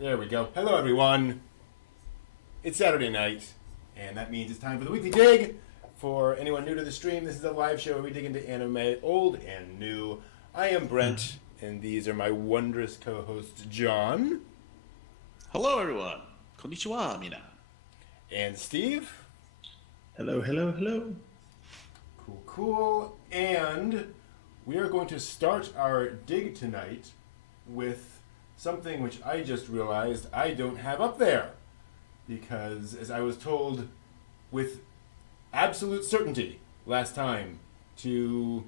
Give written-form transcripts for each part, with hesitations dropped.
There we go. Hello, everyone. It's Saturday night, and that means it's time for the Weekly Dig. For anyone new to the stream, this is a live show where we dig into anime, old and new. I am Brent, and these are my wondrous co-hosts, John. Hello, everyone. Konnichiwa, mina. And Steve. Hello, hello, hello. Cool, cool. And we are going to start our dig tonight with something which I just realized I don't have up there. Because, as I was told with absolute certainty last time to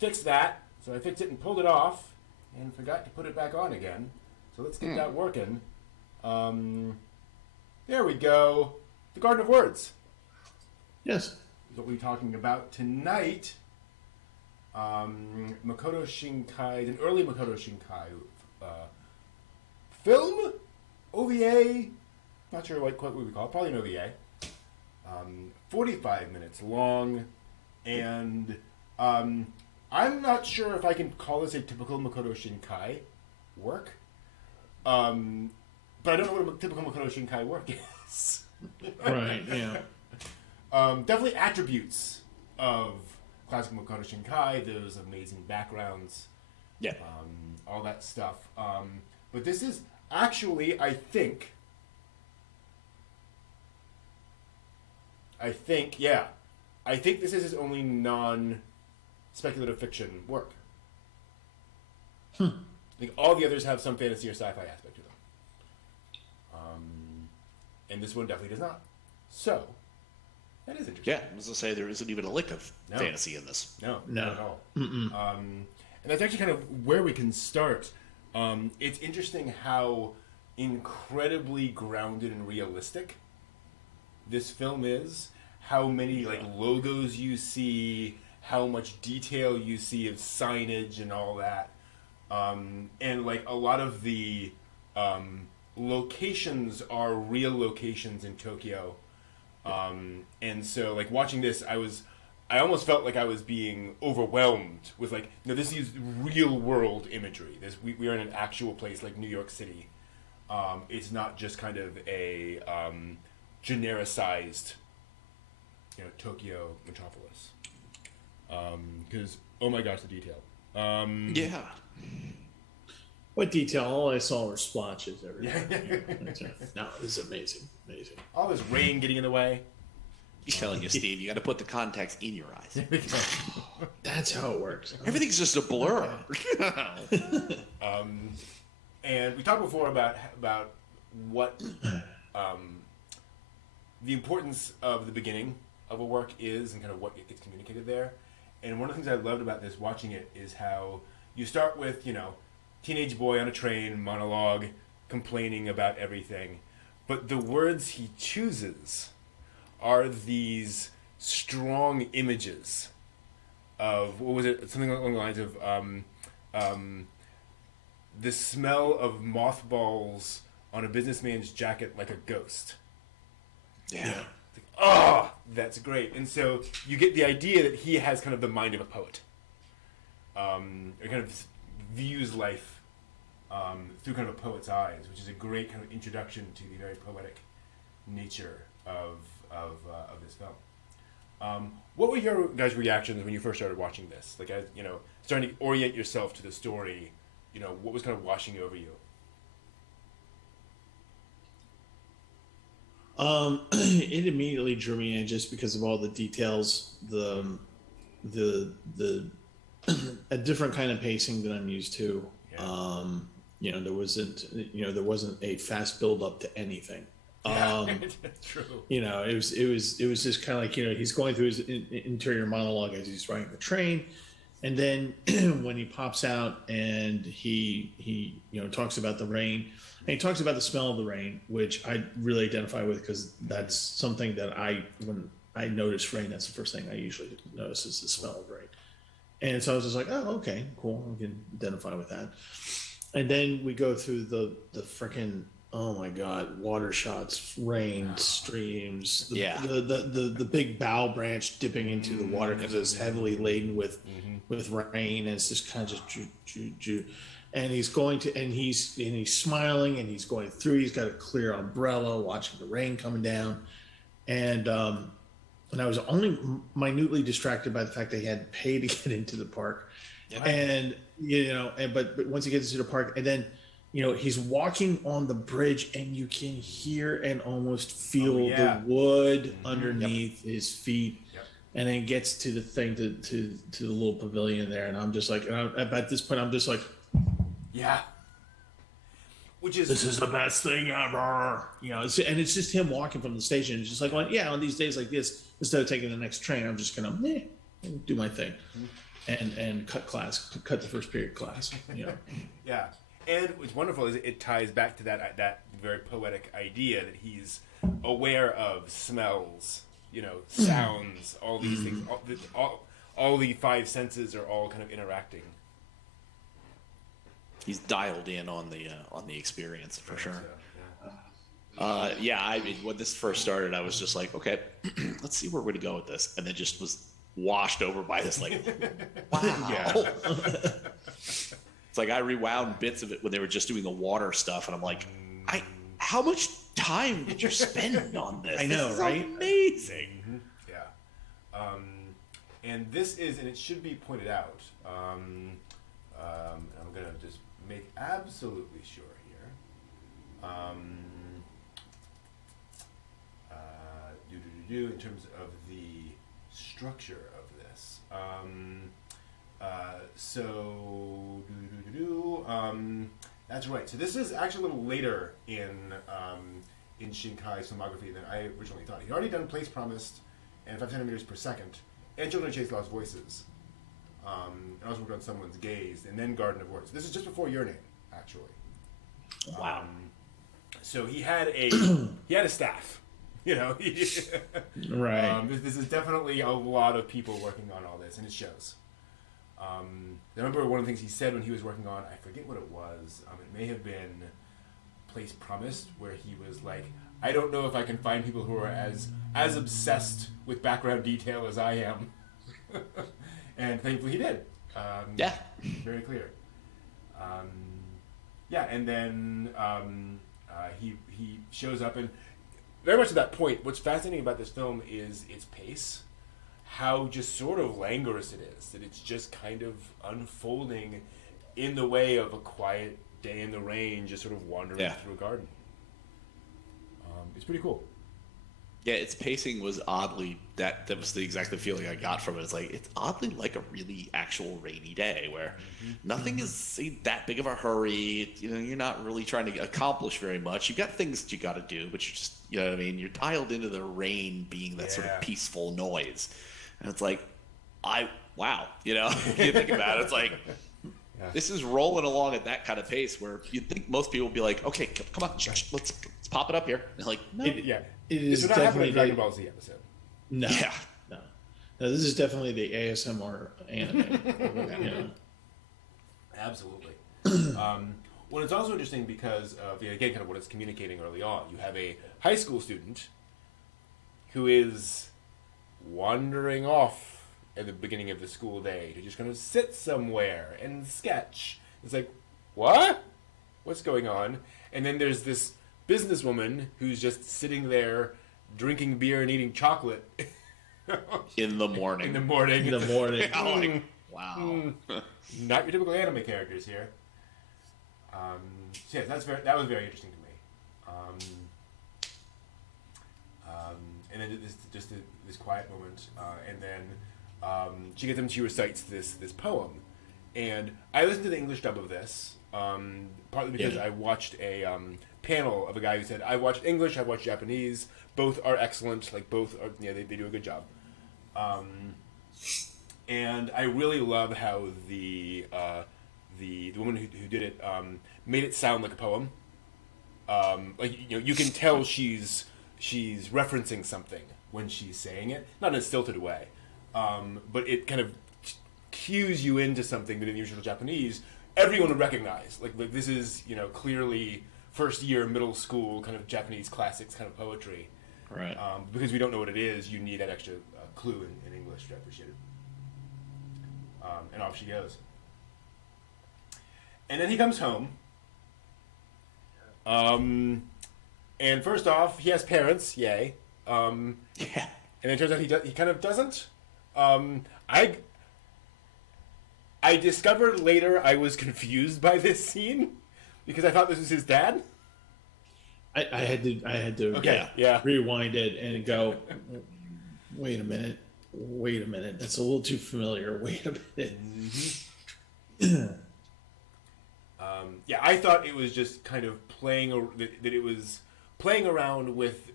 fix that, so I fixed it and pulled it off and forgot to put it back on again. So let's get that working. There we go. The Garden of Words. Yes. Is what we're talking about tonight. Makoto Shinkai, an early Makoto Shinkai film, OVA, not sure quite what we call it, probably an OVA. 45 minutes long, and I'm not sure if I can call this a typical Makoto Shinkai work, but I don't know what a typical Makoto Shinkai work is. Right, yeah. Definitely attributes of classic Makoto Shinkai, those amazing backgrounds, Yeah. all that stuff. But this is actually, I think, yeah, I think this is his only non-speculative fiction work. I think all the others have some fantasy or sci-fi aspect to them. And this one definitely does not. So, that is interesting. Yeah, I was going to say there isn't even a lick of fantasy in this. No, not at all. And that's actually kind of where we can start. It's interesting how incredibly grounded and realistic this film is. How many logos you see, how much detail you see of signage and all that. And like a lot of the locations are real locations in Tokyo. And so like watching this, I almost felt like I was being overwhelmed with like, this is real world imagery. We are in an actual place like New York City. It's not just kind of a genericized, Tokyo metropolis. Because oh my gosh, the detail. Yeah. What detail? All I saw were splotches everywhere. No, this is amazing. Amazing. All this rain getting in the way. He's telling you, Steve, you got to put the contacts in your eyes. That's how it works. Everything's just a blur. And we talked before about what the importance of the beginning of a work is and kind of what gets communicated there. And one of the things I loved about this, watching it, is how you start with, teenage boy on a train, monologue, complaining about everything. But the words he chooses are these strong images of, what was it, something along the lines of the smell of mothballs on a businessman's jacket like a ghost. Yeah. Oh, that's great. And so you get the idea that he has kind of the mind of a poet. Or kind of views life through kind of a poet's eyes, which is a great kind of introduction to the very poetic nature of this film. What were your guys' reactions when you first started watching this? Like, starting to orient yourself to the story, what was kind of washing over you? It immediately drew me in just because of all the details, the a different kind of pacing than I'm used to. Yeah. There wasn't a fast build up to anything. True. It was just kind of like, he's going through his interior monologue as he's riding the train. And then when he pops out and he talks about the rain, and he talks about the smell of the rain, which I really identify with because that's something that when I notice rain, that's the first thing I usually notice is the smell of rain. And so I was just like, oh, okay, cool. I can identify with that. And then we go through the freaking, oh my God, water shots, rain, streams, the big bough branch dipping into the water because it's heavily laden with rain, and it's just kind of just and he's smiling and he's going through. He's got a clear umbrella, watching the rain coming down, and I was only minutely distracted by the fact that he had to pay to get into the park, and but once he gets into the park, and then he's walking on the bridge, and you can hear and almost feel the wood underneath his feet. And then gets to the thing to the little pavilion there, and I'm just like, at this point, I'm just like, yeah. This is the best thing ever, and it's just him walking from the station. It's just like, well, on these days like this, instead of taking the next train, I'm just gonna do my thing, and cut the first period class. Yeah, and what's wonderful is it ties back to that very poetic idea that he's aware of smells, sounds, all these things, all the five senses are all kind of interacting. He's dialed in on the experience for sure. Yeah. When this first started, I was just like, okay, let's see where we're gonna go with this, and then just was washed over by this, like, wow. It's like I rewound bits of it when they were just doing the water stuff, and I'm like, how much time did you spend on this? I know, this is right? Amazing. Mm-hmm. Yeah. And this is, and it should be pointed out. I'm gonna just make absolutely sure here. In terms of the structure of this. That's right. So this is actually a little later in Shinkai's filmography than I originally thought. He'd already done Place Promised and 5 centimeters per second, and Children Chase Lost Voices, and also worked on Someone's Gaze, and then Garden of Words. This is just before Your Name, actually. Wow. So he had a staff, Right. This is definitely a lot of people working on all this, and it shows. I remember one of the things he said when he was working on, I forget what it was. It may have been Place Promised, where he was like, I don't know if I can find people who are as obsessed with background detail as I am. And thankfully he did. Yeah. Very clear. And then he shows up, and very much to that point, what's fascinating about this film is its pace. How just sort of languorous it is, that it's just kind of unfolding in the way of a quiet day in the rain, just sort of wandering through a garden. It's pretty cool. Yeah, its pacing was oddly, that was the exact feeling I got from it. It's like, it's oddly like a really actual rainy day where nothing is that big of a hurry. You're not really trying to accomplish very much. You've got things that you got to do, but you're just, you know what I mean? You're dialed into the rain being that sort of peaceful noise. And it's like, wow, you think about it, it's like, this is rolling along at that kind of pace where you'd think most people would be like, okay, come on, let's pop it up here. And like, no. It is this would not happen in definitely a Dragon Ball Z episode. No. Yeah. No, this is definitely the ASMR anime. Absolutely. Well, it's also interesting because of, again, kind of what it's communicating early on. You have a high school student who is wandering off at the beginning of the school day to just kind of sit somewhere and sketch. It's like, what? What's going on? And then there's this businesswoman who's just sitting there drinking beer and eating chocolate. In the morning. I'm like, wow. Not your typical anime characters here. So yeah, that was very interesting to me. And then this quiet moment, and then she gets him. She recites this poem, and I listened to the English dub of this, partly because I watched a panel of a guy who said, I watched English, I watched Japanese, both are excellent, like both are, they do a good job. And I really love how the woman who did it made it sound like a poem. You can tell she's referencing something when she's saying it, not in a stilted way, but it kind of cues you into something that in the usual Japanese everyone would recognize. Like this is clearly first year middle school kind of Japanese classics kind of poetry. Right. Because we don't know what it is, you need that extra clue in English, which I appreciate it. And off she goes. And then he comes home. And first off, he has parents, yay. And it turns out he kind of doesn't. I discovered later I was confused by this scene because I thought this was his dad. I had to rewind it and go, wait a minute, that's a little too familiar. Wait a minute. Mm-hmm. I thought it was just kind of playing that it was playing around with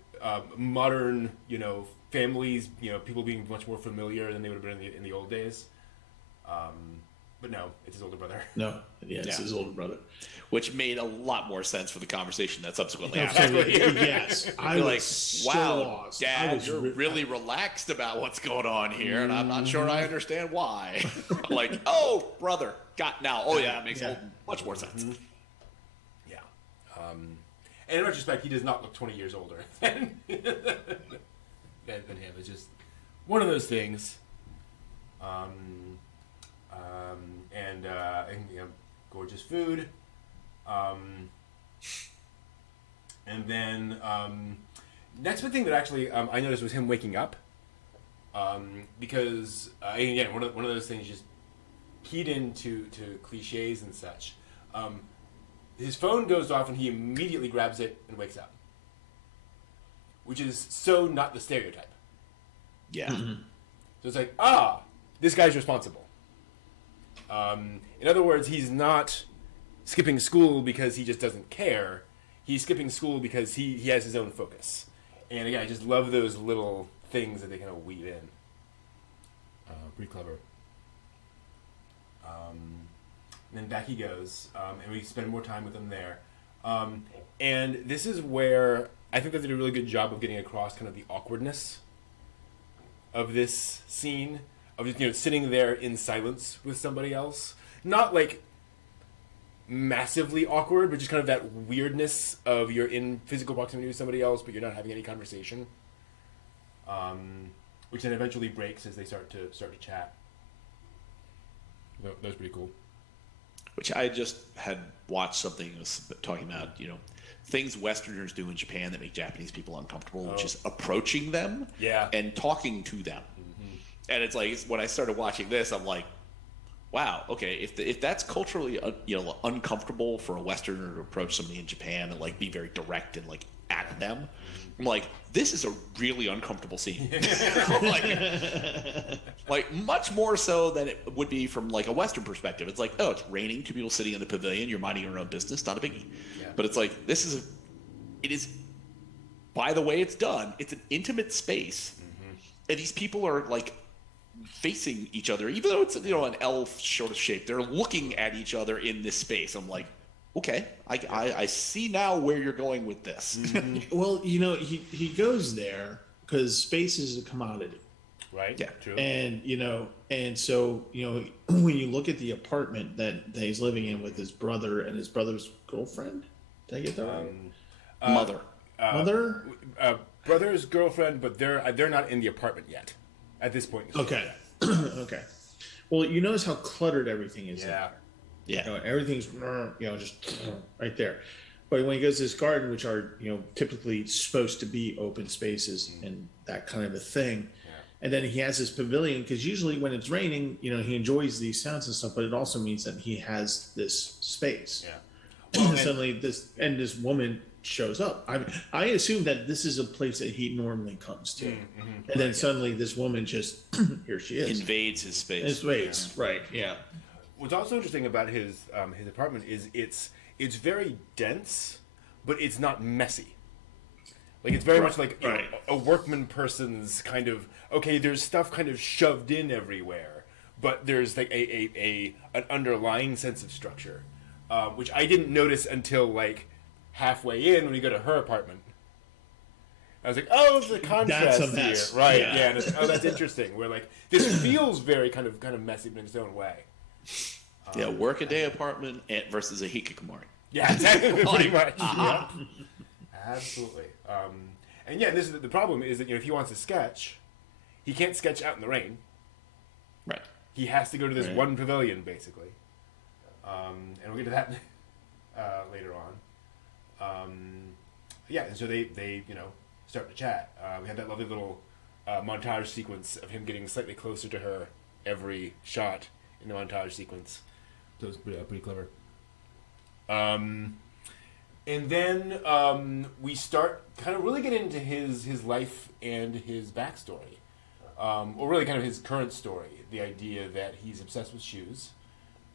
modern families, people being much more familiar than they would have been in the old days. But no, it's his older brother. No, it's his older brother. Which made a lot more sense for the conversation that subsequently happened. happened. Yes. I was like, so wow, lost. Dad, you're really relaxed about what's going on here, and I'm not sure I understand why. Like, oh, brother, it makes much more sense. Mm-hmm. Yeah. And in retrospect, he does not look 20 years older than him. It's just one of those things. And gorgeous food. And then next big thing that actually I noticed was him waking up. Because again, one of those things just keyed into cliches and such. His phone goes off and he immediately grabs it and wakes up, which is so not the stereotype. Yeah. Mm-hmm. So it's like, this guy's responsible. In other words, he's not skipping school because he just doesn't care. He's skipping school because he has his own focus. And again, I just love those little things that they kind of weave in. Pretty clever. And then back he goes, and we spend more time with him there. And this is where I think they did a really good job of getting across kind of the awkwardness of this scene, of just, sitting there in silence with somebody else. Not like massively awkward, but just kind of that weirdness of you're in physical proximity with somebody else, but you're not having any conversation. Which then eventually breaks as they start to chat. That was pretty cool. Which I just had watched something talking about, things Westerners do in Japan that make Japanese people uncomfortable, which is approaching them and talking to them. Mm-hmm. And it's like, when I started watching this, I'm like, wow, okay, if that's culturally uncomfortable for a Westerner to approach somebody in Japan and like be very direct and like at them, I'm like, this is a really uncomfortable scene. like much more so than it would be from like a Western perspective. It's like, oh, it's raining, two people sitting in the pavilion, you're minding your own business, not a biggie. Yeah. But it's like, it is, by the way it's done, it's an intimate space, and these people are like facing each other, even though it's an L sort of shape. They're looking at each other in this space. I'm like, okay, I see now where you're going with this. Mm-hmm. Well, he goes there because space is a commodity, right? Yeah, true. And so when you look at the apartment that he's living in with his brother and his brother's girlfriend, did I get that right? Mother. Brother's girlfriend, but they're not in the apartment yet. At this point. Okay. Okay. Well, you notice how cluttered everything is. Yeah. Yeah. Everything's just right there. But when he goes to this garden, which are typically supposed to be open spaces and that kind of a thing, and then he has this pavilion because usually when it's raining, he enjoys these sounds and stuff, but it also means that he has this space. Yeah. Well, and suddenly this woman shows up. I assume that this is a place that he normally comes to, and then suddenly this woman just here she is, invades his space. Right? Yeah. What's also interesting about his apartment is it's very dense, but it's not messy. Like it's very much like a workman person's kind of there's stuff kind of shoved in everywhere, but there's like an underlying sense of structure, which I didn't notice until like halfway in when we go to her apartment. I was like, oh, it's a contrast that's a mess. Here. Right, yeah. And it's, that's interesting. Where like this feels very kind of messy in its own way. Work-a-day apartment versus a hikikomori. Yeah, exactly. Pretty much. Yeah. Absolutely. And this is the problem is that if he wants to sketch, he can't sketch out in the rain. Right. He has to go to this one pavilion, basically. And we'll get to that later on. And so they start to chat. We had that lovely little montage sequence of him getting slightly closer to her every shot in the montage sequence. So it was pretty clever. And then we start kind of really get into his life and his backstory. Or really kind of his current story. The idea that he's obsessed with shoes.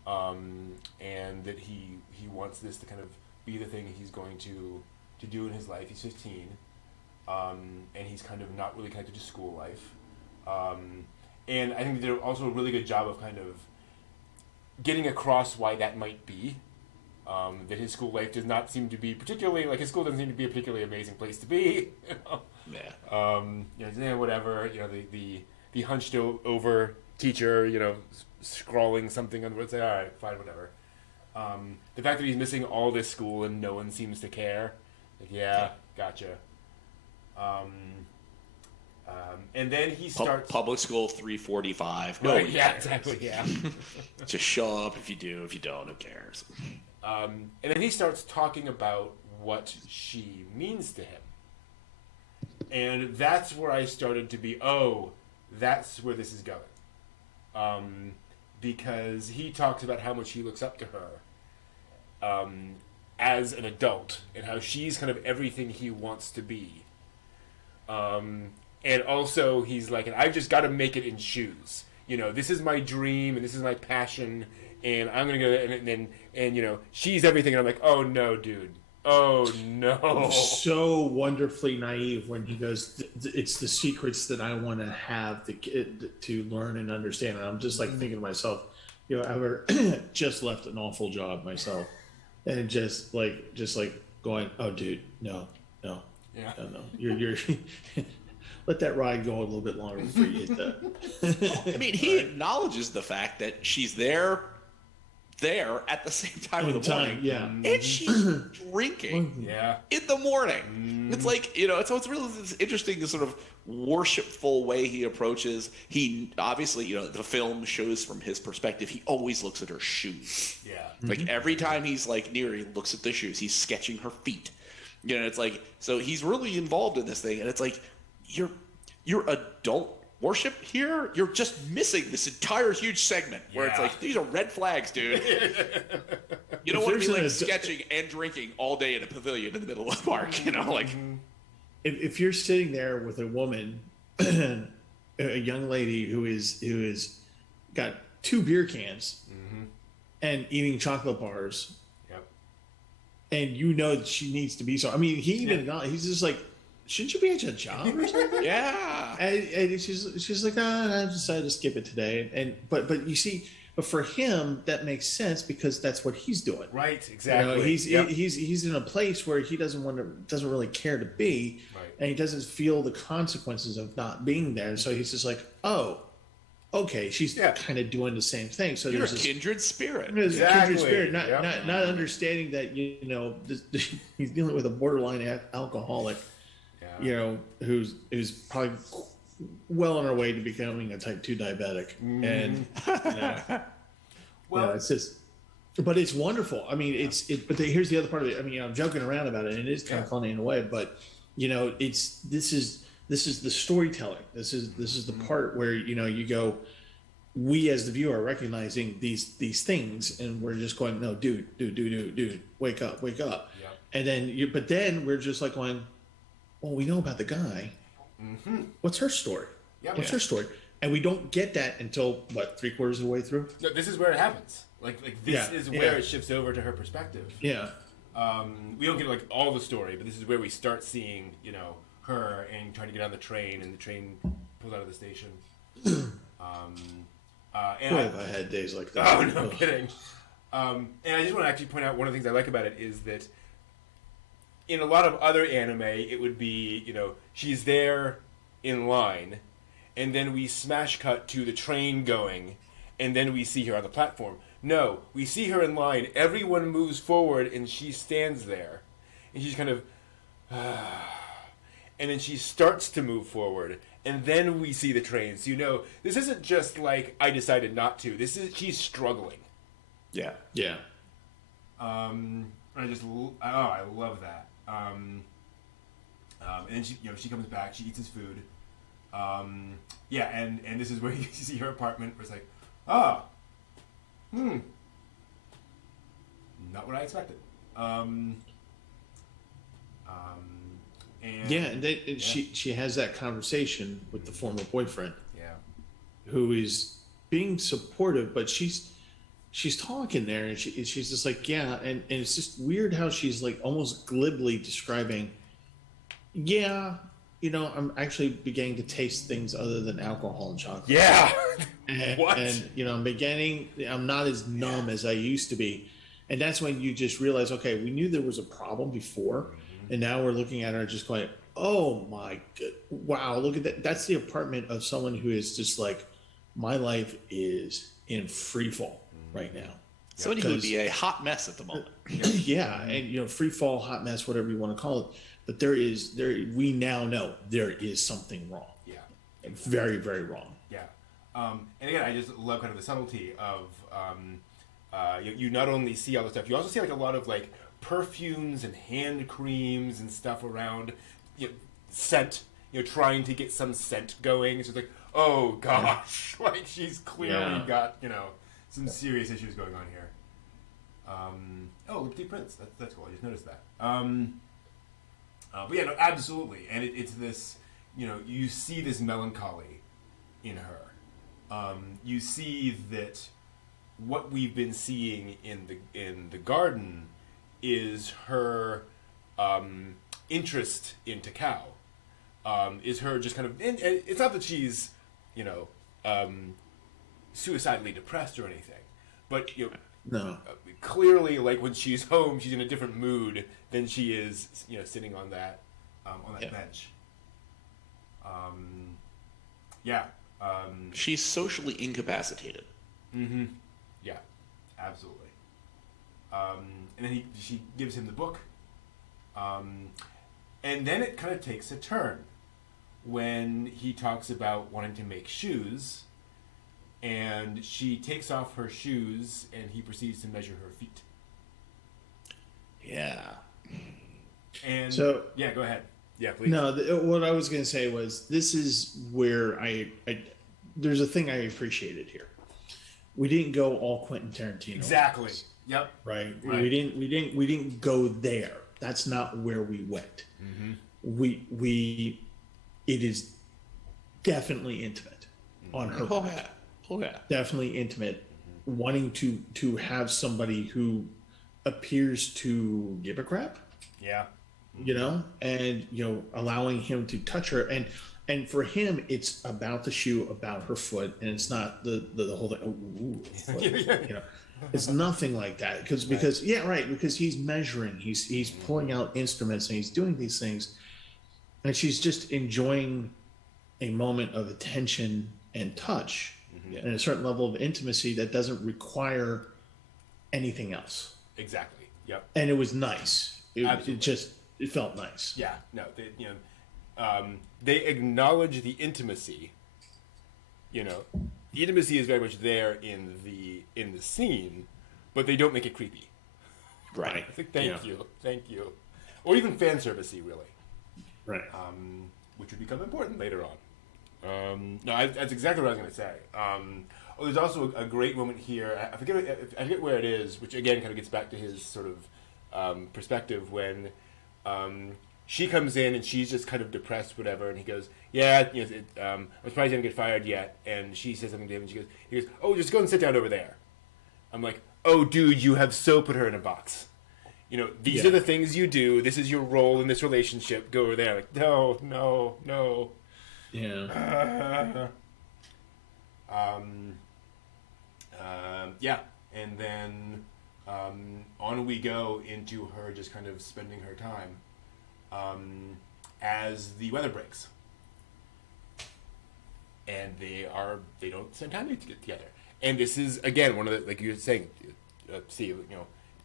And that he wants this to kind of be the thing he's going to do in his life. He's 15, and he's kind of not really connected to school life. And I think they did also a really good job of kind of getting across why that might be. That his school life does not seem to be particularly, like his school doesn't seem to be a particularly amazing place to be. Whatever. The hunched over teacher, scrawling something on the board. Say, all right, fine, whatever. The fact that he's missing all this school and no one seems to care. Like, gotcha. And then he starts public school 345. No, exactly. Yeah. Just show up if you do. If you don't, who cares? And then he starts talking about what she means to him, and that's where I started to be. Oh, that's where this is going. Because he talks about how much he looks up to her as an adult and how she's kind of everything he wants to be. and also he's like, and I've just got to make it in shoes. This is my dream, and this is my passion, and I'm gonna go. And she's everything, and I'm like, oh no, dude. Oh no! So wonderfully naive when he goes, "It's the secrets that I want to have to learn and understand." And I'm just like thinking to myself, I just left an awful job myself, and just like going, "Oh, dude, no, no, you're let that ride go a little bit longer before you hit that." I mean, he acknowledges the fact that she's there at the same time of the morning. Yeah. And she's drinking in the morning. It's like, so it's really this interesting sort of worshipful way he approaches. He obviously, the film shows from his perspective, he always looks at her shoes. Yeah. Like every time he's like near, he looks at the shoes. He's sketching her feet. It's like, so he's really involved in this thing. And it's like, your adult worship here, you're just missing this entire huge segment where it's like, these are red flags, dude. You don't want to be like sketching and drinking all day in a pavilion in the middle of the park, like. If you're sitting there with a woman, a young lady who is got 2 beer cans and eating chocolate bars, and that she needs to be so. I mean, he even he's just like, shouldn't you be at your job or something? Yeah. And she's like, I decided to skip it today. But you see, but for him that makes sense because that's what he's doing. Right. Exactly. He's in a place where he doesn't really care to be, and he doesn't feel the consequences of not being there. So he's just like, oh, okay, she's kind of doing the same thing. So you're there's a kindred spirit. There's a kindred spirit, not understanding that he's dealing with a borderline alcoholic. Who's probably well on her way to becoming a type 2 diabetic. And it's just, but it's wonderful. I mean, here's the other part of it. I mean, I'm joking around about it, and it is kind of funny in a way, but this is the storytelling. This is the part where you go, we as the viewer are recognizing these things, and we're just going, no, dude, wake up. And then but then we're just like going, well, we know about the guy. What's her story? What's her story? And we don't get that until what, 3/4 of the way through? No, this is where it happens. Like this is where it shifts over to her perspective. Yeah. We don't get like all the story, but this is where we start seeing, her and trying to get on the train, and the train pulls out of the station. Have I had days like that? Oh, no kidding. And I just want to actually point out one of the things I like about it is that in a lot of other anime, it would be, she's there in line, and then we smash cut to the train going, and then we see her on the platform. No, we see her in line, everyone moves forward, and she stands there. And she's kind of, and then she starts to move forward, and then we see the train. So this isn't just like, I decided not to. She's struggling. Yeah. I love that. And then she comes back. She eats his food. And this is where you see her apartment. Where it's like, not what I expected. She has that conversation with the former boyfriend. Yeah. Who is being supportive, but she's talking there, and she's just like, and it's just weird how she's like almost glibly describing, I'm actually beginning to taste things other than alcohol and chocolate. Yeah. What? And I'm not as numb as I used to be. And that's when you just realize, okay, we knew there was a problem before, and now we're looking at her just going, oh my god, wow, look at that. That's the apartment of someone who is just like, my life is in free fall right now. Somebody who would be a hot mess at the moment. And free fall, hot mess, whatever you want to call it. But we now know there is something wrong. Yeah. Very, very wrong. Yeah. And again, I just love kind of the subtlety of you not only see all the stuff, you also see like a lot of like perfumes and hand creams and stuff around, scent, trying to get some scent going. So it's like, oh gosh, like she's clearly got, some serious issues going on here. Le Petit Prince, that's cool. I just noticed that. But yeah, no, absolutely. And it's this, you see this melancholy in her. You see that what we've been seeing in the garden is her interest in Takao. Is her just kind of... And it's not that she's, suicidally depressed or anything. But, No. Clearly, like, when she's home, she's in a different mood than she is, sitting on that bench. She's socially incapacitated. Mm-hmm. Yeah, absolutely. And then she gives him the book. And then it kind of takes a turn when he talks about wanting to make shoes, and she takes off her shoes and he proceeds to measure her feet. Yeah. And so, yeah, go ahead. Yeah, please. No, what I was going to say was this is where there's a thing I appreciated here. We didn't go all Quentin Tarantino. Exactly. Yep. Right. We didn't go there. That's not where we went. Mm-hmm. It is definitely intimate on her part. Oh yeah. Definitely intimate. Mm-hmm. Wanting to have somebody who appears to give a crap. Yeah. And allowing him to touch her, and for him it's about the shoe, about her foot, and it's not the whole thing. Foot, it's nothing like that because he's measuring, he's pulling out instruments and he's doing these things, and she's just enjoying a moment of attention and touch, and a certain level of intimacy that doesn't require anything else. Exactly. Yep. And it was nice. It felt nice. Yeah, no, they acknowledge the intimacy. The intimacy is very much there in the scene, but they don't make it creepy. Right. It's like, thank you, or even fan servicey, really. Right. Which would become important later on. That's exactly what I was going to say. There's also a great moment here. I forget where it is, which again kind of gets back to his sort of perspective when. She comes in and she's just kind of depressed, whatever, and he goes, "Yeah, I'm surprised you didn't get fired yet." And she says something to him, and he goes, "Oh, just go and sit down over there." I'm like, "Oh, dude, you have so put her in a box. These are the things you do. This is your role in this relationship. Go over there." Like, no. Yeah. Yeah, and then on we go into her just kind of spending her time as the weather breaks, and they don't spend time together. And this is again one of the, like you were saying, Steve,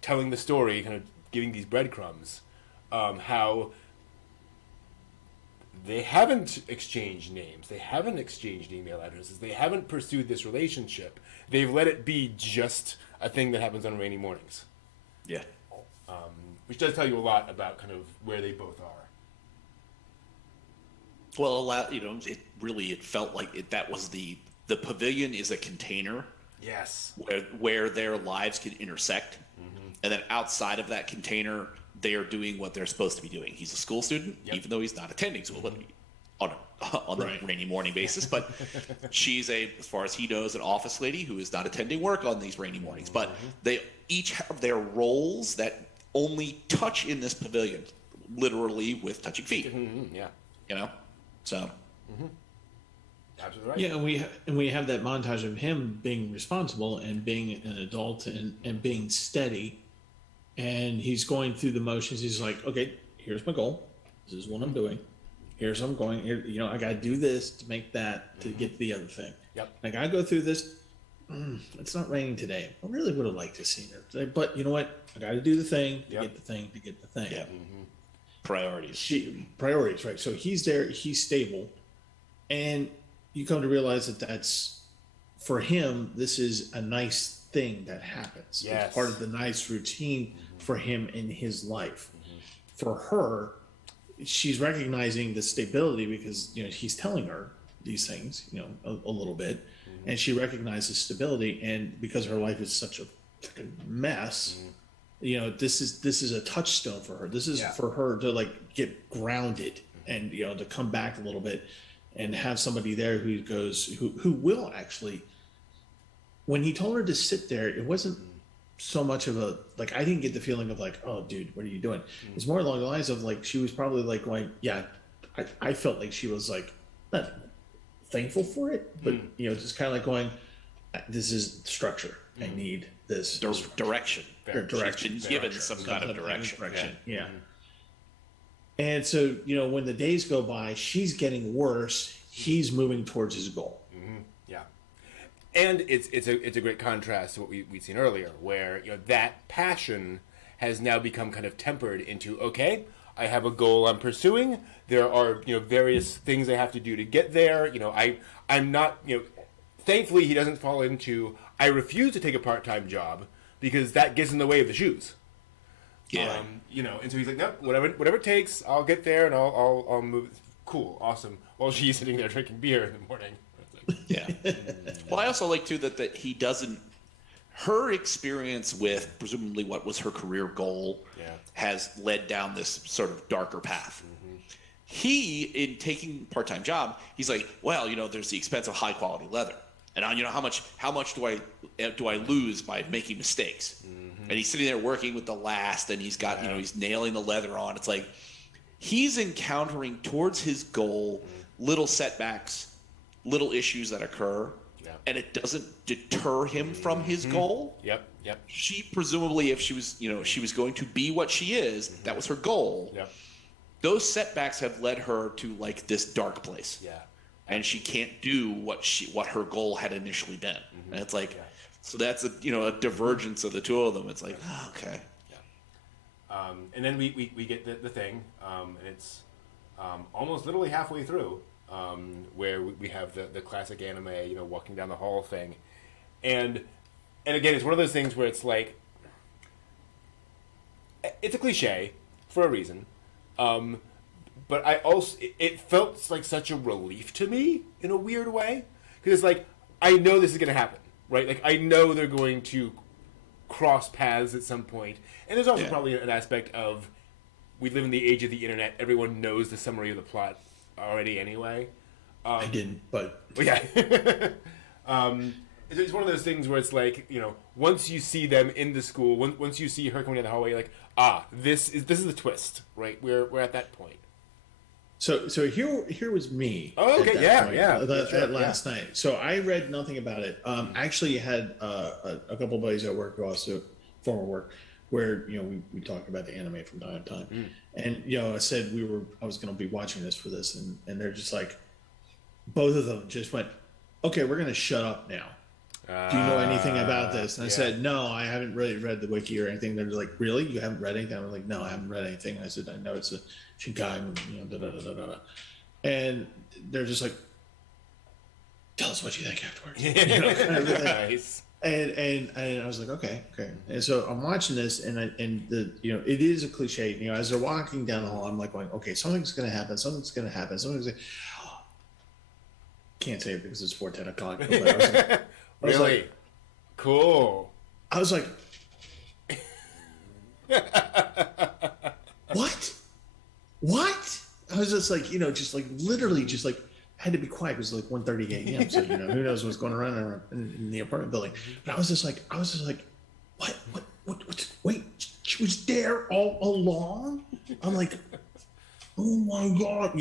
telling the story, kind of giving these breadcrumbs, how they haven't exchanged names, they haven't exchanged email addresses, they haven't pursued this relationship. They've let it be just a thing that happens on rainy mornings. Yeah. Which does tell you a lot about kind of where they both are. Well, it felt like that was the pavilion is a container. Yes. Where their lives can intersect. Mm-hmm. And then outside of that container, they are doing what they're supposed to be doing. He's a school student, even though he's not attending school, but on a rainy morning basis. But she's as far as he knows, an office lady who is not attending work on these rainy mornings. But they each have their roles that only touch in this pavilion, literally with touching feet. Mm-hmm. Yeah. So. Mm-hmm. Absolutely right. Yeah, and we have that montage of him being responsible and being an adult and being steady, and he's going through the motions. He's like, okay, here's my goal. This is what I'm doing. Here's what I'm going. Here, I got to do this to make that to get to the other thing. Yep. I got to go through this. It's not raining today. I really would have liked to see it, but you know what? I got to do the thing to get the thing to get the thing. Yeah. Mm-hmm. Priorities. Priorities, right? So he's there. He's stable, and you come to realize that that's for him. This is a nice thing that happens. Yes. It's part of the nice routine for him in his life. For her, she's recognizing the stability because he's telling her these things, a little bit, and she recognizes stability. And because her life is such a fucking mess, this is a touchstone for her. This is for her to get grounded and to come back a little bit and have somebody there who will actually. When he told her to sit there, it wasn't so much of a like. I didn't get the feeling of like, oh, dude, what are you doing? It's more along the lines of like she was probably like going, yeah. I felt like she was like not thankful for it, but just kind of like going, this is structure. I need this direction. Direction. She's been given some kind of direction. Yeah. And so when the days go by, she's getting worse. He's moving towards his goal. Yeah. And it's a great contrast to what we'd seen earlier, where that passion has now become kind of tempered into, okay, I have a goal I'm pursuing. There are various things I have to do to get there. I'm not thankfully he doesn't fall into I refuse to take a part-time job because that gets in the way of the shoes. Yeah. And so he's like, nope, whatever it takes, I'll get there and I'll move. Cool, awesome. While she's sitting there drinking beer in the morning. Yeah. Well, I also like too that he doesn't. Her experience with presumably what was her career goal has led down this sort of darker path. He, in taking part-time job, he's like, well, there's the expense of high-quality leather, and how much do I lose by making mistakes? And he's sitting there working with the last, and he's got he's nailing the leather on. It's like he's encountering towards his goal little setbacks, little issues that occur. And it doesn't deter him from his goal. Yep. She presumably, if she was, she was going to be what she is, that was her goal. Yep. Those setbacks have led her to like this dark place. Yeah. And she can't do what her goal had initially been. And it's like, so that's a divergence of the two of them. It's like, okay. Yeah. And then we get the thing, and it's almost literally halfway through. Where we have the classic anime, walking down the hall thing, and again, it's one of those things where it's like, it's a cliche for a reason, but it felt like such a relief to me in a weird way, because it's like I know this is gonna happen, right? Like I know they're going to cross paths at some point, and there's also probably an aspect of we live in the age of the internet. Everyone knows the summary of the plot already anyway. I didn't, but yeah. It's one of those things where it's like, once you see them in the school, once you see her coming down the hallway, you're like, this is the twist, right? We're at that point. So here was me. Oh, okay, last night. So I read nothing about it. I actually had a couple of buddies at work who also former work where we talked about the anime from time to time, and I said I was going to be watching this for this, and they're just like, both of them just went, okay, we're going to shut up now. Do you know anything about this? And I said, no, I haven't really read the wiki or anything. They're like, really? You haven't read anything? I'm like, no, I haven't read anything. And I said, I know it's a Shinkai, and they're just like, tell us what you think afterwards. Nice. And I was like, okay. And so I'm watching this, and it is a cliche. As they're walking down the hall, I'm like going, okay, something's going to happen. Can't say it because it's 10 o'clock. But I was really? Like, cool. I was like, what? I was just like, literally just like, had to be quiet because it's like 1:30 a.m. So who knows what's going around in the apartment building. But I was just like, what? Wait, she was there all along? I'm like, oh my god,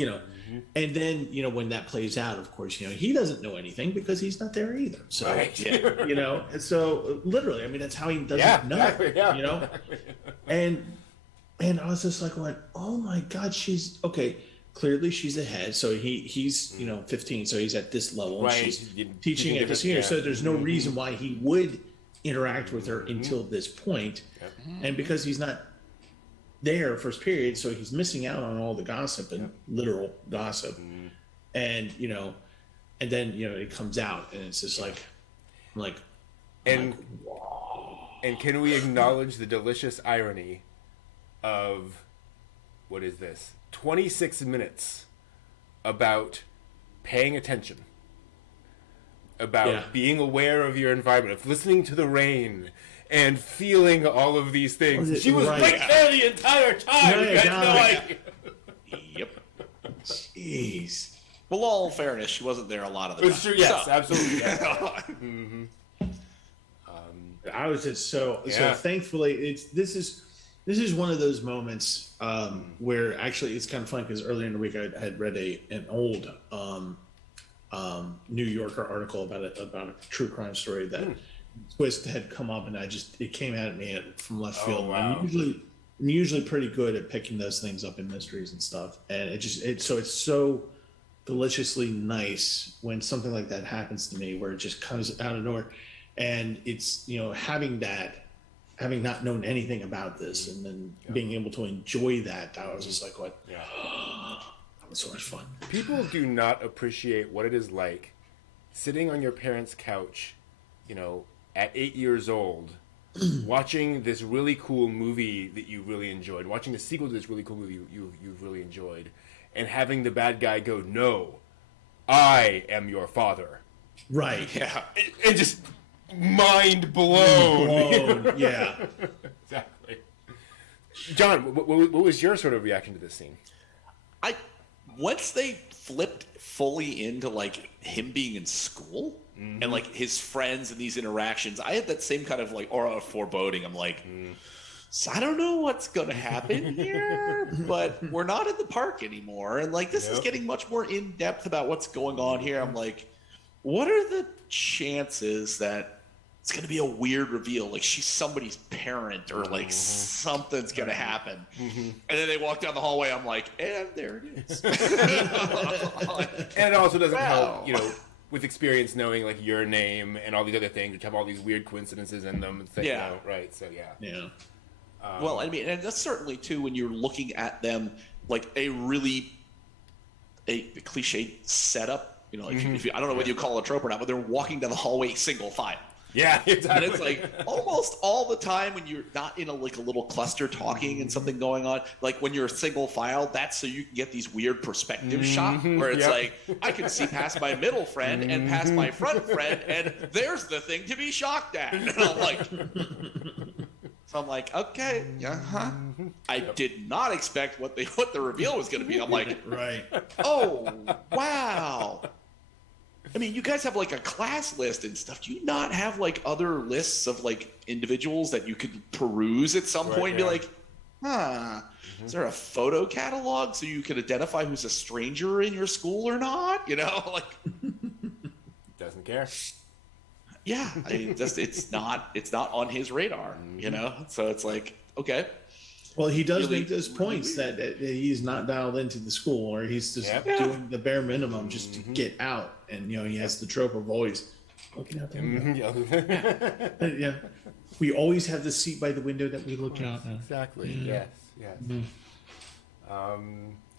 And then when that plays out, of course, he doesn't know anything because he's not there either. So and so literally, I mean, that's how he doesn't know. Exactly. And I was just like, oh my god, she's okay. Clearly, she's ahead. So he's 15, so he's at this level. Right. She's teaching at this senior, so there's no reason why he would interact with her until this point. Yep. And because he's not there first period, so he's missing out on all the gossip and literal gossip. And and then it comes out, and it's just like, wow. And can we acknowledge the delicious irony of what is this? 26 minutes about paying attention, about being aware of your environment, of listening to the rain and feeling all of these things. She was right there the entire time. You had no idea. Yep. Jeez. Well, all fairness, she wasn't there a lot of the time. It's true. Yes, So- absolutely. Yes. Mm-hmm. I was just so Yeah. thankfully this is one of those moments where actually it's kind of fun because earlier in the week I had read an old New Yorker article about a true crime story that twist had come up, and it came at me from left field. Wow. I'm usually pretty good at picking those things up in mysteries and stuff, and it's so deliciously nice when something like that happens to me, where it just comes out of nowhere. And it's, having not known anything about this and then being able to enjoy that, I was just like, what? Yeah. That was so much fun. People do not appreciate what it is like sitting on your parents' couch, at 8 years old, watching this really cool movie that you really enjoyed, watching the sequel to this really cool movie you've really enjoyed, and having the bad guy go, "No, I am your father." Right. Yeah. And just mind blown. Yeah. Exactly. John, what was your sort of reaction to this scene? Once they flipped fully into like him being in school and like his friends and these interactions, I had that same kind of like aura of foreboding. I'm like, so I don't know what's gonna happen here, but we're not in the park anymore, and like this is getting much more in depth about what's going on here. I'm like, what are the chances that it's going to be a weird reveal, like she's somebody's parent or like something's going to happen? And then they walk down the hallway, I'm like, and there it is. And it also doesn't help, with experience, knowing like your name and all these other things, which have all these weird coincidences in them. Right. So Yeah. Well, I mean, and that's certainly too when you're looking at them like a cliche setup. If you, I don't know whether you call it a trope or not, but they're walking down the hallway single file. Yeah, exactly. And it's like almost all the time when you're not in a little cluster talking and something going on, like when you're single file, that's so you can get these weird perspective shots where it's like, I can see past my middle friend and past my front friend, and there's the thing to be shocked at. And I'm like, okay, I did not expect what the reveal was going to be. I'm like, Right. oh, wow. I mean, you guys have like a class list and stuff. Do you not have like other lists of like individuals that you could peruse at some point and be like, is there a photo catalog so you can identify who's a stranger in your school or not? Doesn't care. Yeah, it's not on his radar, So it's like, okay. Well, he does Really- make those points that he's not dialed into the school, or he's just doing the bare minimum just to get out. And he has the trope of always looking out the window. Yeah, we always have the seat by the window that we look out at. Exactly. Yes. So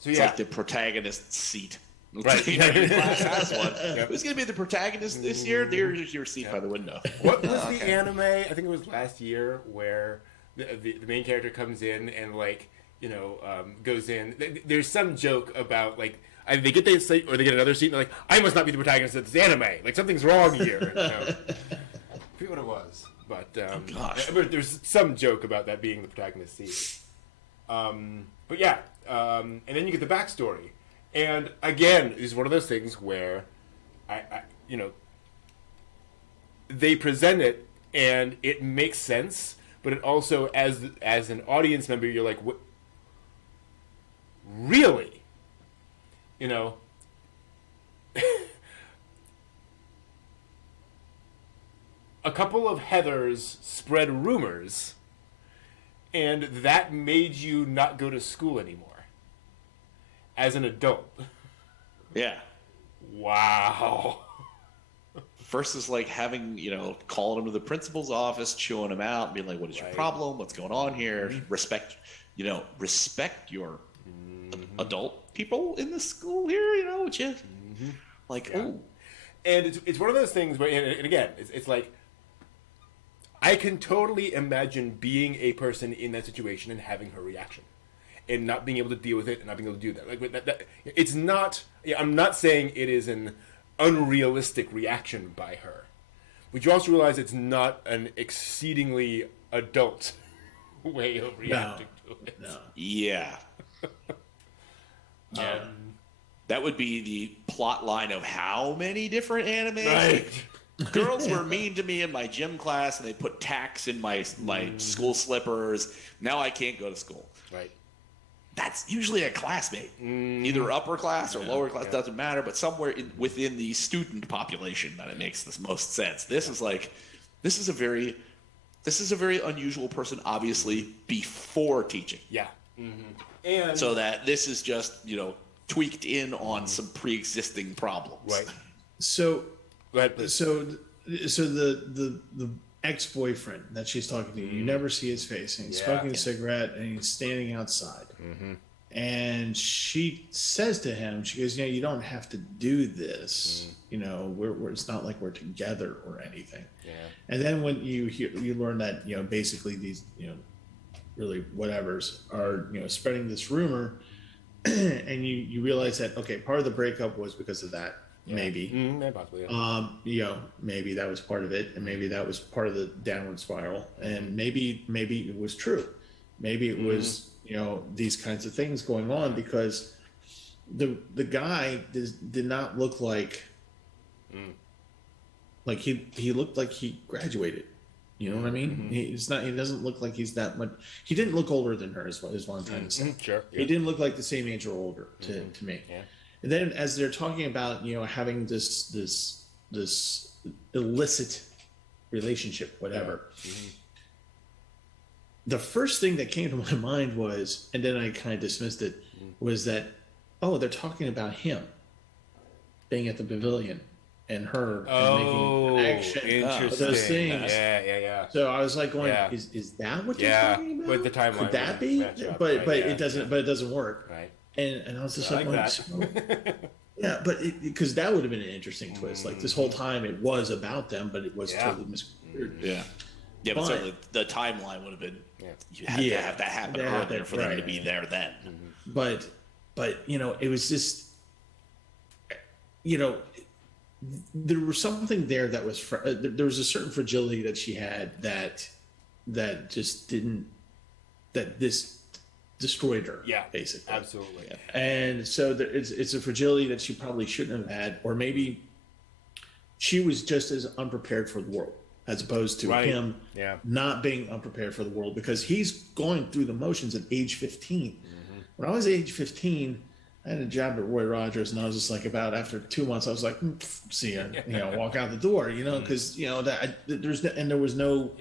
It's like the protagonist's seat. Right. Every class has one. Who's going to be the protagonist this year? There's your seat by the window. What was the anime? I think it was last year where the main character comes in and goes in. There's some joke about like either they get their seat or they get another seat and they're like, I must not be the protagonist of this anime. Like something's wrong here. I forget what it was, but gosh. but there's some joke about that being the protagonist's seat. But yeah, and then you get the backstory. And again, it's one of those things where, they present it and it makes sense, but it also, as an audience member, you're like, what? Really? A couple of Heathers spread rumors, and that made you not go to school anymore. As an adult. Yeah. Wow. Versus like having, calling him to the principal's office, chewing him out, and being like, what is your problem? What's going on here? Respect your adult people in the school here, which is oh. And it's one of those things where, and again, it's like, I can totally imagine being a person in that situation and having her reaction. And not being able to deal with it, and not being able to do that. Like it's not. I'm not saying it is an unrealistic reaction by her, but you also realize it's not an exceedingly adult way of reacting to it. No. Yeah. That would be the plot line of how many different anime? Right. Girls were mean to me in my gym class, and they put tacks in my school slippers. Now I can't go to school. Right. That's usually a classmate, either upper class or lower class, doesn't matter, but somewhere within the student population that it makes the most sense. This is a very unusual person, obviously, before teaching. Yeah. And So that this is just, tweaked in on some pre-existing problems. right. So, Go ahead, please. so the ex-boyfriend that she's talking to, you never see his face, and he's Yeah. smoking a cigarette, and he's standing outside. And she says to him, she goes, you don't have to do this. It's not like we're together or anything. Yeah. And then when you learn that, basically these, really whatevers are, spreading this rumor, and you realize that, okay, part of the breakup was because of that. Maybe. Maybe possibly. Yeah. Maybe that was part of it, and maybe that was part of the downward spiral, and maybe it was true. Maybe it was, these kinds of things going on, because the guy did not look like he looked like he graduated. You know what I mean? He doesn't look like he's that much. He didn't look older than her, is what I'm trying to say. Sure. He didn't look like the same age or older to me. Yeah. And then as they're talking about, having this illicit relationship, whatever, the first thing that came to my mind was, and then I kind of dismissed it, was that, they're talking about him being at the pavilion and her and making action of those things. Yeah. So I was like going, Yeah. is that what they're talking about? With the timeline. Could that be? match up, But right? it doesn't. But it doesn't work. Right. And I was just I like, like so- that. yeah, but because that would have been an interesting twist. Like this whole time, it was about them, but it was totally misconstrued. Yeah. Yeah, but certainly the timeline would have been, you had to have that happen earlier for them to be there then. But it was just, there was something there that was there was a certain fragility that she had that just didn't, that this destroyed her. Yeah, basically, absolutely. Yeah. And so it's a fragility that she probably shouldn't have had, or maybe she was just as unprepared for the world as opposed to him not being unprepared for the world, because he's going through the motions at age 15. When I was age 15, I had a job at Roy Rogers, and I was just like, about after 2 months, I was like, see ya, walk out the door, because there was no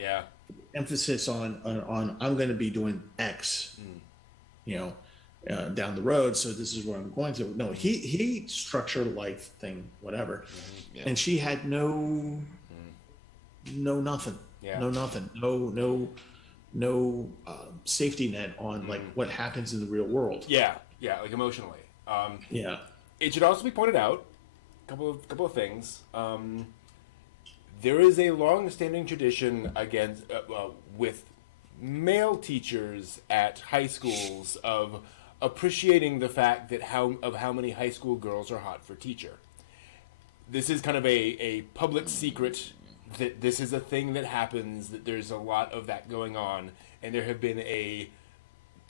emphasis on I'm going to be doing X, down the road. So this is where I'm going to. No, he structured a life thing, whatever, and she had no nothing, no safety net on like what happens in the real world. Yeah, like emotionally. Yeah. It should also be pointed out, couple of things. There is a long-standing tradition against with male teachers at high schools of appreciating the fact that how many high school girls are hot for teacher. This is kind of a public secret that this is a thing that happens, that there's a lot of that going on, and there have been a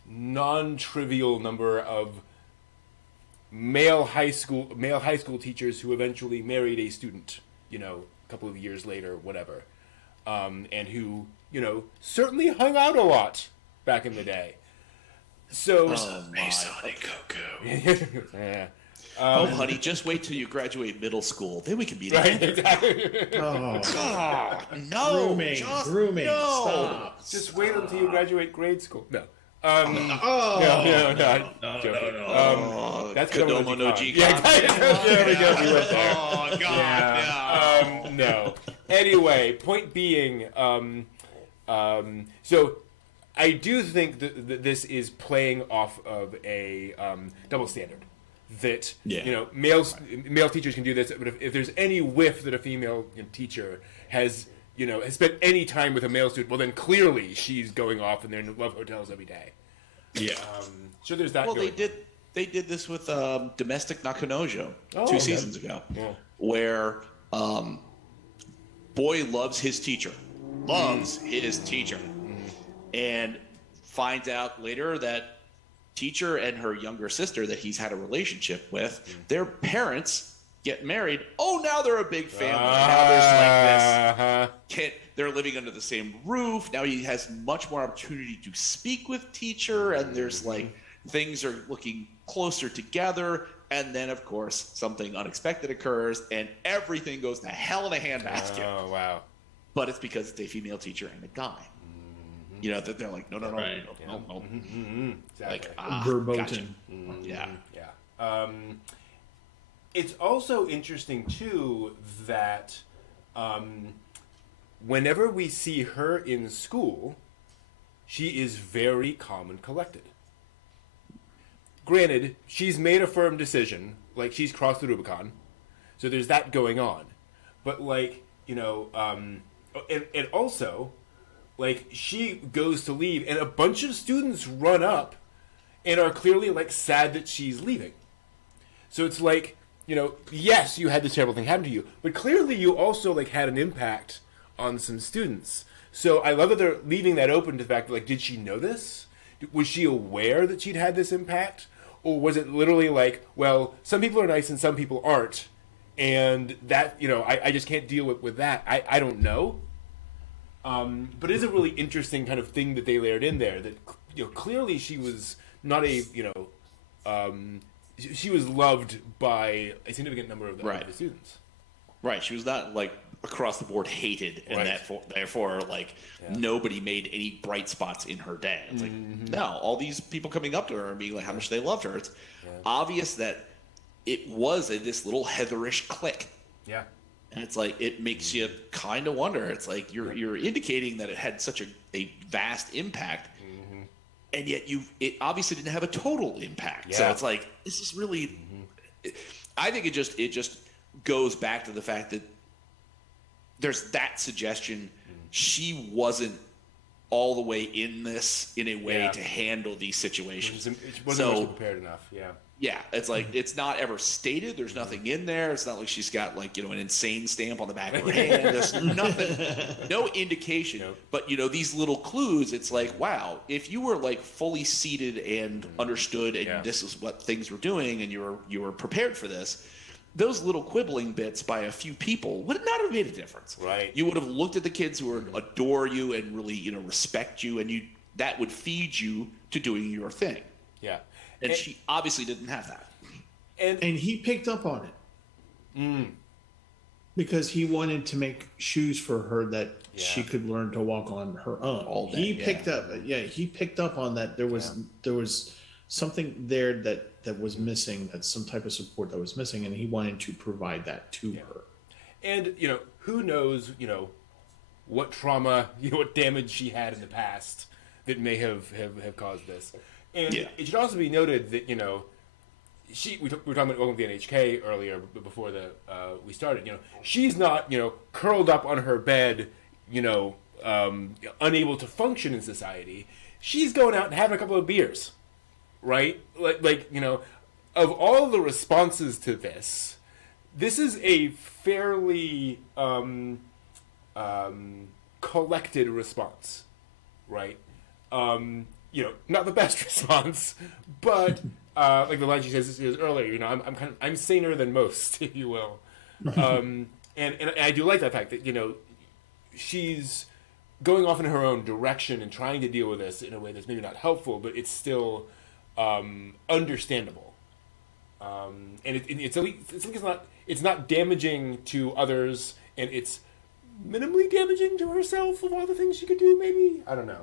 non-trivial number of male high school teachers who eventually married a student, a couple of years later, whatever, and who, certainly hung out a lot back in the day. So, yeah. Honey, just wait till you graduate middle school. Then we can be together. Right, exactly. God, no. Grooming. No. Stop. Just wait until you graduate grade school. No. No. That's Kodomo no G-Con. Yeah, there we go. We went there. Oh, God, no. Anyway, point being, so I do think that this is playing off of a double standard. That male teachers can do this, but if there's any whiff that a female teacher has spent any time with a male student, well, then clearly she's going off and they're in love hotels every day. Yeah. So there's that. Well, they did this with Domestic Nakanojo 2 seasons ago, where boy loves his teacher, and finds out later that teacher and her younger sister that he's had a relationship with, their parents get married. Oh, now they're a big family. Now there's like this. They're living under the same roof. Now he has much more opportunity to speak with teacher, and there's like things are looking closer together. And then, of course, something unexpected occurs, and everything goes to hell in a handbasket. Oh, wow. But it's because it's a female teacher and a guy. You know, that they're like, no. Exactly. Like, verboten. Gotcha. Yeah. It's also interesting, too, that whenever we see her in school, she is very calm and collected. Granted, she's made a firm decision. Like, she's crossed the Rubicon. So there's that going on. But, like, you know, and also, like, she goes to leave, and a bunch of students run up and are clearly, like, sad that she's leaving. So it's like, you know, yes, you had this terrible thing happen to you, but clearly you also, like, had an impact on some students. So I love that they're leaving that open to the fact that, like, did she know this? Was she aware that she'd had this impact? Or was it literally like, well, some people are nice and some people aren't, and that, you know, I just can't deal with that. I don't know. But it is a really interesting kind of thing that they layered in there, that, you know, clearly she was not a, you know, she was loved by a significant number of the students. Right. She was not like across the board hated, and therefore like nobody made any bright spots in her day. It's like, no, all these people coming up to her and being like how much they loved her. It's obvious that it was this little Heatherish clique. Yeah. And it's like, it makes you kind of wonder. It's like you're indicating that it had such a vast impact, and yet it obviously didn't have a total impact. Yeah. So it's like, this is really. I think it just goes back to the fact that there's that suggestion she wasn't all the way in this in a way to handle these situations. It wasn't prepared enough. Yeah. Yeah, it's like, it's not ever stated. There's nothing in there. It's not like she's got, like, you know, an insane stamp on the back of her hand. There's nothing, no indication. Nope. But, you know, these little clues, it's like, wow, if you were, like, fully seated and understood, and this is what things were doing, and you were prepared for this, those little quibbling bits by a few people would not have made a difference. Right. You would have looked at the kids who adore you and really, you know, respect you, and that would feed you to doing your thing. Yeah. And she obviously didn't have that. And he picked up on it. Because he wanted to make shoes for her that she could learn to walk on her own. He picked up on that. There was something there that was missing, that some type of support that was missing, and he wanted to provide that to her. And, you know, who knows, you know, what trauma, you know, what damage she had in the past that may have caused this. And it should also be noted that, you know, we were talking about Welcome to the NHK earlier, before we started. You know, she's not, you know, curled up on her bed, you know, unable to function in society. She's going out and having a couple of beers, right? Like you know, of all the responses to this is a fairly collected response, right? You know, not the best response, but like the line she says earlier, you know, I'm saner than most, if you will, and I do like that fact that, you know, she's going off in her own direction and trying to deal with this in a way that's maybe not helpful, but it's still understandable, and it's not damaging to others, and it's minimally damaging to herself of all the things she could do. Maybe, I don't know.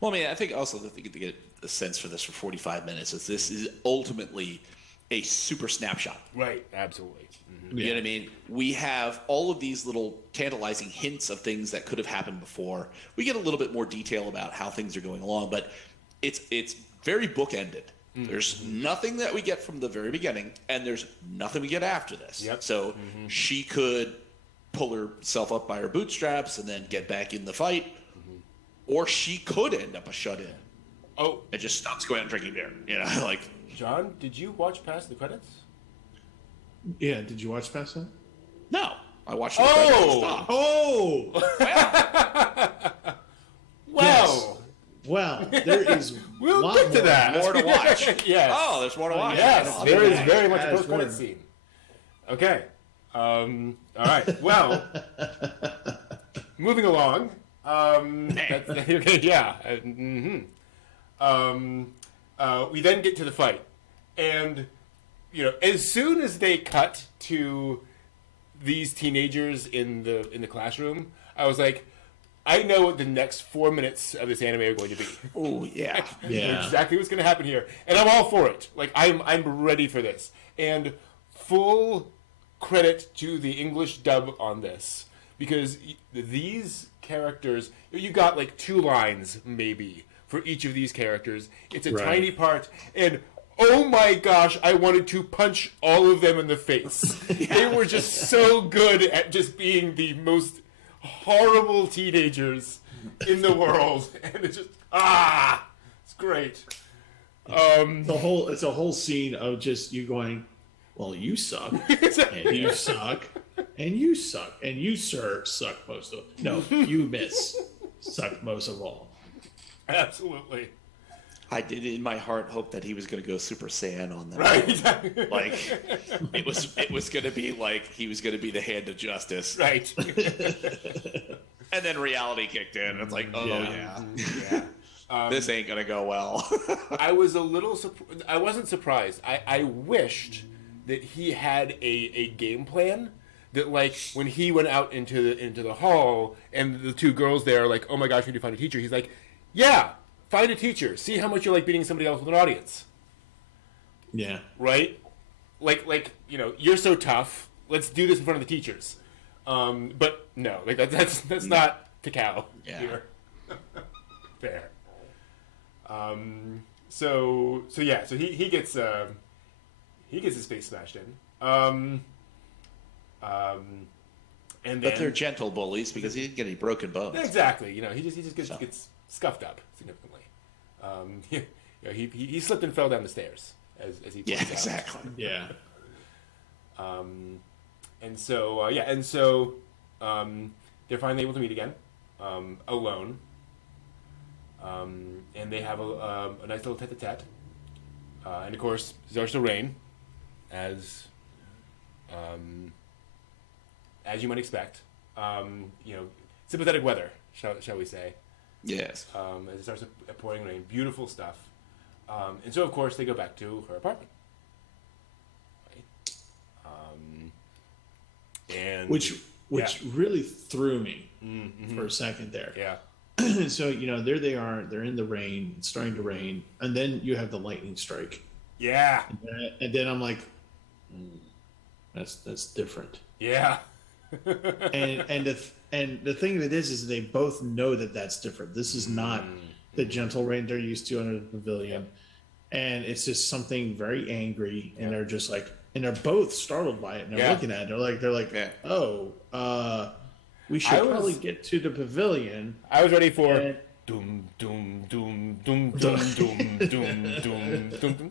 Well, I mean, I think also that they get a sense for this for 45 minutes is this is ultimately a super snapshot. Right, absolutely. Mm-hmm. You know what I mean? We have all of these little tantalizing hints of things that could have happened before. We get a little bit more detail about how things are going along, but it's very bookended. Mm-hmm. There's nothing that we get from the very beginning, and there's nothing we get after this. Yep. So she could pull herself up by her bootstraps and then get back in the fight. Or she could end up a shut-in. Oh. And just stops going out and drinking beer. You know, like... John, did you watch past the credits? Yeah, did you watch past that? No. I watched the credits and stopped. Oh! Wow! Well, there is We'll lot get to more. that. More to watch. Yes. Oh, there's more to watch. Yes, Oh, there is yeah. very much a Yes, post-credit more. scene. Okay. All right. Well, moving along. Okay, yeah. We then get to the fight, and as soon as they cut to these teenagers in the classroom, I was like, I know what the next 4 minutes of this anime are going to be. Oh yeah. Yeah. Exactly what's going to happen here, and I'm all for it. Like I'm ready for this, and full credit to the English dub on this, because these characters, you got like 2 lines maybe for each of these characters. It's a Right. tiny part, and oh my gosh, I wanted to punch all of them in the face. They were just so good at just being the most horrible teenagers in the world, and it's just it's great. It's a whole scene of just you going, well, you suck, and you suck, and you suck, and you, sir, suck most of. No, you miss, suck most of all. Absolutely. I did in my heart hope that he was going to go Super Saiyan on them. Right. Like it was going to be like he was going to be the hand of justice. Right. And then reality kicked in. It's like, oh yeah, Yeah. this ain't going to go well. I was a little I wasn't surprised. I wished that he had a game plan that, like, when he went out into the hall and the 2 girls there are like, oh my gosh, we need to find a teacher. He's like, yeah, find a teacher. See how much you like beating somebody else with an audience. Yeah. Right? Like you're so tough. Let's do this in front of the teachers. But no, like that's not Takao here. Fair. So he gets his face smashed in. And then, But they're gentle bullies because he didn't get any broken bones. exactly. He just gets scuffed up significantly. He slipped and fell down the stairs as he points Yeah, out. exactly. Yeah. And so they're finally able to meet again, alone. And they have a nice little tete-a-tete. And of course, there's the rain, as you might expect. Sympathetic weather, shall we say? Yes. As it starts pouring rain, beautiful stuff. And so, of course, they go back to her apartment. Right? And Which really threw me Mm-hmm. for a second there. Yeah. So, there they are. They're in the rain. It's starting to rain. And then you have the lightning strike. Yeah. And then I'm like, that's different. Yeah. And the thing of it is they both know that that's different. This is not the gentle rain they're used to under the pavilion. And it's just something very angry. And they're just like, and they're both startled by it. And they're looking at it. They're like, oh, we should probably get to the pavilion. I was ready for And- doom doom doom doom doom doom doom doom doom doom.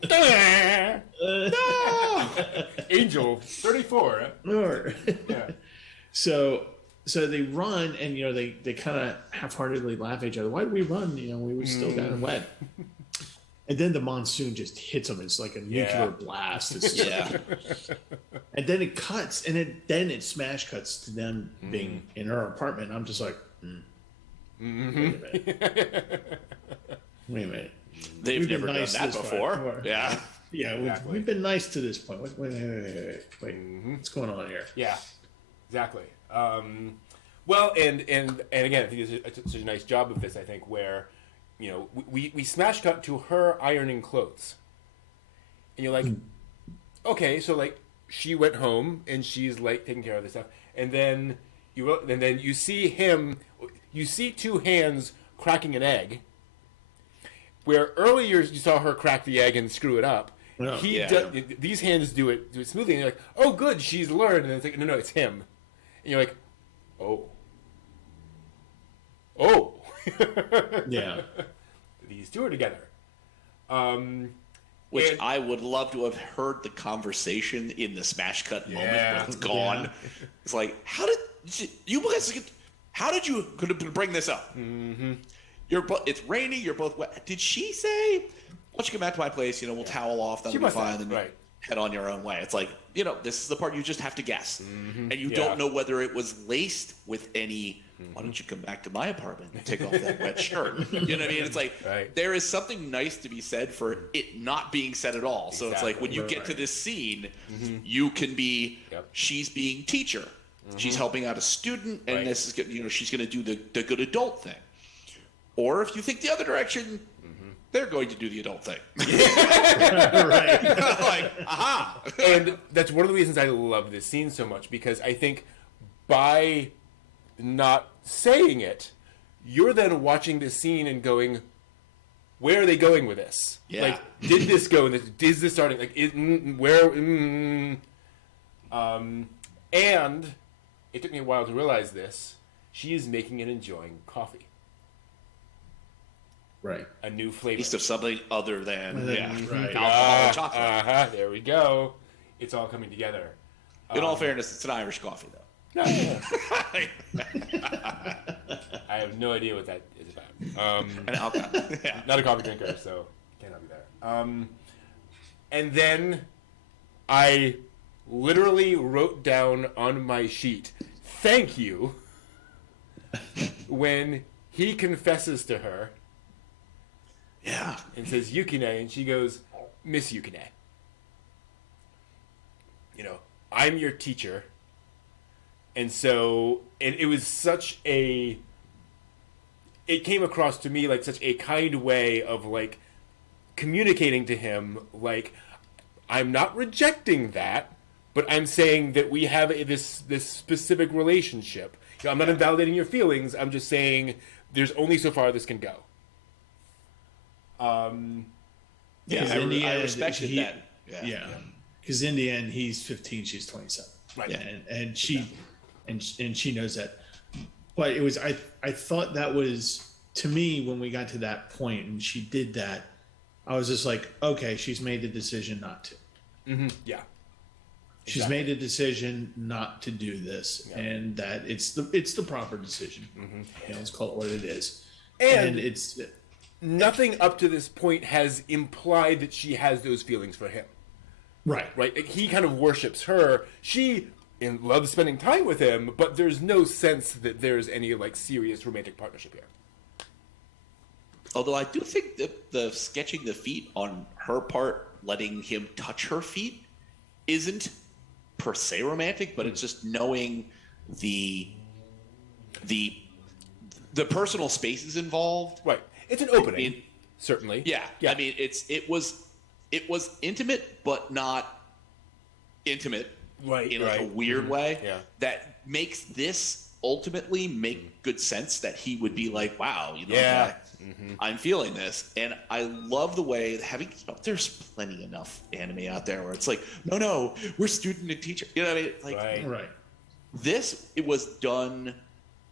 Angel 34. Or- Yeah. So they run, and they kind of half-heartedly laugh at each other. Why did we run? We were still kind of wet. And then the monsoon just hits them. It's like a nuclear blast. It's just, and then it cuts, and then it smash cuts to them being in her apartment. I'm just like, wait a minute. They've We've been never nice done that this before. far. Yeah. Yeah, Exactly. we've been nice to this point. Wait, what's going on here? Yeah, exactly. Well, and again, I think it's such a nice job of this. I think where, we smash cut to her ironing clothes, and you're like, okay, so like she went home and she's like taking care of this stuff, and then you see him, you see 2 hands cracking an egg. Where earlier you saw her crack the egg and screw it up. Yeah. These hands do it smoothly, and you're like, oh, good, she's learned. And it's like, no, it's him. And you're like, oh. Yeah. These 2 are together. Which And- I would love to have heard the conversation in the smash cut moment Yeah. when it's gone. It's like, how did you guys? How did you could bring this up? It's raining. You're both wet. Did she say, "Why don't you come back to my place? We'll towel off. That'll be fine." Then right. Head on your own way. It's like, this is the part you just have to guess, and you don't know whether it was laced with any. Why don't you come back to my apartment and take off that wet shirt? You know what I mean? It's like there is something nice to be said for it not being said at all. So it's like when you get to this scene, you can be. She's being teacher. She's helping out a student, and this is she's going to do the good adult thing. Or if you think the other direction, they're going to do the adult thing. Right. Like, aha. And that's one of the reasons I love this scene so much, because I think by not saying it, you're then watching this scene and going, where are they going with this? Yeah. Like, did this go in this? Is this starting? Like, where? And it took me a while to realize this. She is making and enjoying coffee. Right. A new flavor. Taste of something other than right. alcohol or chocolate. There we go. It's all coming together. In all fairness, it's an Irish coffee, though. I have no idea what that is about. An alcohol. Yeah. Not a coffee drinker, so cannot be there. And then I literally wrote down on my sheet, "Thank you," when he confesses to her. Yeah. And says Yukine, and she goes, "Miss Yukine, I'm your teacher." And so, and it was it came across to me like such a kind way of like communicating to him, like, I'm not rejecting that, but I'm saying that we have this specific relationship. I'm not invalidating your feelings. I'm just saying there's only so far this can go. I respected that. Yeah. Because in the end, he's 15, she's 27. Right. Yeah, and she knows that. But it was I thought that was, to me, when we got to that point and she did that, I was just like, okay, she's made the decision not to. Mm-hmm. Yeah. She's made a decision not to do this, and that it's the proper decision. Let's call it what it is. And it's nothing up to this point has implied that she has those feelings for him. Right. Right. Like, he kind of worships her. She loves spending time with him, but there's no sense that there's any like serious romantic partnership here. Although I do think that the sketching the feet on her part, letting him touch her feet, isn't per se romantic, but it's just knowing the personal spaces involved. Right. It's an opening, certainly. Yeah. I mean, it was intimate, but not intimate. Right. In like a weird way. Yeah. That makes this ultimately make good sense. That he would be like, "Wow, I'm feeling this," and I love the way there's plenty enough anime out there where it's like, no, we're student and teacher. You know what I mean? Like, right. This, it was done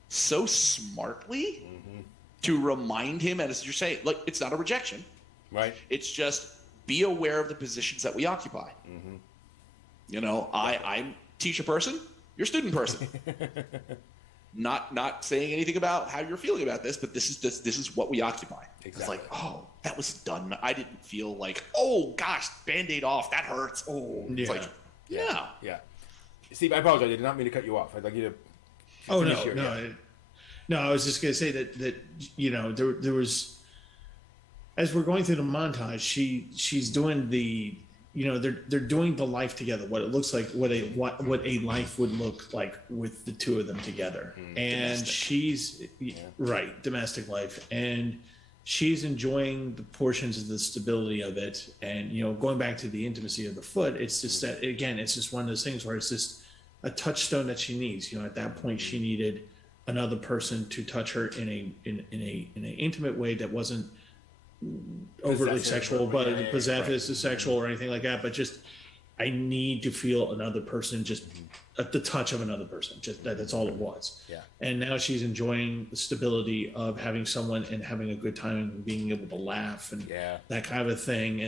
so smartly to remind him, as you're saying, like, it's not a rejection. Right. It's just be aware of the positions that we occupy. I'm teacher person, you're student person. Not saying anything about how you're feeling about this, but this is what we occupy. Exactly. It's like, oh, that was done. I didn't feel like, oh gosh, Band-Aid off, that hurts. Oh, it's like, yeah. Steve, I apologize. I did not mean to cut you off. I'd like you to. Oh no. I was just going to say that there was, as we're going through the montage, she's doing the. They're doing the life together, what it looks like, what a life would look like with the two of them together. And domestic. She's right, domestic life, and she's enjoying the portions of the stability of it. And going back to the intimacy of the foot, it's just that, again, it's just one of those things where it's just a touchstone that she needs. At that point, she needed another person to touch her in an intimate way that wasn't overtly sexual, but possessive, sexual, or anything like that. But just, I need to feel another person, just at the touch of another person. Just that's all it was. Yeah. And now she's enjoying the stability of having someone and having a good time and being able to laugh and that kind of a thing,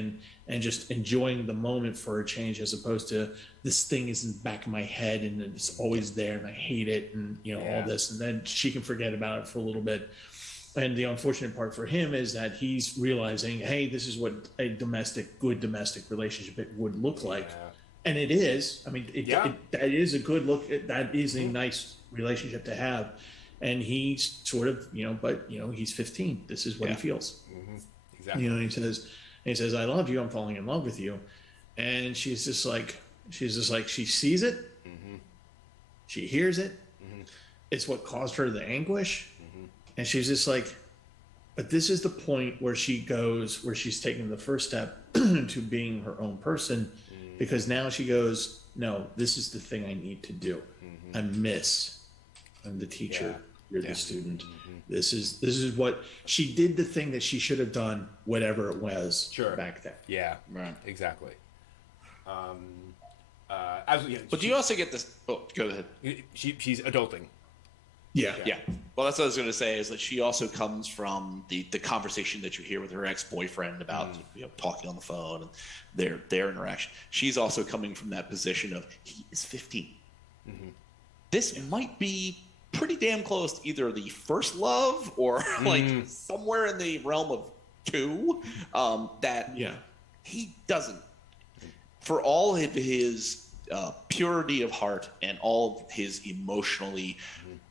and just enjoying the moment for a change, as opposed to this thing is in the back of my head and it's always there and I hate it and all this, and then she can forget about it for a little bit. and the unfortunate part for him is that he's realizing, hey, this is what a good domestic relationship would look like. Yeah. And it is. I mean, that is a good look. That is a Mm-hmm. nice relationship to have. And he's sort of, but he's 15. This is what he feels. Mm-hmm. Exactly. He says, I love you. I'm falling in love with you. And she sees it. Mm-hmm. She hears it. Mm-hmm. It's what caused her the anguish. Mm-hmm. And she's just like, but this is the point where she's taking the first step to being her own person, because now she goes, no, this is the thing I need to do. I'm the teacher. You're the student. This is what she did, the thing that she should have done, whatever it was back then. Yeah. Right. Exactly. Absolutely. Yeah. But do you also get this? Oh, go ahead. She's adulting. Yeah. Yeah. Well, that's what I was going to say, is that she also comes from the conversation that you hear with her ex-boyfriend about talking on the phone and their interaction. She's also coming from that position of, he is 15. This might be pretty damn close to either the first love or like somewhere in the realm of 2, that he doesn't, for all of his purity of heart and all of his emotionally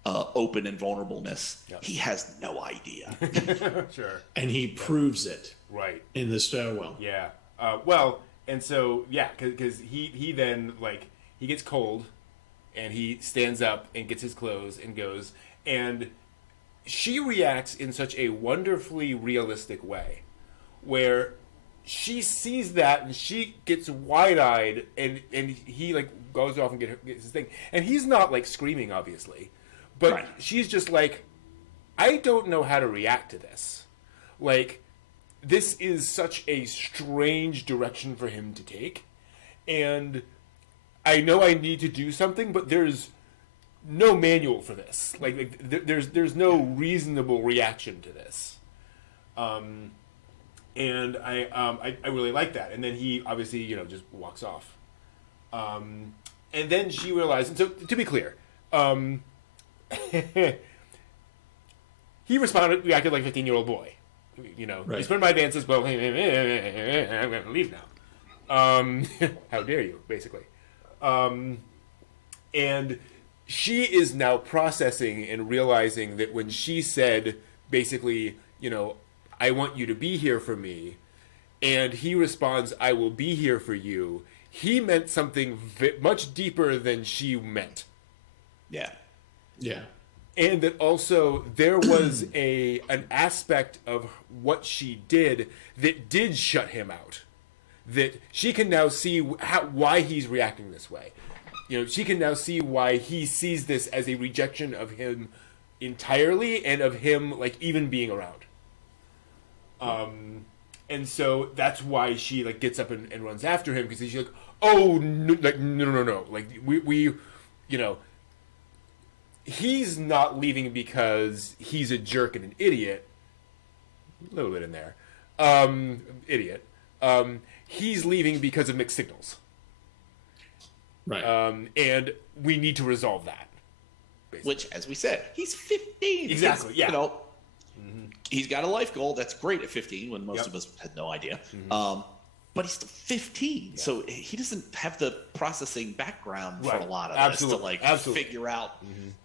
open and vulnerableness, he has no idea. Sure. And he proves it in the stairwell. Yeah. And so, because he then, he gets cold, and he stands up and gets his clothes and goes, and she reacts in such a wonderfully realistic way, where she sees that and she gets wide-eyed, and he goes off and gets his thing, and he's not screaming, obviously, but she's just like, I don't know how to react to this. This is such a strange direction for him to take, and I know I need to do something, but there's no manual for this. There's no reasonable reaction to this. And I really like that. And then he obviously, just walks off. And then she realized, and so to be clear, he reacted like a 15-year-old boy. He's been my dances, but I'm going to leave now. How dare you, basically. And she is now processing and realizing that when she said, basically, I want you to be here for me, and he responds, I will be here for you, he meant something much deeper than she meant. Yeah. Yeah. And that also there was an aspect of what she did that did shut him out. That she can now see why he's reacting this way. She can now see why he sees this as a rejection of him entirely, and of him even being around. And so that's why she gets up and runs after him, because she's like, oh no, we he's not leaving because he's a jerk and an idiot. A little bit in there, idiot. He's leaving because of mixed signals. Right. And we need to resolve that. Basically. Which, as we said, he's 15. Exactly, yeah. He's got a life goal. That's great at 15, when most of us had no idea. But he's still 15, so he doesn't have the processing background for a lot of this to figure out,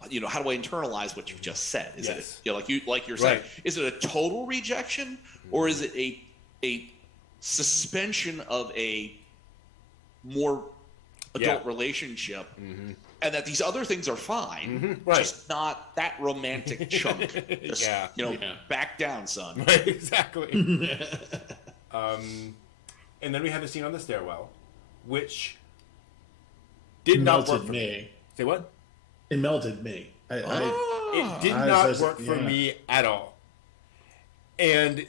how do I internalize what you've just said? Is it, like you're saying, is it a total rejection, or is it a suspension of a more adult relationship, and that these other things are fine, just not that romantic chunk. Just, back down, son. Right, exactly. And then we have the scene on the stairwell, which did not work for me. Say what? It melted me. It did not work for me at all. And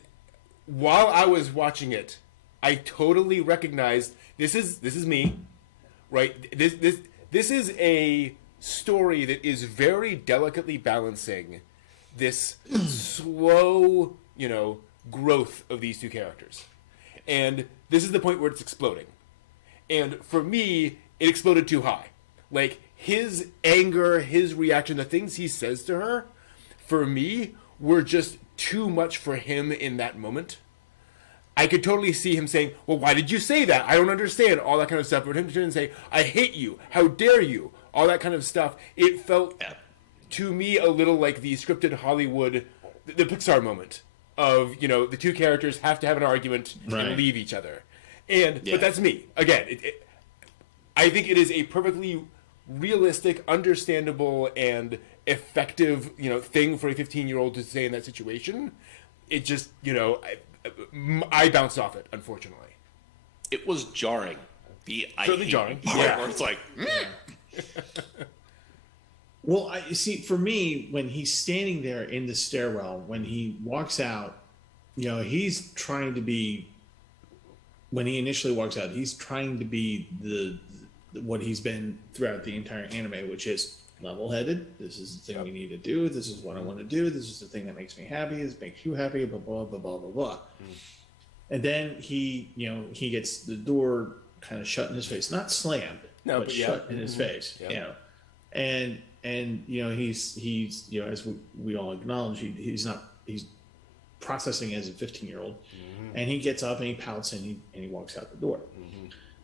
while I was watching it, I totally recognized this is me, right? This is a story that is very delicately balancing this slow, growth of these two characters. And this is the point where it's exploding. And for me, it exploded too high. His anger, his reaction, the things he says to her, for me, were just too much for him in that moment. I could totally see him saying, well, why did you say that? I don't understand, all that kind of stuff. But him to turn and say, I hate you, how dare you, all that kind of stuff. It felt, to me, a little like the scripted Hollywood, the Pixar moment of, the two characters have to have an argument and leave each other. But that's me. Again, I think it is a perfectly realistic, understandable, and effective, thing for a 15-year-old to say in that situation. It just, I bounced off it, unfortunately. It was jarring. Certainly jarring. Where it's like, Well, you see, for me, when he's standing there in the stairwell, when he walks out, he's trying to be. When he initially walks out, he's trying to be what he's been throughout the entire anime, which is level-headed. This is the thing we need to do. This is what I want to do. This is the thing that makes me happy. This makes you happy. Blah blah blah blah blah blah. And then he gets the door kind of shut in his face, not slammed, but shut in his face. And he's as we all acknowledge, he's processing as a 15-year-old, and he gets up and he pouts and he walks out the door,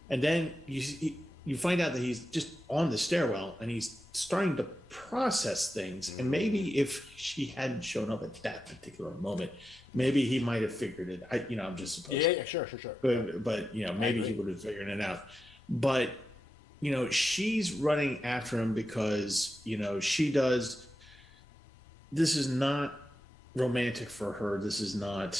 and then you find out that he's just on the stairwell and he's starting to process things. And maybe if she hadn't shown up at that particular moment, maybe he might have figured it. I'm just supposed to. Yeah, sure. But maybe he would have figured it out. But she's running after him because she does. This is not romantic for her. This is not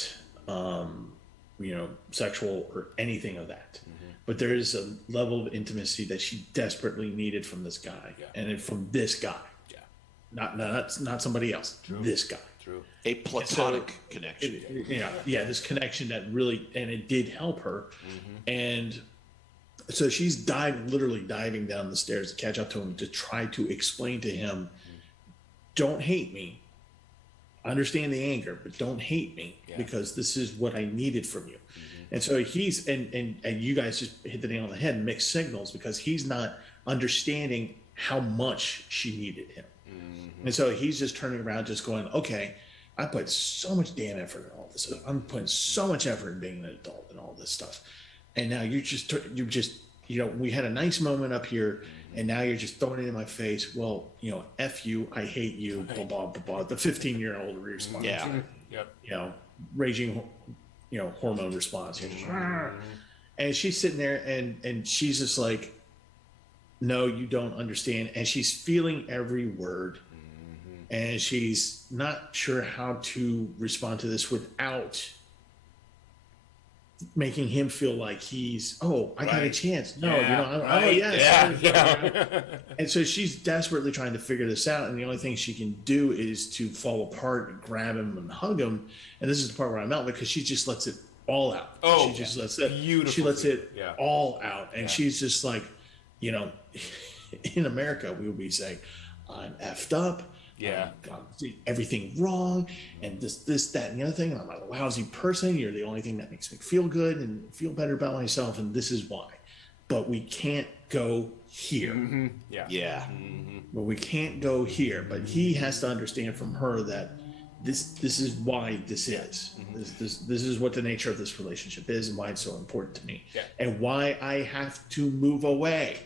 sexual or anything of that. But there is a level of intimacy that she desperately needed from this guy, and from this guy. Not somebody else. True. This guy. True. A platonic connection. This connection that really, and it did help her. And so she's literally diving down the stairs to catch up to him, to try to explain to him, don't hate me. I understand the anger, but don't hate me because this is what I needed from you. And so he's, and you guys just hit the nail on the head, mixed signals, because he's not understanding how much she needed him. And so he's just turning around, just going, okay, I put so much damn effort in all this. I'm putting so much effort in being an adult and all this stuff. And now you're just, we had a nice moment up here, and now you're just throwing it in my face. Well, F you, I hate you, blah, blah, blah, blah. The 15-year-old response. Yeah. Yep. Raging, hormone response. And she's sitting there and she's just like, no, you don't understand. And she's feeling every word. And she's not sure how to respond to this without making him feel like he's, I got a chance. No, And so she's desperately trying to figure this out, and the only thing she can do is to fall apart and grab him and hug him. And this is the part where I'm out, because she just lets it all out. She just lets it. She lets it all out, and she's just like, in America we would be saying, I'm effed up. Everything wrong, and this, that, and the other thing. And I'm a lousy person. You're the only thing that makes me feel good and feel better about myself, and this is why. But we can't go here. But we can't go here. But he has to understand from her that this is why this is. This is what the nature of this relationship is, and why it's so important to me, and why I have to move away.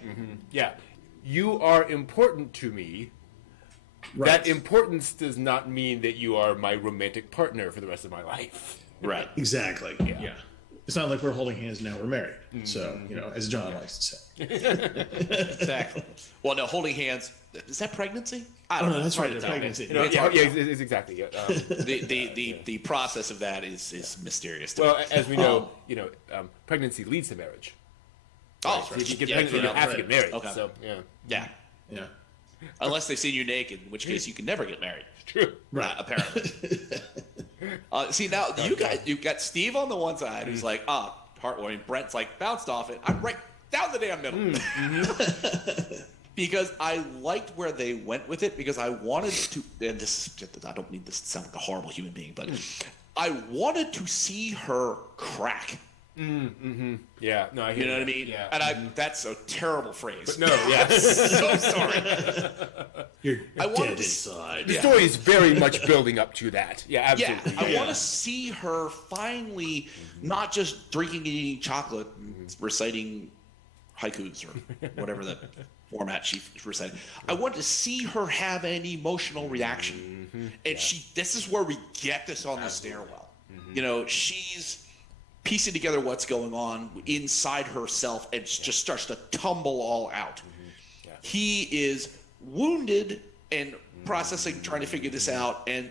You are important to me. That importance does not mean that you are my romantic partner for the rest of my life. Right. Exactly. Yeah. It's not like we're holding hands now we're married. So, as John likes to say. Exactly. Well, no, holding hands, is that pregnancy? I don't know. That's right. It's pregnancy. It's exactly. The process of that is mysterious. Well, as we know, pregnancy leads to marriage. Oh, so if you get pregnant, you have to get married. Okay. So, yeah. Unless they see you naked, in which case you can never get married. True. Right. Apparently. See, now you've got Steve on the one side who's like, heartwarming. Brent's like, bounced off it. I'm right down the damn middle. Because I liked where they went with it, because I wanted to, and I don't mean this to sound like a horrible human being, but I wanted to see her crack Yeah, no, I hear You know what I mean? Yeah. And that's a terrible phrase. But no, yes. So sorry. You're I wanted dead to inside. The story is very much building up to that. Yeah, absolutely. I want to see her finally not just drinking and eating chocolate, and reciting haikus or whatever the format she recited. I want to see her have an emotional reaction. And this is where we get this on the stairwell. You know, she's piecing together what's going on inside herself and just starts to tumble all out. He is wounded and processing, trying to figure this out, and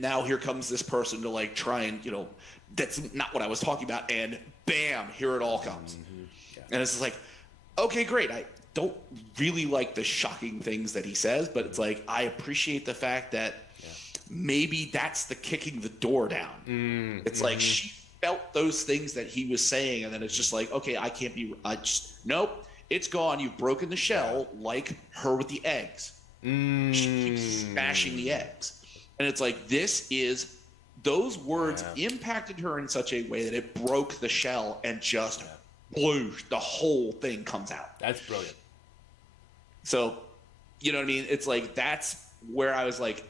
now here comes this person to like try and, you know, that's not what I was talking about, and bam, here it all comes. And it's just like, okay, great. I don't really like the shocking things that he says, but it's like, I appreciate the fact that maybe that's the kicking the door down. It's like she felt those things that he was saying, and then it's just like, okay, nope, it's gone. You've broken the shell, like her with the eggs. She keeps smashing the eggs. And it's like, those words impacted her in such a way that it broke the shell and just blew, the whole thing comes out. That's brilliant. So, you know what I mean? It's like, that's where I was like,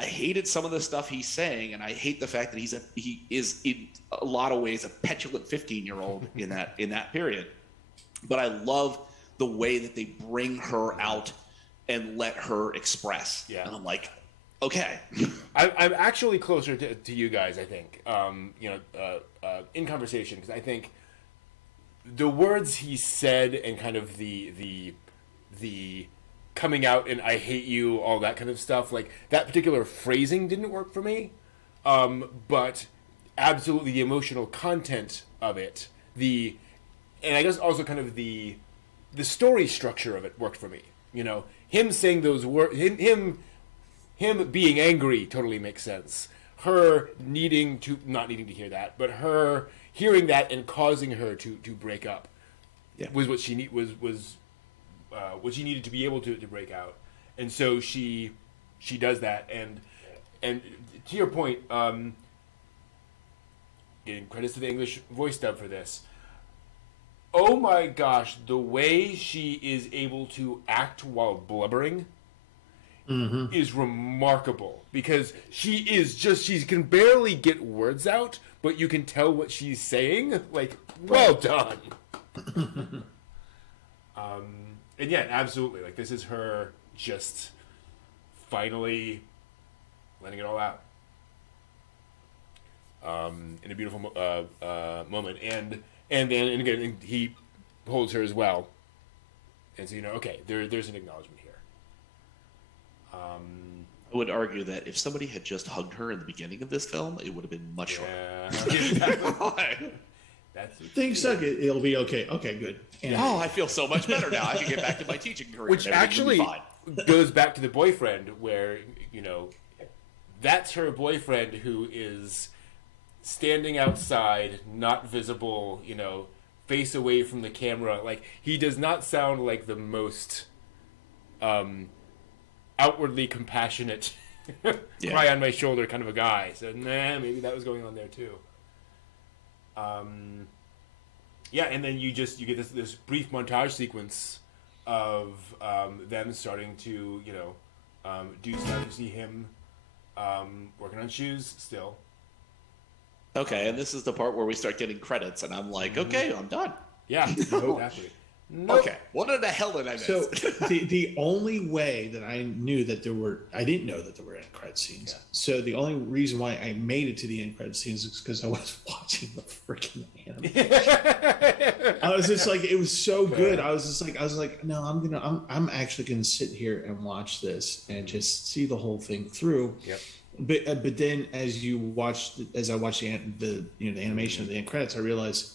I hated some of the stuff he's saying, and I hate the fact that he is in a lot of ways a petulant 15-year-old in that period. But I love the way that they bring her out and let her express. Yeah. And I'm like, okay. I'm actually closer to you guys, I think, in conversation, because I think the words he said and kind of the coming out and I hate you, all that kind of stuff, like that particular phrasing didn't work for me. But absolutely the emotional content of it, and I guess also kind of the story structure of it worked for me. You know, him saying those words, him being angry totally makes sense. Her not needing to hear that, but her hearing that and causing her to break up was what she was what she needed to be able to break out. And so she does that, and to your point, getting credits to the English voice dub for this. Oh my gosh, the way she is able to act while blubbering is remarkable, because she can barely get words out, but you can tell what she's saying. Like, well done. And yeah, absolutely. Like, this is her just finally letting it all out. In a beautiful moment. And again, he holds her as well. And so, okay, there's an acknowledgement here. I would argue that if somebody had just hugged her in the beginning of this film, it would have been much shorter. Things suck. It'll be okay. Okay, good. And I feel so much better now. I can get back to my teaching career. Which actually goes back to the boyfriend, where, that's her boyfriend who is standing outside, not visible, face away from the camera. Like, he does not sound like the most outwardly compassionate, cry on my shoulder kind of a guy. So, maybe that was going on there too. And then you get this brief montage sequence of them starting to, do stuff. You see him working on shoes still. Okay, and this is the part where we start getting credits, and I'm like, okay, I'm done. Yeah, exactly. Nope. Okay, what in the hell did I miss? So the only way that I knew that I didn't know that there were end credit scenes. Yeah. So the only reason why I made it to the end credit scenes is because I was watching the freaking anime. I was just like, it was so good. I was like, no, I'm actually gonna sit here and watch this and just see the whole thing through. Yep. But then as I watched the animation of the end credits, I realized,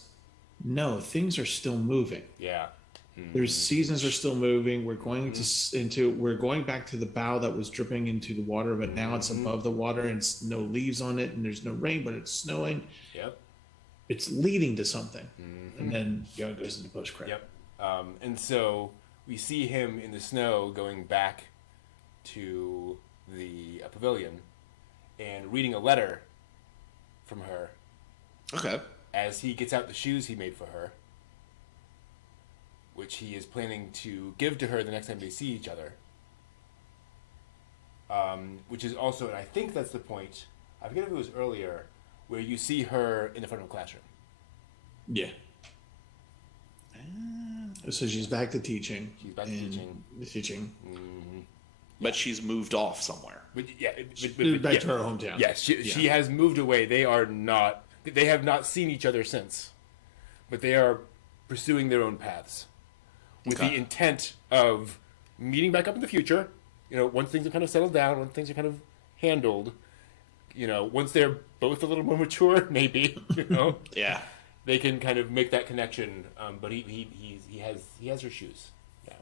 no, things are still moving. Yeah. There's seasons are still moving. We're going we're going back to the bow that was dripping into the water, but now it's above the water and it's no leaves on it and there's no rain, but it's snowing. Yep. It's leading to something. And then it goes into post credit. Yep. And so we see him in the snow going back to the pavilion and reading a letter from her. Okay. as he gets out the shoes he made for her, which he is planning to give to her the next time they see each other. Which is also, and I think that's the point, I forget if it was earlier, where you see her in the front of a classroom. Yeah. So she's back to teaching. She's back to teaching. Teaching. But she's moved off somewhere. But, yeah, Back to her hometown. Yes, she has moved away. They have not seen each other since. But they are pursuing their own paths. With the intent of meeting back up in the future, once things are kind of settled down, once things are kind of handled, once they're both a little more mature, maybe, Yeah. they can kind of make that connection. But he has her shoes now,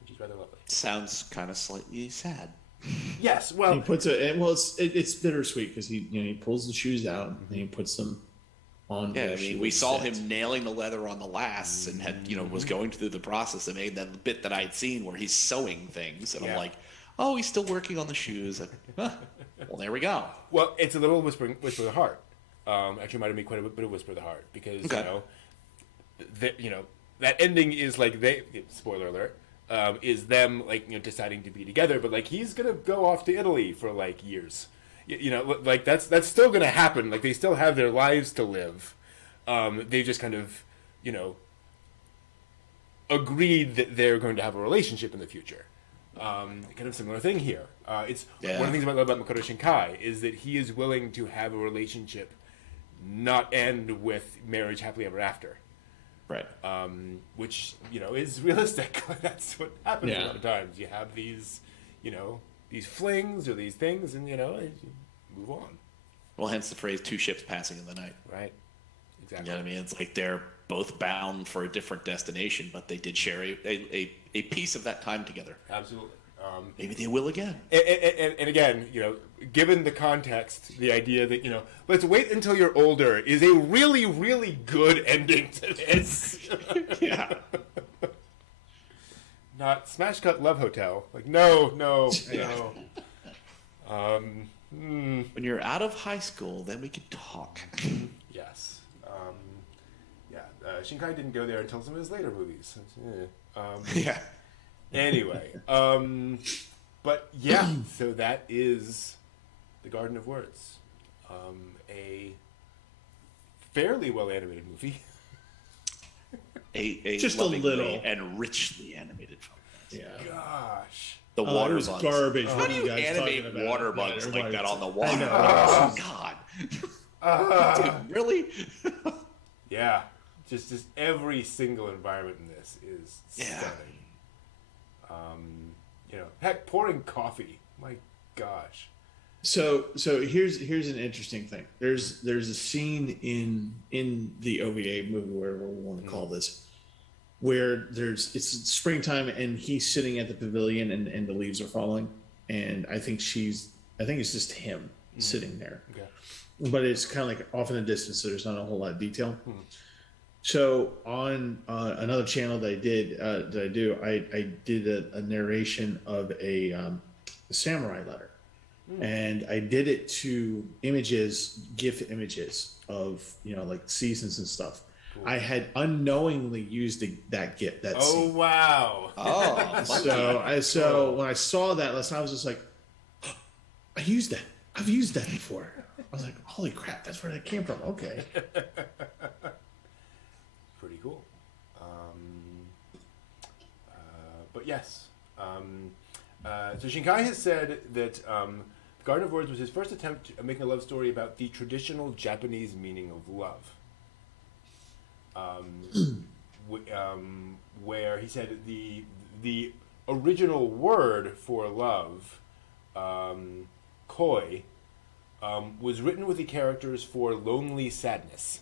which is rather lovely. Sounds kind of slightly sad. Yes, well, He puts it's bittersweet because he pulls the shoes out and he puts them on. Yeah, I mean, we saw him nailing the leather on the lasts and had, was going through the process and made that the bit that I'd seen where he's sewing things. And I'm like, oh, he's still working on the shoes. And, well, there we go. Well, it's a little Whisper of the Heart. Actually, reminded me quite a bit of Whisper of the Heart because, that ending is like spoiler alert, is them deciding to be together, but he's gonna go off to Italy for years. That's still gonna happen. They still have their lives to live. They've just kind of agreed that they're going to have a relationship in the future. Kind of similar thing here. It's one of the things I love about Makoto Shinkai is that he is willing to have a relationship not end with marriage happily ever after. Right. Which, is realistic. That's what happens a lot of times. You have these, these flings or these things and, you move on. Well, hence the phrase two ships passing in the night. Right. Exactly. You know what I mean? It's like they're both bound for a different destination, but they did share a piece of that time together. Absolutely. Maybe they will again. And again, given the context, the idea that, let's wait until you're older is a really, really good ending to this. Yeah. Not Smash Cut Love Hotel. No. When you're out of high school, then we can talk. Yes. Shinkai didn't go there until some of his later movies. Yeah. Anyway, but yeah, so that is The Garden of Words, a fairly well animated movie. a just a little and richly animated film. Yeah. Gosh, the water it was bugs. garbage. How What do are you guys animate talking about? water bugs like that on the water? I know. Oh God. Dude, really? yeah, just every single environment in this is stunning. Heck, pouring coffee. My gosh. So here's an interesting thing. There's a scene in the OVA movie, whatever we want to call this, where it's springtime and he's sitting at the pavilion and the leaves are falling, and I think it's just him sitting there. Okay. But it's kind of off in the distance, so there's not a whole lot of detail. So on another channel that I did a narration of a samurai letter, and I did it to GIF images of seasons and stuff. Cool. I had unknowingly used that GIF. That scene. Wow! Oh, so when I saw that last night, I was just like, oh, I've used that before. I was like, holy crap, that's where that came from. Okay. Pretty cool. But yes. So Shinkai has said that Garden of Words was his first attempt at making a love story about the traditional Japanese meaning of love. Where he said the original word for love, koi, was written with the characters for lonely sadness.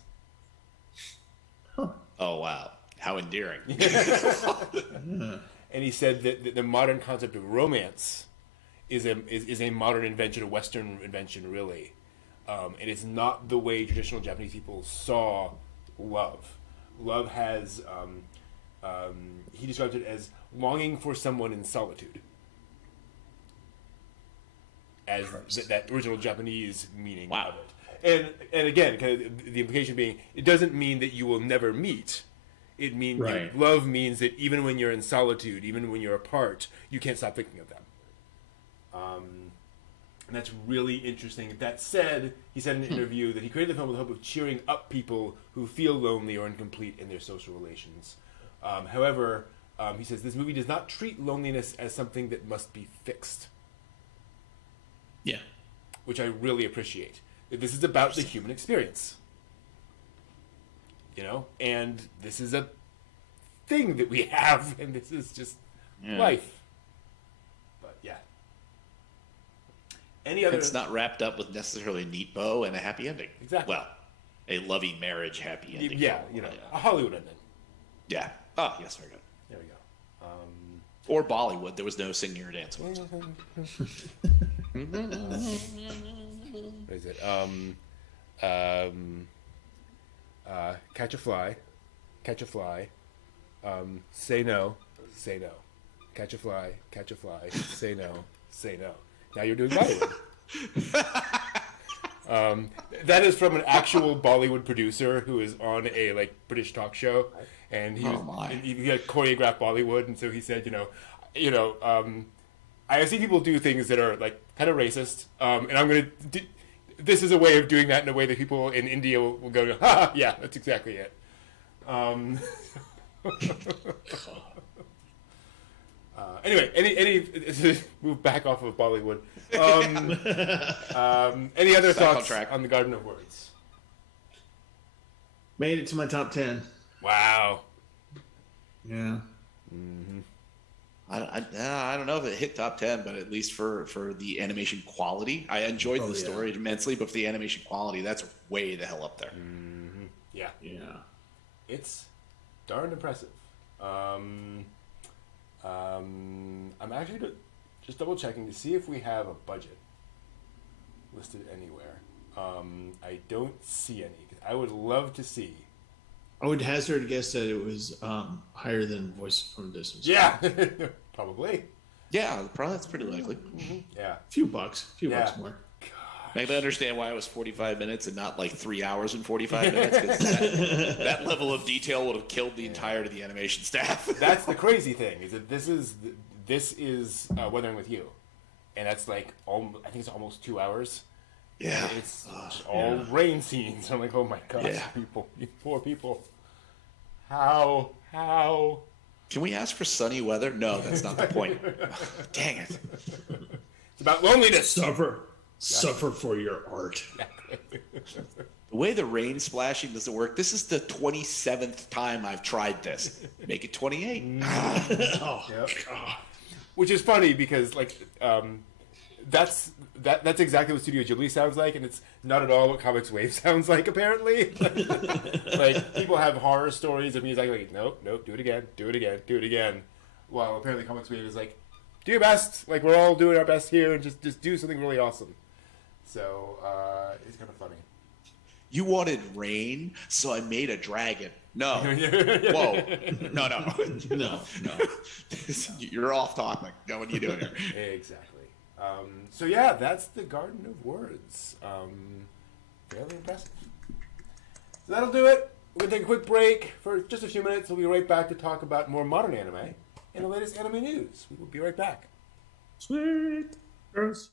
Oh wow, how endearing! And he said that the modern concept of romance is a modern invention, a Western invention, really. And it's not the way traditional Japanese people saw love. Love has, he described it as longing for someone in solitude. As that original Japanese meaning of it. and again, kind of the implication being, it doesn't mean that you will never meet. It means Right. love means that even when you're in solitude, even when you're apart, you can't stop thinking of them. And that's really interesting. That said, he said in an interview that he created the film with the hope of cheering up people who feel lonely or incomplete in their social relations. However, he says this movie does not treat loneliness as something that must be fixed, Yeah. which I really appreciate. That this is about the human experience. You know? And this is a thing that we have, and this is just life. But yeah. Any other? It's not wrapped up with necessarily a neat bow and a happy ending. Exactly. Well, a loving marriage happy ending. Yeah, you know, a Hollywood ending. Yeah. Oh, yes, very good. There we go. Or Bollywood. There was no singing or dancing. What is it? Catch a fly. Catch a fly. Say no. Say no. Catch a fly. Catch a fly. Say no. Say no. Now you're doing Bollywood. That is from an actual Bollywood producer who is on a British talk show, and he had choreographed Bollywood, and so he said, I see people do things that are kind of racist, and I'm gonna. This is a way of doing that in a way that people in India will go, ha, yeah, that's exactly it. Anyway, any move back off of Bollywood. Any other thoughts on the Garden of Words? Made it to my top 10. Wow. Yeah. Mm-hmm. I don't know if it hit top 10, but at least for the animation quality, I enjoyed the story immensely. But for the animation quality, that's way the hell up there. Mm-hmm. Yeah. Yeah. It's darn impressive. I'm actually just double checking to see if we have a budget listed anywhere. I don't see any. I would love to see. I would hazard a guess that it was higher than Voice from a Distance. Yeah, probably. Yeah, probably that's pretty likely. Mm-hmm. Yeah, A few bucks more. I can understand why it was 45 minutes and not 3 hours and 45 minutes. 'Cause that level of detail would have killed the entirety of the animation staff. That's the crazy thing, is that this is Weathering with You, and that's I think it's almost 2 hours. Yeah, it's all rain scenes. I'm like, oh my gosh, Yeah. people, you poor people. How? Can we ask for sunny weather? No, that's not the point. Dang it. It's about loneliness. Suffer for your art. The way the rain splashing doesn't work, this is the 27th time I've tried this. Make it 28. Oh, Yep. God. Which is funny because that's exactly what Studio Ghibli sounds like, and it's not at all what Comics Wave sounds like. Apparently, people have horror stories of me like, nope, do it again. While apparently Comics Wave is like, do your best. We're all doing our best here, and just do something really awesome. So it's kind of funny. You wanted rain, so I made a dragon. No. Whoa. No. You're off topic. No, what are you doing here? Exactly. So yeah, that's the Garden of Words. Fairly impressive. So that'll do it. We're gonna take a quick break for just a few minutes. We'll be right back to talk about more modern anime and the latest anime news. We will be right back. Sweet. Yes.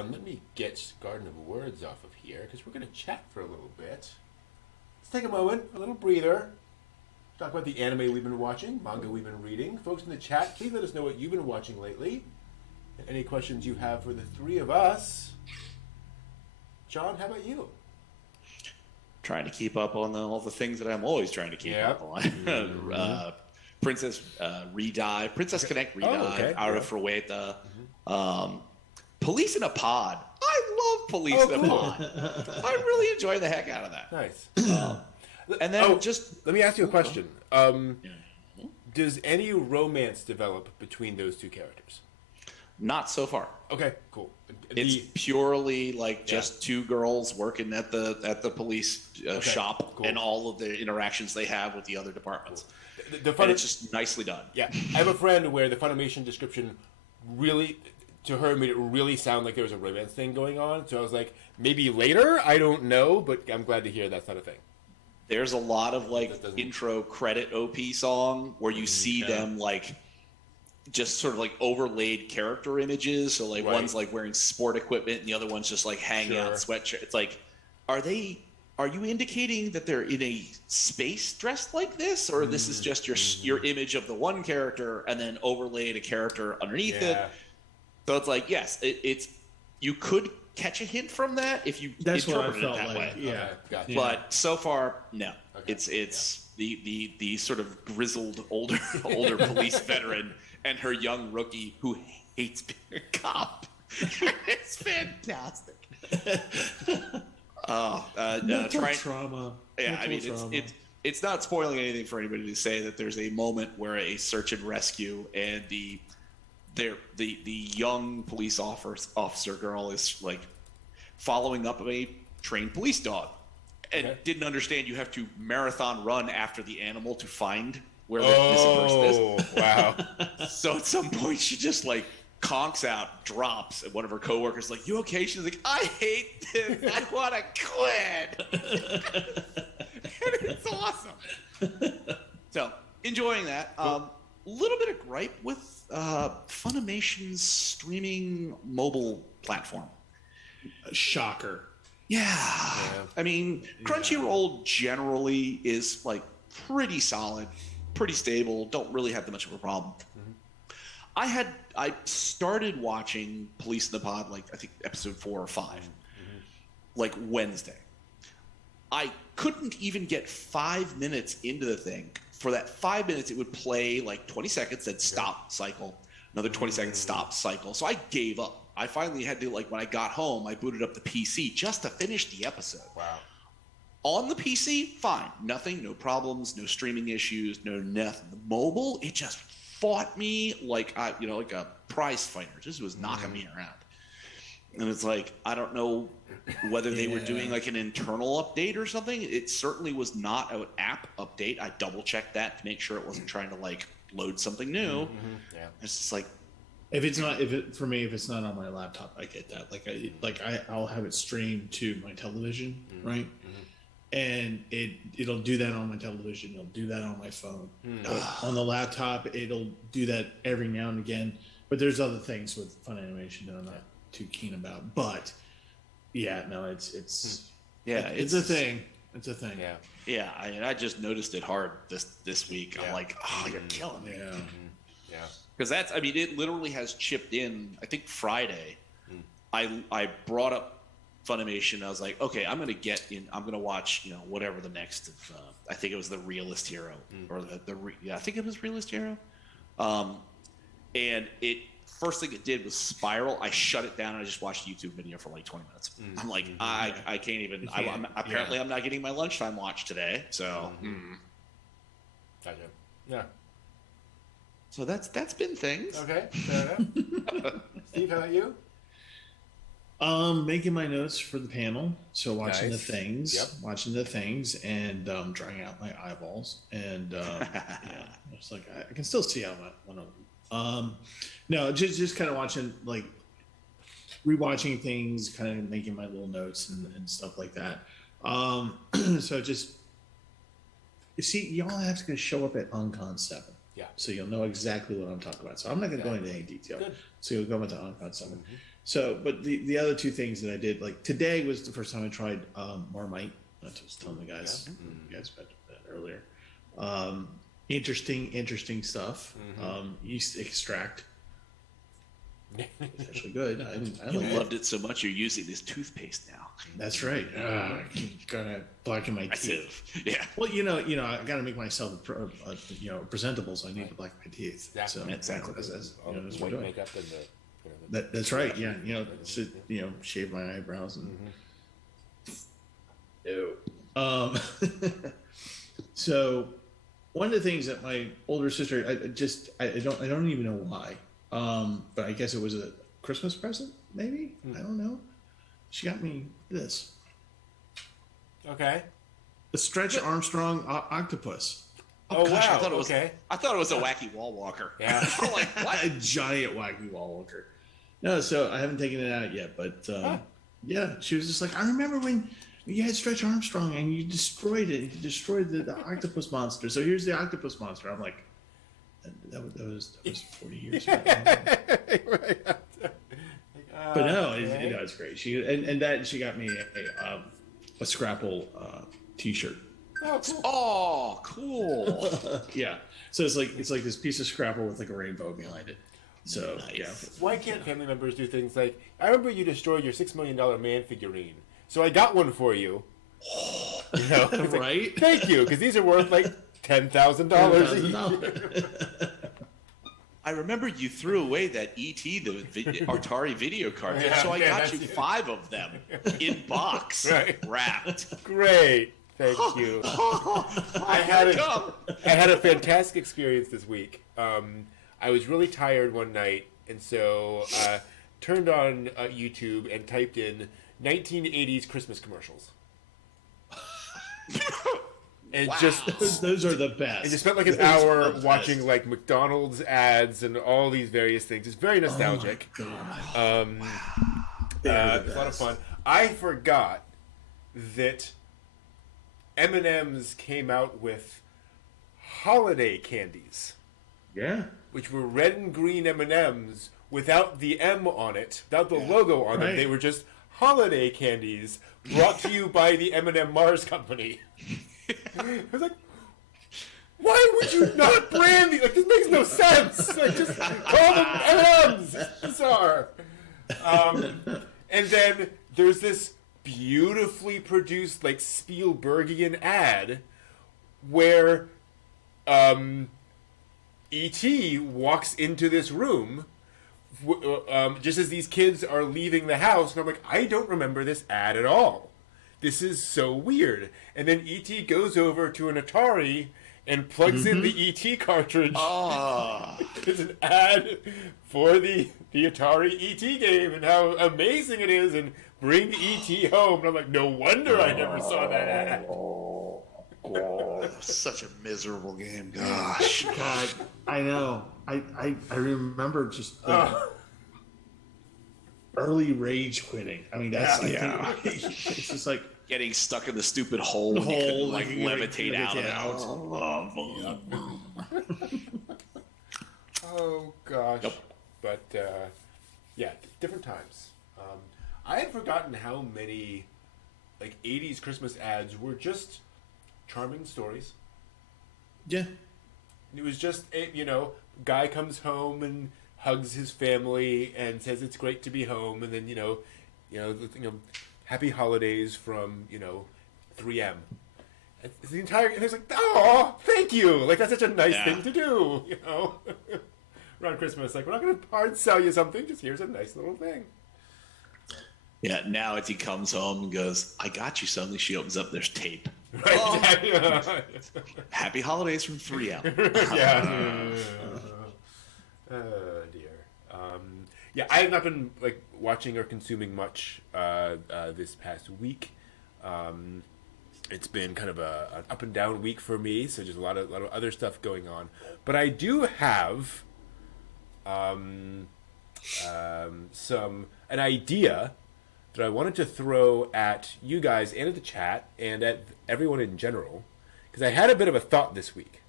everyone. Let me get Garden of Words off of here, because we're going to chat for a little bit. Let's take a moment, a little breather. Talk about the anime we've been watching, manga we've been reading. Folks in the chat, please let us know what you've been watching lately. And any questions you have for the three of us. John, how about you? Trying to keep up on all the things that I'm always trying to keep up on. Princess Redive, Princess Connect Redive, Aura Frueta, Police in a Pod. I love Police in a Pod. I really enjoy the heck out of that. Nice. And then let me ask you a question. Does any romance develop between those two characters? Not so far. Okay, cool. It's purely like just two girls working at the police shop, and all of the interactions they have with the other departments. And it's just nicely done. Yeah, I have a friend where the Funimation description really, to her, made it really sound like there was a romance thing going on. So I was like, maybe later? I don't know, but I'm glad to hear that's not a thing. There's a lot of like intro credit OP song where you see them like just sort of like overlaid character images. So like one's like wearing sport equipment and the other one's just like hanging out in sweatshirt. It's like, are you indicating that they're in a space dressed like this, or this is just your image of the one character and then overlaid a character underneath it? So it's like, yes, it's you could catch a hint from that if you interpret it that way. Yeah, gotcha. But so far, no. Okay. It's the sort of grizzled older police veteran and her young rookie who hates being a cop. It's fantastic. Trauma. Yeah, I mean, it's not spoiling anything for anybody to say that there's a moment where a search and rescue and the young police officer girl is like following up a trained police dog, and didn't understand you have to marathon run after the animal to find where the missing person is. Wow. So at some point she just like conks out, drops, and one of her coworkers is like, "You okay?" She's like, "I hate this. I want to quit." And it's awesome. So enjoying that. Little bit of gripe with Funimation's streaming mobile platform. Shocker. Yeah. I mean, Crunchyroll generally is like pretty solid, pretty stable, don't really have that much of a problem. I started watching Police in the Pod, like I think episode 4 or 5, like Wednesday. I couldn't even get 5 minutes into the thing. For that 5 minutes, it would play like 20 seconds, then stop, cycle, another 20 seconds, stop, cycle. So I gave up. I finally had to, like, when I got home, I booted up the PC just to finish the episode. Wow. On the PC, fine. Nothing, no problems, no streaming issues, no nothing. The mobile, it just fought me like like a prize fighter. Just was knocking me around. And it's like, I don't know whether they were doing like an internal update or something. It certainly was not an app update. I double checked that to make sure it wasn't trying to like load something new. Yeah. It's just like, if it's not on my laptop, I get that. I'll have it streamed to my television, right? And it'll do that on my television. It'll do that on my phone. On the laptop, it'll do that every now and again. But there's other things with Funimation that I'm not too keen about. But yeah, no, it's a thing. It's a thing. Yeah. I just noticed it hard this week. I'm like, oh, you're killing me. Yeah. Because it literally has chipped in. I think Friday, I brought up Funimation. I was like, okay, I'm going to watch, whatever the next, I think it was the Realist Hero or I think it was Realist Hero. And first thing it did was Spiral. I shut it down and I just watched a YouTube video for like 20 minutes. I'm like, I can't even, apparently I'm not getting my lunchtime watch today. So, Gotcha. Yeah. So that's been things. Okay, fair enough. Steve, how about you? Making my notes for the panel. So watching the things, and drying out my eyeballs, and it's like I can still see out one of them. No, just kind of watching, like rewatching things, kind of making my little notes and stuff like that. So just y'all have to show up at Uncon 7. Yeah. So you'll know exactly what I'm talking about. So I'm not going to go into any detail. Good. So you'll go into Uncon 7. So, but the other two things that I did, like today was the first time I tried Marmite. I was telling the guys, you guys mentioned that earlier. Interesting stuff. Yeast extract. It's actually good. I You like loved it so much you're using this toothpaste now. That's right. Gotta blacken my teeth. Yeah. Well, I gotta make myself, presentable. So I need to blacken my teeth. Exactly. So Exactly. That's All that's the what white we're doing. makeup and the That's right. Yeah. Shave my eyebrows and. Ew. So, one of the things that my older sister, I don't even know why, but I guess it was a Christmas present, maybe. I don't know. She got me this. Okay. The Stretch Armstrong octopus. Oh, gosh, wow. I thought it was. Okay. I thought it was a wacky wall walker. Yeah. I'm like, what? A giant wacky wall walker. No, so I haven't taken it out yet, but yeah, she was just like, I remember when you had Stretch Armstrong and you destroyed it. You destroyed the octopus monster. So here's the octopus monster. I'm like, that was 40 years ago. Right. But no, Okay. it's great. She got me a Scrapple T-shirt. Oh, cool. Oh, cool. Yeah, so it's like this piece of Scrapple with like a rainbow behind it. So Nice. yeah, Why can't family members do things like, I remember you destroyed your $6 million man figurine, so I got one for you. It's like, right? thank you, because these are worth like $10,000 each. $10,000. I remember you threw away that E.T. the Atari video cartridge, Yeah, so I yeah, got you that's- 5 of them in box, Right. wrapped. Great. Thank you. I had a fantastic experience this week. I was really tired one night, and so turned on YouTube and typed in 1980s Christmas commercials. And Wow. just Those are the best. I just spent like an Those are hour the watching best. like McDonald's ads and all these various things. It's very nostalgic. Oh my God. They're the It's a lot of best. fun. I forgot that M&M's came out with holiday candies, Yeah. which were red and green M&M's without the M on it, without the logo on them. Right. They were just holiday candies brought to you by the M&M Mars Company. I was like, why would you not brand these? Like, this makes no sense. Like, just call them M&M's. It's bizarre. And then there's this beautifully produced, like, Spielbergian ad where E.T. walks into this room just as these kids are leaving the house, and I'm like, I don't remember this ad at all. This is so weird. And then E.T. goes over to an Atari and plugs in the E.T. cartridge. Oh, There's an ad for the Atari E.T. game and how amazing it is, and bring E.T. home. And I'm like, no wonder I never saw that ad. such a miserable game. Gosh. God, I know. I remember just early rage quitting. I mean, that's Yeah. it's just like Getting stuck in the stupid hole when you hole, couldn't, like, like, levitate out of it. Oh, gosh. Yep. But, yeah, different times. I had forgotten how many, like, 80s Christmas ads were just charming stories. yeah. It was just, guy comes home and hugs his family and says it's great to be home, and then, happy holidays from, 3M. It's the entire, and it's like, oh, thank you. Like, that's such a nice Yeah. thing to do, Around Christmas, like, we're not going to hard sell you something, just here's a nice little thing. Yeah, now as he comes home and goes, I got you something, she opens up, there's tape. Right? Happy holidays from 3M. Yeah. Oh, dear. Yeah, I have not been, like, watching or consuming much this past week. It's been kind of an up and down week for me, so just a lot of other stuff going on. But I do have an idea that I wanted to throw at you guys and at the chat and at everyone in general, because I had a bit of a thought this week.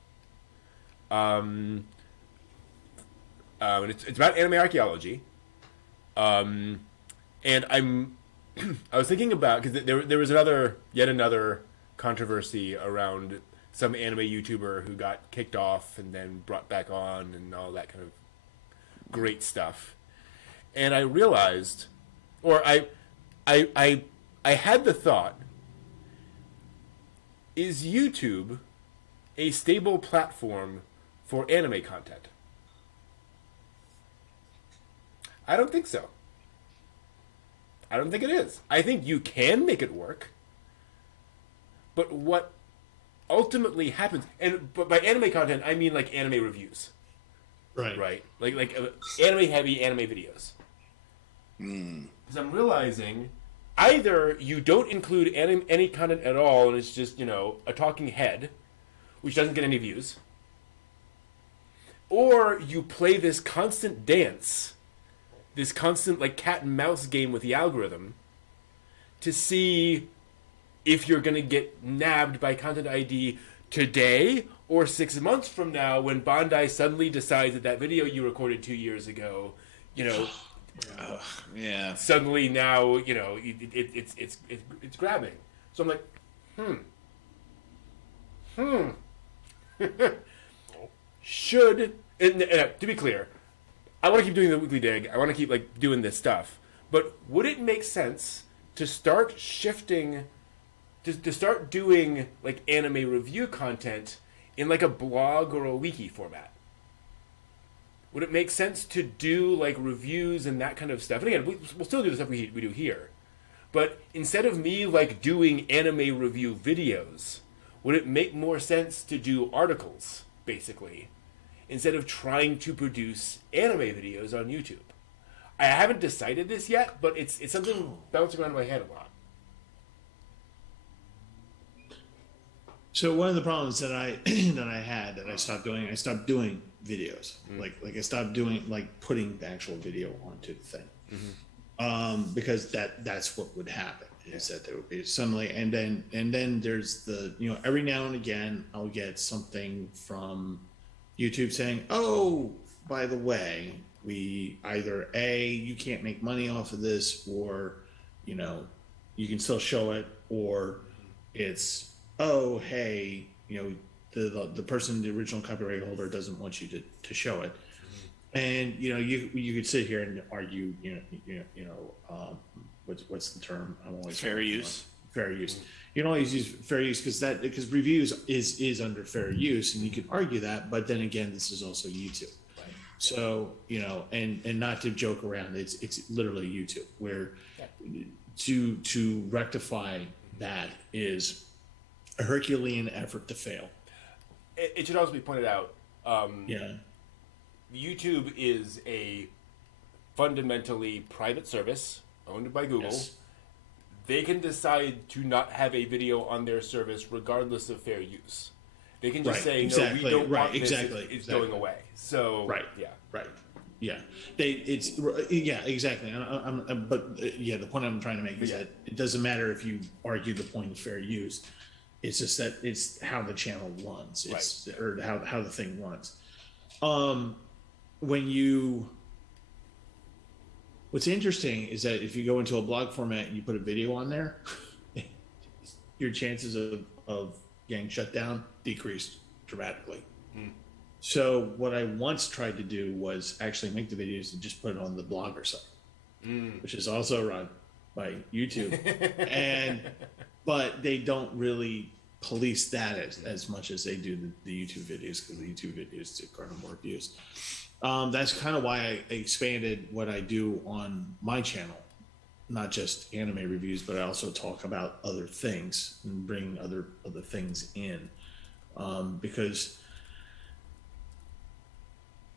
And it's about anime archaeology, And I was thinking about, because there was yet another controversy around some anime YouTuber who got kicked off and then brought back on and all that kind of great stuff. And I realized, or I had the thought, is YouTube a stable platform for anime content? I don't think so. I don't think it is. I think you can make it work. But what ultimately happens, but by anime content, I mean like anime reviews. Right? Like anime-heavy anime videos. Because I'm realizing either you don't include any content at all and it's just, a talking head, which doesn't get any views, or you play this constant dance, this constant like cat and mouse game with the algorithm to see if you're going to get nabbed by Content ID today or 6 months from now when Bandai suddenly decides that video you recorded 2 years ago, suddenly now, it's grabbing. So I'm like, should, and to be clear, I want to keep doing the weekly dig. I want to keep doing this stuff. But would it make sense to start shifting, to start doing anime review content in a blog or a wiki format? Would it make sense to do reviews and that kind of stuff? And again, we'll still do the stuff we do here. But instead of me doing anime review videos, would it make more sense to do articles, basically, instead of trying to produce anime videos on YouTube? I haven't decided this yet, but it's something bouncing around in my head a lot. So one of the problems that I had that I stopped doing videos. Like I stopped doing putting the actual video onto the thing. Because that's what would happen is that there would be suddenly and then there's the every now and again I'll get something from YouTube saying, oh, by the way, we either you can't make money off of this, or you can still show it, or it's, oh, hey, the person, the original copyright holder, doesn't want you to show it. And you could sit here and argue what's the term? I'm always fair use. Fair use. You can always use fair use because reviews is under fair use, and you can argue that. But then again, this is also YouTube. Right. So and not to joke around, it's literally YouTube, where to rectify that is a Herculean effort to fail. It should also be pointed out. YouTube is a fundamentally private service owned by Google. Yes. They can decide to not have a video on their service regardless of fair use. They can just say, no, we don't want this, it's going away. So, exactly. The point I'm trying to make is that it doesn't matter if you argue the point of fair use. It's just that it's how the channel runs, or how the thing runs. What's interesting is that if you go into a blog format and you put a video on there, your chances of getting shut down decreased dramatically. So what I once tried to do was actually make the videos and just put it on the Blogger site, which is also run by YouTube. But they don't really police that as much as they do the YouTube videos, because the YouTube videos garner more views. That's kind of why I expanded what I do on my channel, not just anime reviews, but I also talk about other things and bring other things in, because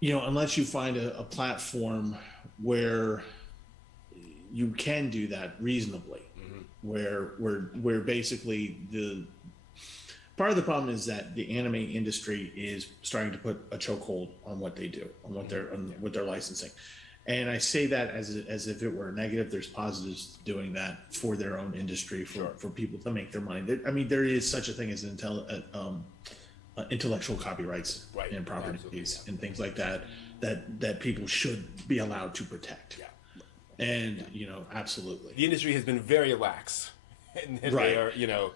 unless you find a platform where you can do that reasonably, where basically part of the problem is that the anime industry is starting to put a chokehold on what they do, on what they're licensing. And I say that as if it were a negative. There's positives to doing that for their own industry, for people to make their money. There is such a thing as intellectual copyrights and properties and things like that people should be allowed to protect. And absolutely. The industry has been very lax, and Right. they are,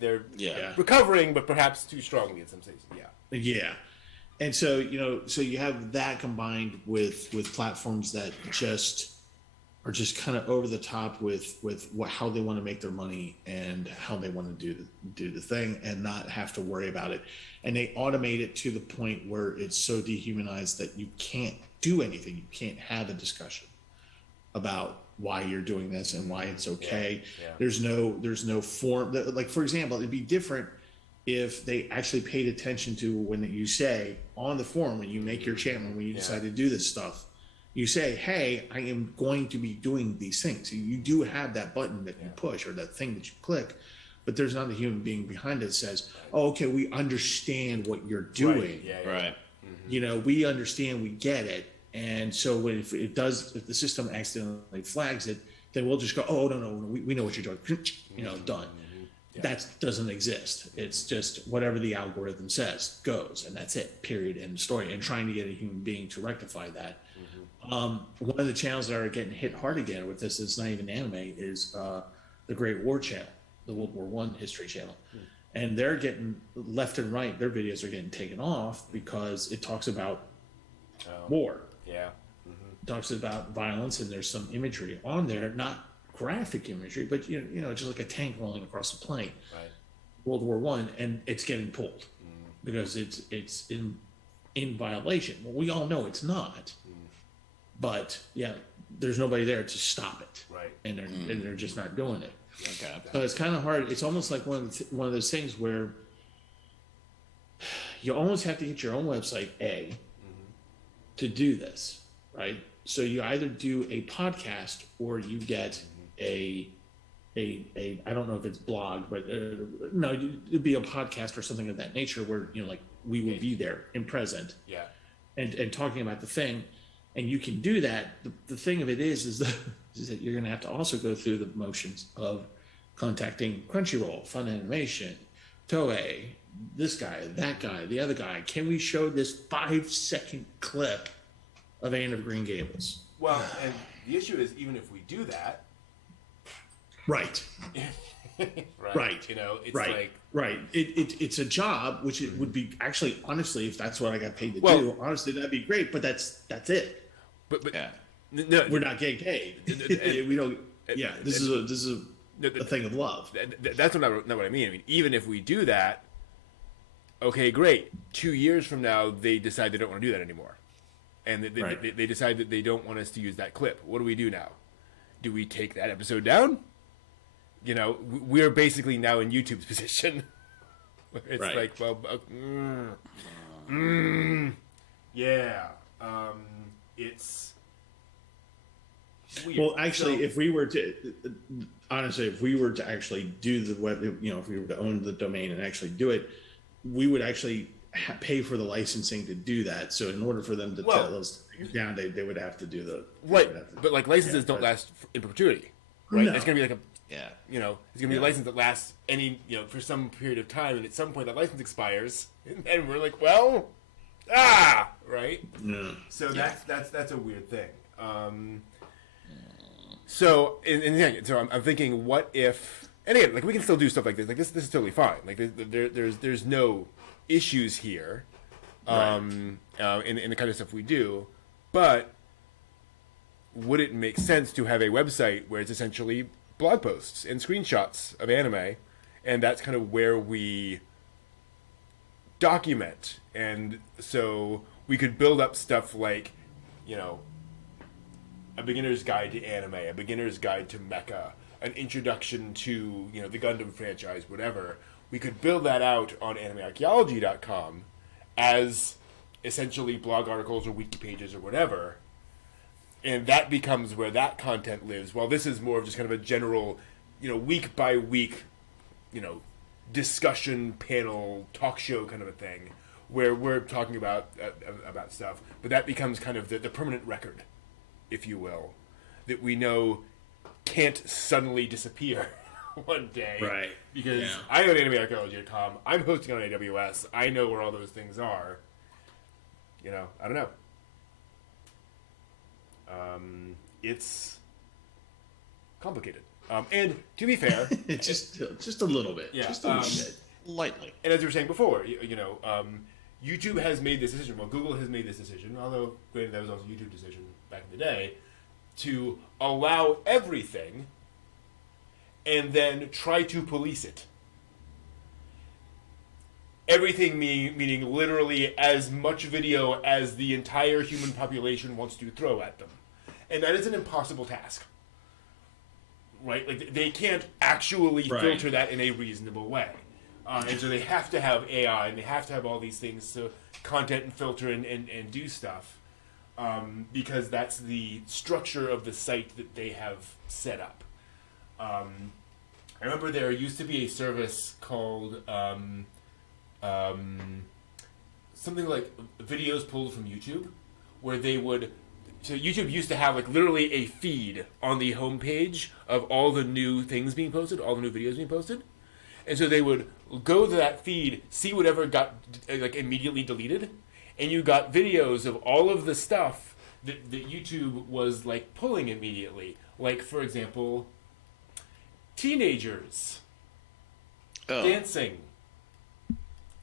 they're Yeah. recovering, but perhaps too strongly in some cases. Yeah. Yeah. And so, so you have that combined with platforms that are just kind of over the top with how they want to make their money and how they want to do the thing and not have to worry about it. And they automate it to the point where it's so dehumanized that you can't do anything. You can't have a discussion about why you're doing this and why it's okay. Yeah. There's no form. Like, for example, it'd be different if they actually paid attention to when you say on the forum, when you make your channel, when you decide to do this stuff, you say, hey, I am going to be doing these things. You do have that button that you push or that thing that you click, but there's not a human being behind it that says, oh, okay, we understand what you're doing. Right. Yeah. Right. We understand, we get it. And so if the system accidentally flags it, then we'll just go, oh, no, we know what you're doing. Done. Yeah. That doesn't exist. It's just whatever the algorithm says goes, and that's it, period, end of story. And trying to get a human being to rectify that. One of the channels that are getting hit hard again with this, it's not even anime, is the Great War channel, the World War I history channel. And they're getting left and right, their videos are getting taken off because it talks about war. Yeah. Talks about violence, and there's some imagery on there, not graphic imagery, but just like a tank rolling across a plain. Right. World War I, and it's getting pulled because it's in violation. Well, we all know it's not, but there's nobody there to stop it. Right. And they're just not doing it. Okay. So it's kind of hard. It's almost like one of those things where you almost have to get your own website to do this, right? So you either do a podcast or you get a I don't know if it's blog, but no, it'd be a podcast or something of that nature where like we will be there in present, and talking about the thing, and you can do that. The thing of it is that you're going to have to also go through the motions of contacting Crunchyroll, Fun Animation, Toei, this guy, that guy, the other guy. Can we show this 5-second clip of Anne of Green Gables? Well, and the issue is, even if we do that, right. Right. It's like It's a job, which it would be actually, honestly, if that's what I got paid to do, honestly, that'd be great. But that's it. But Yeah. no, We're not getting paid. We don't. Yeah, this is a thing of love. That's not what I mean. I mean, even if we do that, okay, great. 2 years from now, they decide they don't want to do that anymore, and they decide that they don't want us to use that clip. What do we do now? Do we take that episode down? We're basically now in YouTube's position. It's like, well, yeah, it's weird. Well, actually, if we were to actually do the web, if we were to own the domain and actually do it, we would actually pay for the licensing to do that. So in order for them to tell those down, they would have to do the but like licenses don't last in perpetuity, right? No. It's gonna be like a Yeah. it's gonna be a license that lasts for some period of time, and at some point that license expires, and we're like, well, right? Yeah. So that's a weird thing. So so I'm thinking, what if? And again, like we can still do stuff like this. Like this is totally fine. Like there's no issues here, in the kind of stuff we do. But would it make sense to have a website where it's essentially blog posts and screenshots of anime, and that's kind of where we document? And so we could build up stuff like, a beginner's guide to anime, a beginner's guide to mecha, an introduction to the Gundam franchise, whatever. We could build that out on animearchaeology.com as essentially blog articles or wiki pages or whatever, and that becomes where that content lives. While this is more of just kind of a general, week by week, discussion panel talk show kind of a thing, where we're talking about stuff. But that becomes kind of the permanent record, if you will, that we know can't suddenly disappear one day. Right. Because I own animearchaeology.com. I'm hosting on AWS. I know where all those things are. I don't know. It's complicated. And to be fair, just a little bit. Yeah, Just a little bit. Lightly. and as we were saying before, YouTube has made this decision. Well, Google has made this decision, although granted that was also a YouTube decision back in the day, to allow everything and then try to police it. Everything meaning literally as much video as the entire human population wants to throw at them. And that is an impossible task. Right? Like, they can't actually filter that in a reasonable way. And so they have to have AI, and they have to have all these things to content and filter and do stuff. Because that's the structure of the site that they have set up. I remember there used to be a service called something like videos pulled from YouTube, where they would... So YouTube used to have like literally a feed on the homepage of all the new things being posted, all the new videos being posted. And so they would go to that feed, see whatever got like immediately deleted, and you got videos of all of the stuff that YouTube was like pulling immediately. Like, for example, teenagers dancing.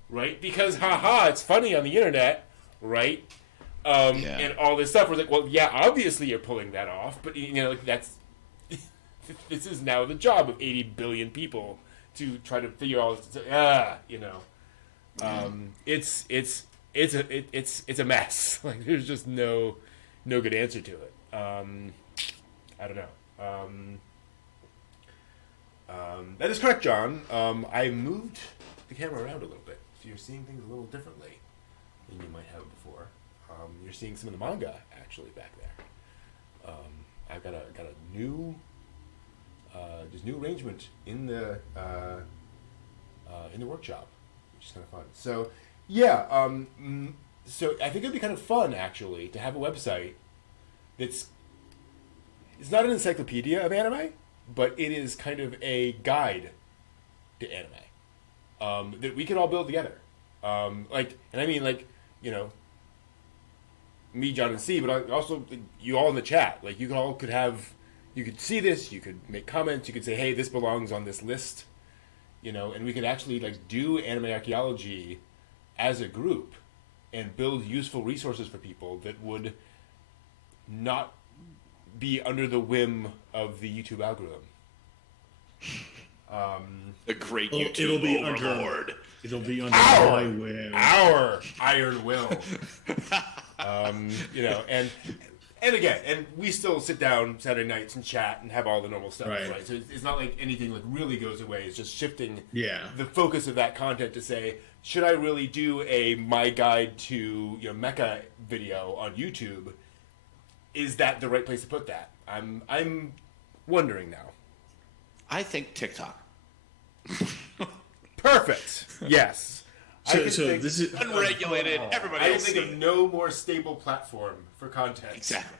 Right? Because haha, it's funny on the internet, right? And all this stuff. We're like, well, yeah, obviously you're pulling that off, but like, that's this is now the job of 80 billion people to try to figure all this. It's a mess. Like, there's just no good answer to it. I don't know. That is correct, John. I moved the camera around a little bit, so you're seeing things a little differently than you might have before. You're seeing some of the manga actually back there. I've got a new there's new arrangement in the workshop, which is kind of fun. So yeah, so I think it'd be kind of fun actually to have a website it's not an encyclopedia of anime, but it is kind of a guide to anime that we can all build together. Me, John, and C, but also you all in the chat. Like, you could see this, you could make comments, you could say, hey, this belongs on this list, and we could actually like do anime archaeology as a group and build useful resources for people that would not be under the whim of the YouTube algorithm. The great YouTube overlord. It'll be under my will. Our iron will. And again, and we still sit down Saturday nights and chat and have all the normal stuff, right? So it's not like anything like really goes away. It's just shifting the focus of that content to say, should I really do a my guide to mecha video on YouTube? Is that the right place to put that? I'm wondering now. I think TikTok. Perfect. Yes. So this is unregulated. Everybody. I can think of no more stable platform for content. Exactly.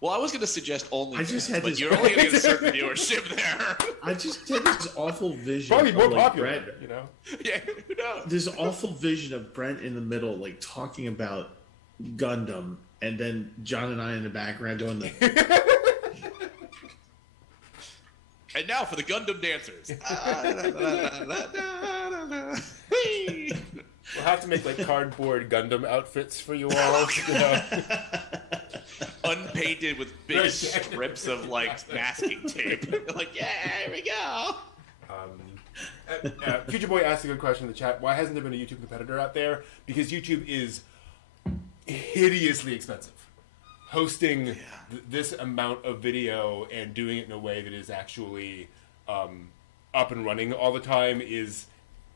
Well, I was going to suggest OnlyFans, but you're you're only going to get a certain viewership there. I just had this awful vision. Probably more of, like, popular, Brent, Yeah, who knows? This awful vision of Brent in the middle, like talking about Gundam, and then John and I in the background doing the. And now for the Gundam dancers. We'll have to make like cardboard Gundam outfits for you all. Unpainted with big strips of like masking tape. Like, yeah, here we go. Future Boy asked a good question in the chat. Why hasn't there been a YouTube competitor out there? Because YouTube is hideously expensive. Hosting this amount of video and doing it in a way that is actually up and running all the time is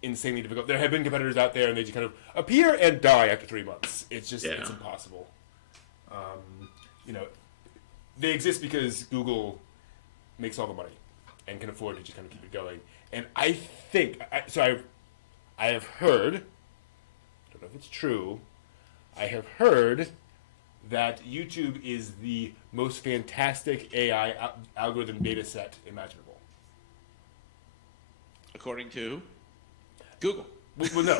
insanely difficult. There have been competitors out there, and they just kind of appear and die after 3 months. It's just it's impossible. They exist because Google makes all the money and can afford to just kind of keep it going. And I think I have heard. I don't know if it's true. I have heard that YouTube is the most fantastic AI algorithm data set imaginable. According to Google. Well, no.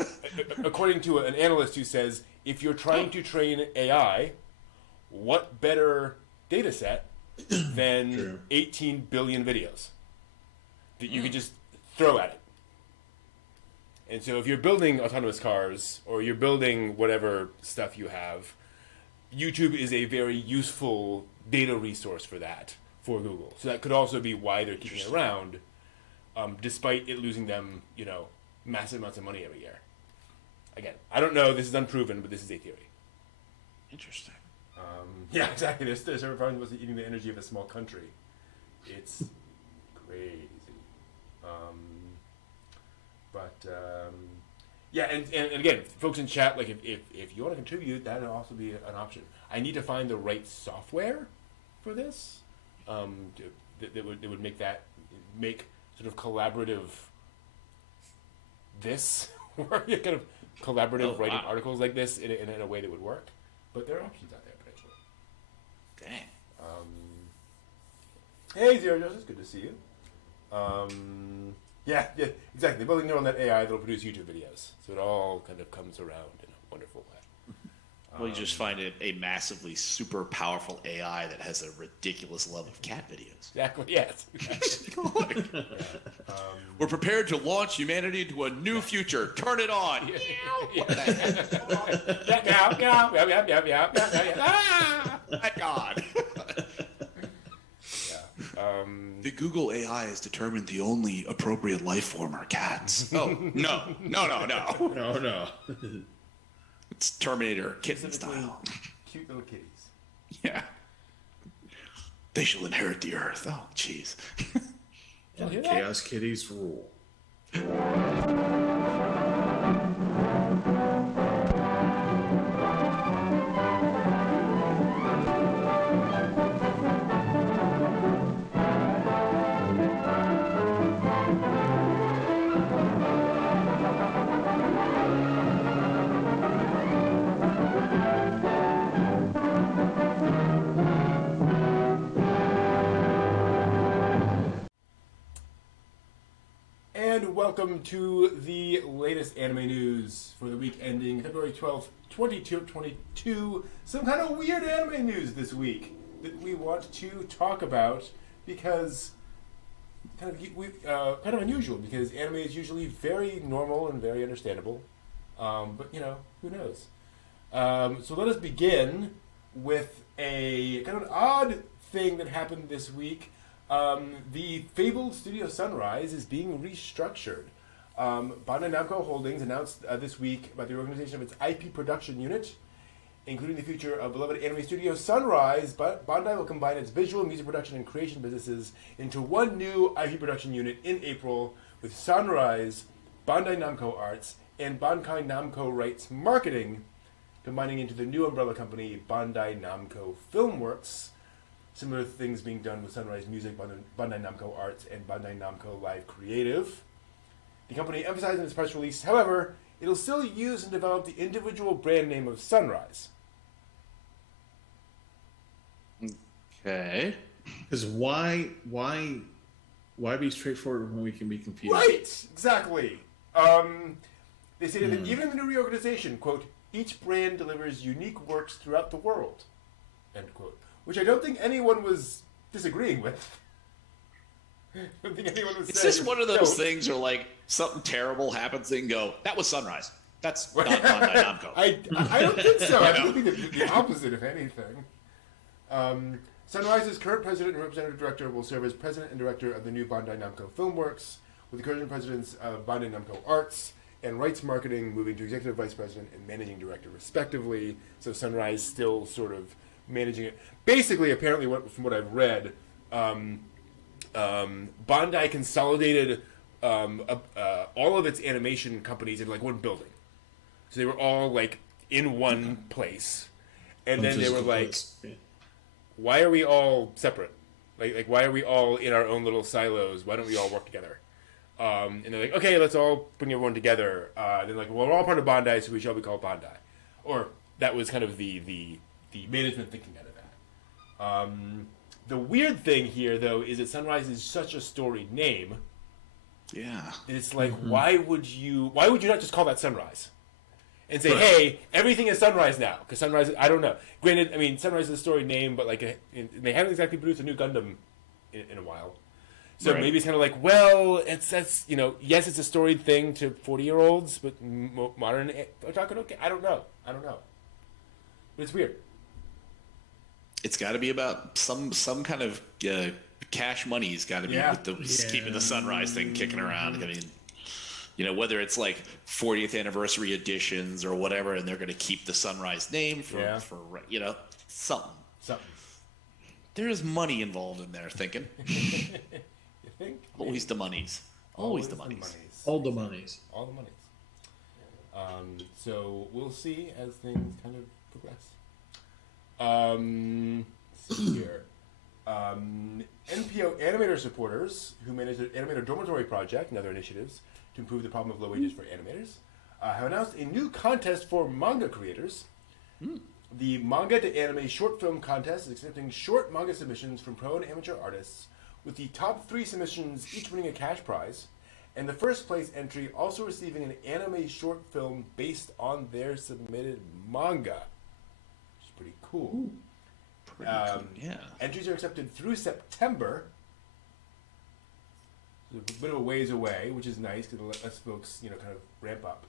According to an analyst who says, if you're trying to train AI, what better data set than True. 18 billion videos that you could just throw at it. And so if you're building autonomous cars or you're building whatever stuff you have, YouTube is a very useful data resource for that for Google. So that could also be why they're keeping it around, despite it losing them, massive amounts of money every year. Again, I don't know. This is unproven, but this is a theory. Interesting. Yeah, exactly. There's several problems with eating the energy of a small country. It's crazy. Yeah, and again, folks in chat, like if you want to contribute, that would also be an option. I need to find the right software for this. That would make sort of collaborative this work, kind of collaborative writing articles like this in a way that would work. But there are options out there potentially. Dang. Hey, Zero Justice, good to see you. Yeah, exactly. They're building neural net AI that'll produce YouTube videos, so it all kind of comes around in a wonderful way. Well, you just find it a massively super powerful AI that has a ridiculous love of cat videos. Exactly. Yes. Exactly. Yeah. We're prepared to launch humanity into a new future. Turn it on. What the heck? Yeah. Ah! My God. The Google AI has determined the only appropriate life form are cats. Oh, no. No. It's Terminator kitten style. Cute little kitties. Yeah. They shall inherit the earth. Oh, jeez. Chaos Kitties rule. And welcome to the latest anime news for the week ending February 12th, 2022. Some kind of weird anime news this week that we want to talk about because kind of unusual, because anime is usually very normal and very understandable. But who knows? So let us begin with a kind of an odd thing that happened this week. The fabled Studio Sunrise is being restructured. Bandai Namco Holdings announced this week about the organization of its IP production unit, including the future of beloved anime studio Sunrise. But Bandai will combine its visual, music production, and creation businesses into one new IP production unit in April, with Sunrise, Bandai Namco Arts, and Bandai Namco Rights Marketing combining into the new umbrella company Bandai Namco Filmworks. Similar things being done with Sunrise Music, Bandai Namco Arts, and Bandai Namco Live Creative. The company emphasized in its press release, however, it'll still use and develop the individual brand name of Sunrise. Okay. Because why be straightforward when we can be confused? Right, exactly. They stated that even in the new reorganization, quote, each brand delivers unique works throughout the world, end quote. Which I don't think anyone was disagreeing with. I don't think anyone was It's saying, just one of those things where, like, something terrible happens and go, that was Sunrise. That's not Bandai Namco. I don't think so. I think the opposite, if anything. Sunrise's current president and representative director will serve as president and director of the new Bandai Namco Filmworks, with the current presidents of Bandai Namco Arts and Rights Marketing moving to executive vice president and managing director, respectively. So Sunrise still sort of managing it. Basically, apparently, from what I've read, Bandai consolidated all of its animation companies in like one building. So they were all like in one place, and then they were like, "Why are we all separate? Like why are we all in our own little silos? Why don't we all work together?" And they're like, "Okay, let's all bring everyone together." They're like, "Well, we're all part of Bandai, so we shall be called Bandai." Or that was kind of the management thinking out of that. The weird thing here, though, is that Sunrise is such a storied name. Yeah. It's like, why would you not just call that Sunrise? and say, hey, everything is Sunrise now. Because Sunrise, I don't know. Granted, I mean, Sunrise is a storied name, but like they haven't exactly produced a new Gundam in a while. So maybe it's kind of like, well, that's yes, it's a storied thing to 40-year-olds, but modern otaku, okay, I don't know. But it's weird. It's got to be about some kind of cash money's got to be with keeping the Sunrise thing kicking around. I mean, whether it's like 40th anniversary editions or whatever, and they're going to keep the Sunrise name for something. There is money involved in there. Thinking. You think? Always the monies. Always the monies. All the monies. All the monies. So we'll see as things kind of progress. Let's see here. NPO animator supporters who manage the Animator Dormitory Project and other initiatives to improve the problem of low wages for animators have announced a new contest for manga creators. The Manga to Anime Short Film Contest is accepting short manga submissions from pro and amateur artists, with the top 3 submissions each winning a cash prize, and the first place entry also receiving an anime short film based on their submitted manga. Which is pretty cool. Ooh, pretty cool. Yeah. Entries are accepted through September. So a bit of a ways away, which is nice because it lets folks, kind of ramp up.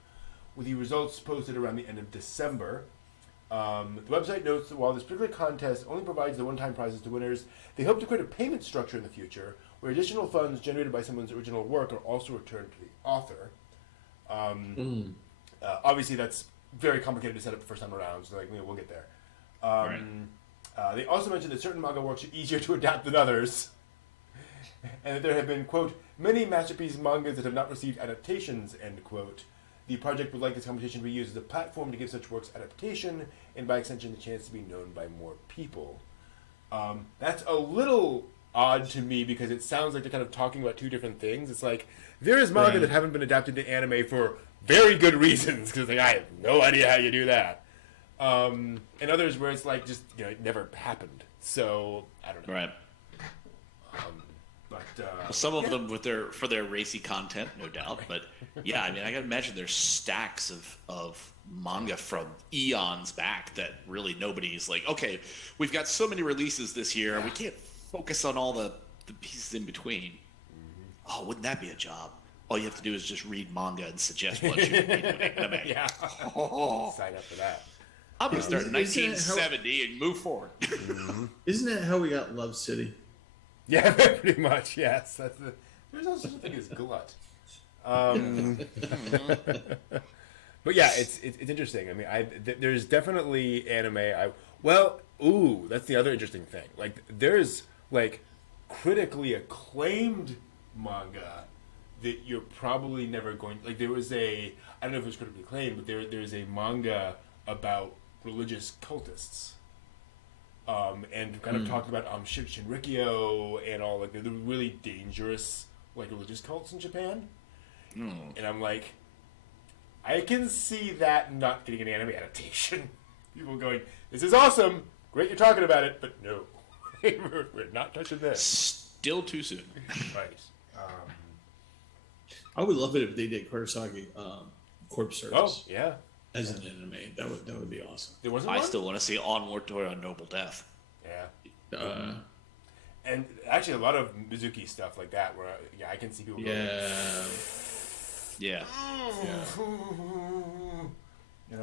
With the results posted around the end of December. The website notes that while this particular contest only provides the one-time prizes to winners, they hope to create a payment structure in the future where additional funds generated by someone's original work are also returned to the author. Obviously, that's very complicated to set up the first time around, so we'll get there. They also mentioned that certain manga works are easier to adapt than others, and that there have been, quote, many masterpiece mangas that have not received adaptations, end quote. The project would like this competition to be used as a platform to give such works adaptation, and by extension, the chance to be known by more people. That's a little odd to me because it sounds like they're kind of talking about two different things. It's like, there is manga that haven't been adapted to anime for very good reasons, because I have no idea how you do that. And others where it's like, just, it never happened. So, I don't know. Right. Some of them for their racy content, no doubt. But yeah, I mean, I gotta imagine there's stacks of manga from eons back that really nobody's like, okay, we've got so many releases this year, we can't focus on all the pieces in between. Oh, wouldn't that be a job? All you have to do is just read manga and suggest what you read in anime. Yeah. Sign up for that. I'm gonna start in 1970 and move forward. Isn't that how we got Love City? Yeah, pretty much. Yes, there's also such a thing as glut. But yeah, it's interesting. I mean, there's definitely anime. That's the other interesting thing. Like, there's critically acclaimed manga that you're probably never going. Like, there was I don't know if it was critically acclaimed, but there's a manga about religious cultists. And kind of talking about Shinrikyo and all the really dangerous religious cults in Japan. And I'm like, I can see that not getting an anime adaptation. People going, this is awesome, great you're talking about it, but no, we're not touching this. Still too soon. Right. I would love it if they did Kurosaki Corpse Service. Oh yeah. As an anime, that would be awesome. There wasn't I one? still want to see Onward to a Noble Death. Yeah. And actually, a lot of Mizuki stuff like that, where I can see people. Yeah.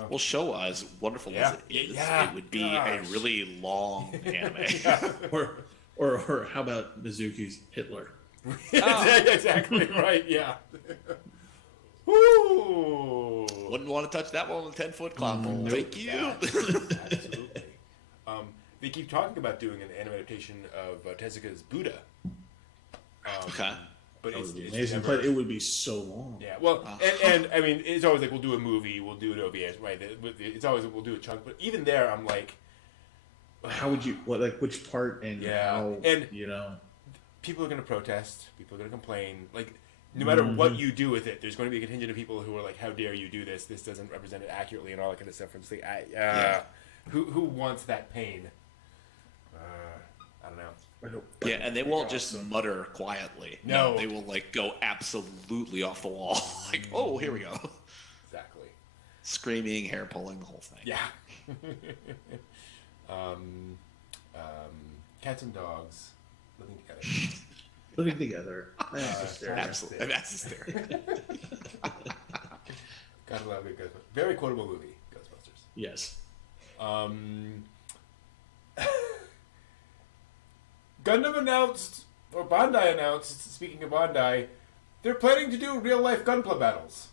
Well, show as wonderful as it is, it would be a really long anime. Or how about Mizuki's Hitler? Exactly right. Yeah. Ooh. Wouldn't want to touch that one with a 10-foot clown pole. Thank you. Absolutely. They keep talking about doing an anime adaptation of Tezuka's Buddha. Okay. But it's amazing, but it would be so long. Yeah, well, and I mean, it's always we'll do a movie, we'll do an OVS, right? It's always we'll do a chunk, but even there, I'm like, how would you? Which part and how? And people are going to protest, people are going to complain. No matter what you do with it, there's going to be a contingent of people who are like, "How dare you do this? This doesn't represent it accurately," and all that kind of stuff. And it's like, who wants that pain? I don't know. Yeah, and they won't just mutter quietly. No, they will go absolutely off the wall. Oh, here we go. Exactly. Screaming, hair pulling, the whole thing. Yeah. Cats and dogs living together. Living together. That's Absolutely. That's hysterical. Gotta love it. Very quotable movie, Ghostbusters. Yes. Gundam announced, or Bandai announced, speaking of Bandai, they're planning to do real-life Gunpla battles.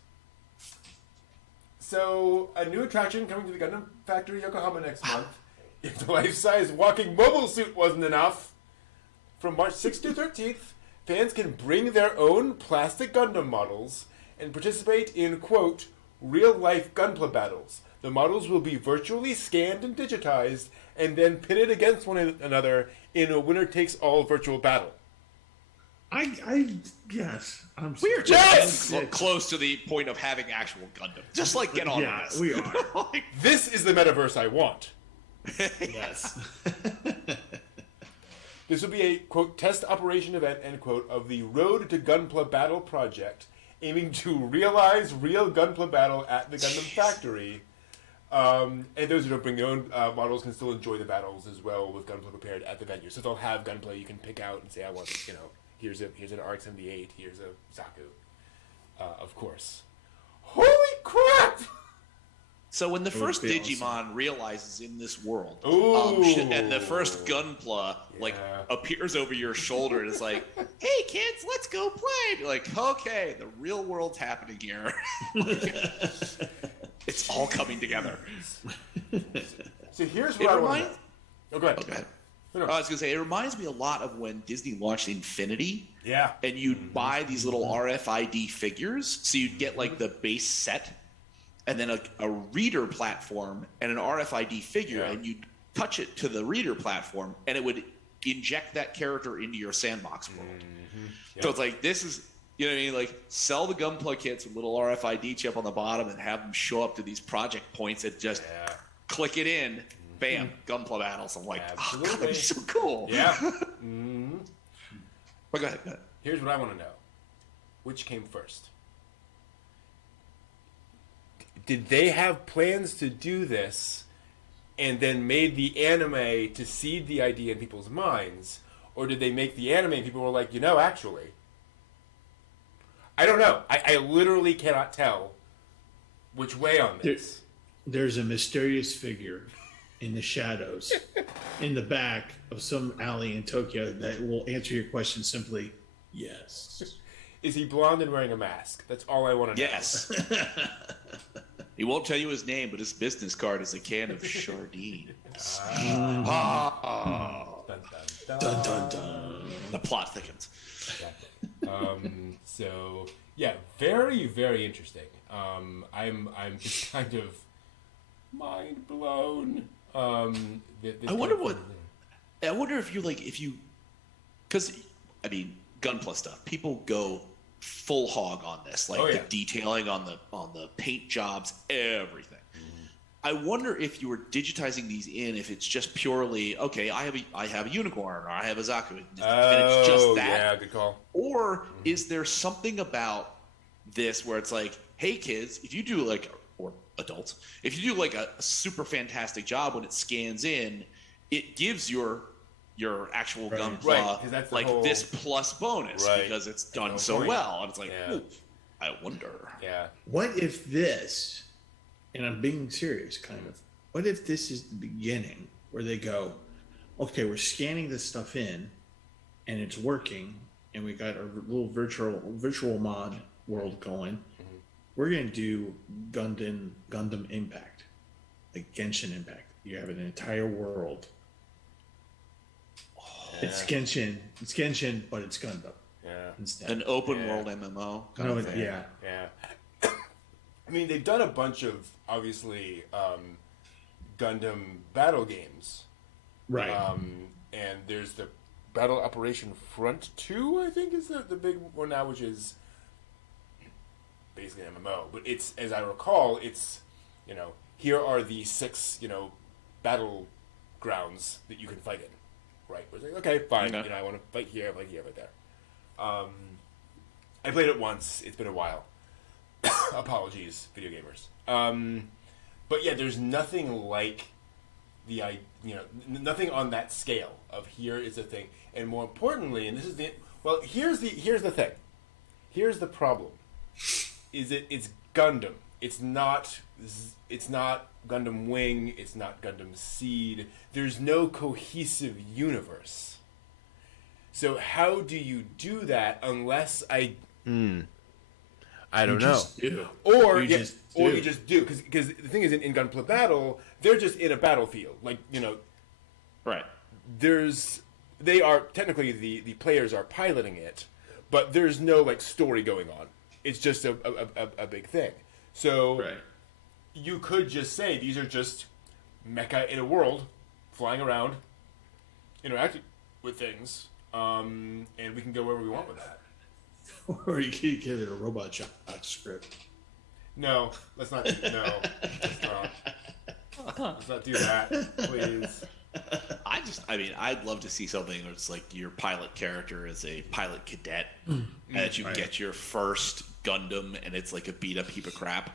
So, a new attraction coming to the Gundam Factory Yokohama next month. If the life-size walking mobile suit wasn't enough, from March 6th to 13th, fans can bring their own plastic Gundam models and participate in, quote, real-life Gunpla battles. The models will be virtually scanned and digitized and then pitted against one another in a winner-takes-all virtual battle. Yes. I'm We are sorry. just close to the point of having actual Gundam. Just like get on Yeah, this. we are. Like, This is the metaverse I want. Yes. This will be a, quote, test operation event, end quote, of the Road to Gunpla Battle project, aiming to realize real Gunpla battle at the Gundam Factory. And those who don't bring their own models can still enjoy the battles as well with Gunpla prepared at the venue. So they'll have Gunpla you can pick out and say, I want, here's an RX-78, here's a Zaku. Of course. Holy crap! so when the first be Digimon realizes in this world, Ooh. and the first Gunpla appears over your shoulder and is like, "Hey kids, let's go play." You're like, okay, the real world's happening here. It's all coming together. So here's It what I want to reminds. know. Oh, go ahead. Oh, go ahead. No. I was gonna say it reminds me a lot of when Disney launched Infinity. Yeah. And you'd buy these little RFID figures. So you'd get like the base set and then a reader platform and an RFID figure, and you'd touch it to the reader platform and it would inject that character into your sandbox world. Yep. So it's like, this is, you know what I mean? Like, sell the Gunpla kits with a little RFID chip on the bottom and have them show up to these project points and just click it in. Bam, Gunpla battles. I'm like, oh, God, that'd be so cool. Yeah. But go ahead. Here's what I want to know. Which came first? Did they have plans to do this and then made the anime to seed the idea in people's minds? Or did they make the anime and people were like, actually? I don't know. I literally cannot tell which way on this. There's a mysterious figure in the shadows in the back of some alley in Tokyo that will answer your question simply, yes. Is he blonde and wearing a mask? That's all I want to know. Yes. He won't tell you his name, but his business card is a can of Chardonnay. Dun, dun, dun. Dun, dun, dun. The plot thickens. Exactly. So yeah, very, very interesting. I'm just kind of mind blown. I wonder if you because I mean, Gunpla stuff. People go full hog on this, like the detailing on the paint jobs, everything. I wonder if you were digitizing these in, if it's just purely okay. I have a unicorn, or I have a Zaku, and it's just that. Yeah, good call. Or is there something about this where it's like, hey kids, if you do or adults, if you do a super fantastic job when it scans in, it gives your actual Gunpla that's the whole... this plus bonus because it's done so point. well. And it's like, ooh, I wonder. Yeah. What if this, and I'm being serious kind of, what if this is the beginning where they go, okay, we're scanning this stuff in and it's working and we got a little virtual mod world going. We're going to do Gundam Impact, like Genshin Impact. You have an entire world. It's Genshin, but it's Gundam. Yeah. Instead. An open world MMO kind of thing. Yeah. Yeah. I mean, they've done a bunch of, obviously, Gundam battle games. Right. And there's the Battle Operation Front 2, I think, is the big one now, which is basically an MMO. But it's, as I recall, it's, here are the 6, battlegrounds that you can fight in. Right. It's like, okay, fine. Okay. I want to fight here, right there. I played it once. It's been a while. Apologies, video gamers. But yeah, there's nothing like nothing on that scale of here is a thing, and more importantly, and this is here's the thing, here's the problem, it's Gundam. It's not Gundam Wing. It's not Gundam Seed. There's no cohesive universe. So how do you do that unless I don't know. Or you just do. Because the thing is, in Gunpla Battle, they're just in a battlefield. Right. They are, technically, the players are piloting it, but there's no, story going on. It's just a big thing. So you could just say these are just mecha in a world, flying around, interacting with things, and we can go wherever we want with that. Or you could get it a robot shop script. No, let's not. No, let's not do that, please. I'd love to see something where it's like your pilot character is a pilot cadet, and that you get your first Gundam, and it's like a beat up heap of crap.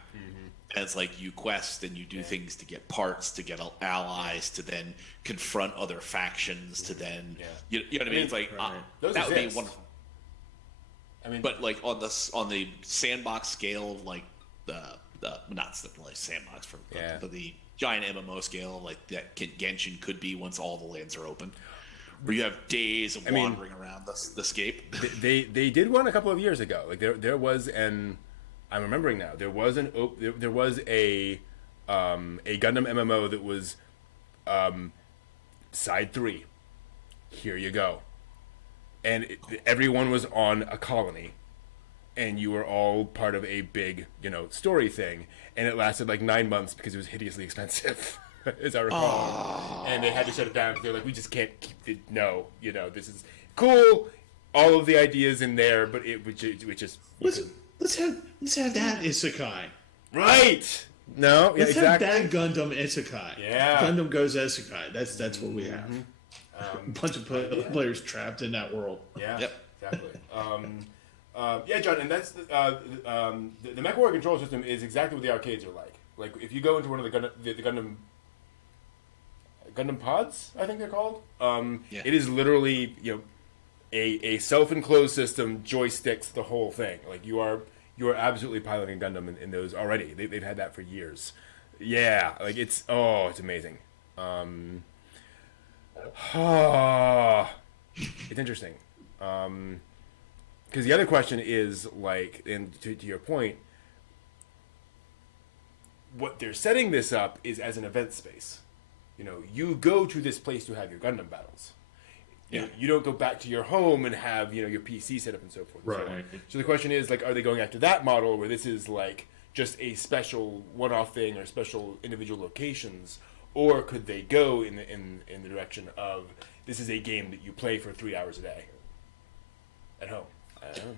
And it's like you quest and you do things to get parts, to get allies, to then confront other factions, to then you know what I mean? It's like that would be wonderful. But on the sandbox scale of the not the sandbox but the giant MMO scale, that Genshin could be once all the lands are open, where you have days of wandering around the scape. They did one a couple of years ago. There was I'm remembering now. There was a Gundam MMO that was side 3. Here you go. And everyone was on a colony, and you were all part of a big, story thing. And it lasted 9 months because it was hideously expensive, as I recall. And they had to shut it down because they're like, we just can't keep it. No, this is cool. All of the ideas in there, but it just. Let's have that isekai. Right. No. Yeah. Let's exactly. have that Gundam isekai. Yeah. Gundam goes isekai. That's what we have. A bunch of players trapped in that world. Yeah. Yep. Exactly. Yeah, John, and that's the MechWarrior control system is exactly what the arcades are like. If you go into one of the Gundam pods, I think they're called. It is literally a self-enclosed system, joysticks, the whole thing. You are absolutely piloting Gundam in those already. They've had that for years. Yeah, it's amazing. It's interesting. Because the other question is and to your point, what they're setting this up is as an event space. You go to this place to have your Gundam battles. You don't go back to your home and have your PC set up and so forth. Right. So the question is are they going after that model where this is just a special one-off thing or special individual locations, or could they go in the direction of this is a game that you play for 3 hours a day at home? I don't know.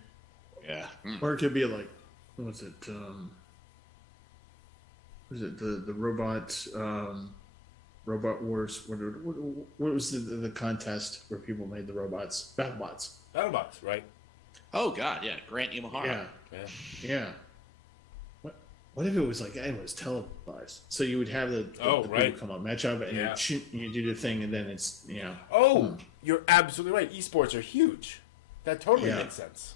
Yeah. Or it could be what was it? Was it the robot? Robot Wars. What was the contest where people made the robots? BattleBots. BattleBots, right? Oh God, yeah. Grant Imahara. Yeah. What if it was it was televised? So you would have the people come up, match up, and you do the thing, and then it's Oh, you're absolutely right. Esports are huge. That totally makes sense.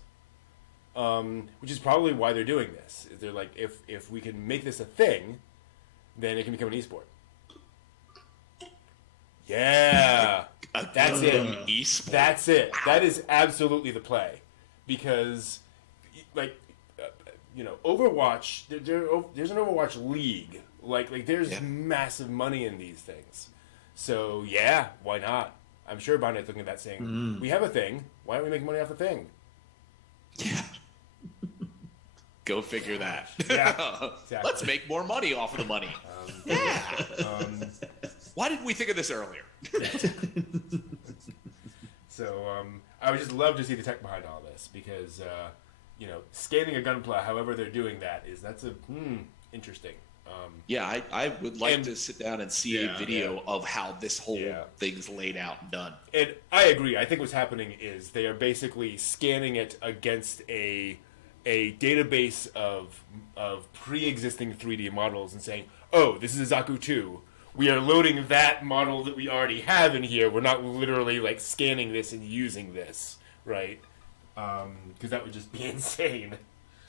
Which is probably why they're doing this. They're if we can make this a thing, then it can become an esport. Yeah, that's it. Esport. That's it. That is absolutely the play, because, Overwatch. There's an Overwatch league. There's massive money in these things. So yeah, why not? I'm sure Bandai's looking at that saying, we have a thing. Why don't we make money off the thing? Yeah. Go figure that. Yeah. Exactly. Let's make more money off of the money. Why didn't we think of this earlier? So I would just love to see the tech behind all this, because scanning a Gunpla, however they're doing that's interesting. I would like to sit down and see a video of how this whole thing's laid out and done. And I agree. I think what's happening is they are basically scanning it against a a database of pre-existing 3D models and saying, oh, this is a Zaku 2. We are loading that model that we already have in here. We're not literally like scanning this and using this, right? Because that would just be insane.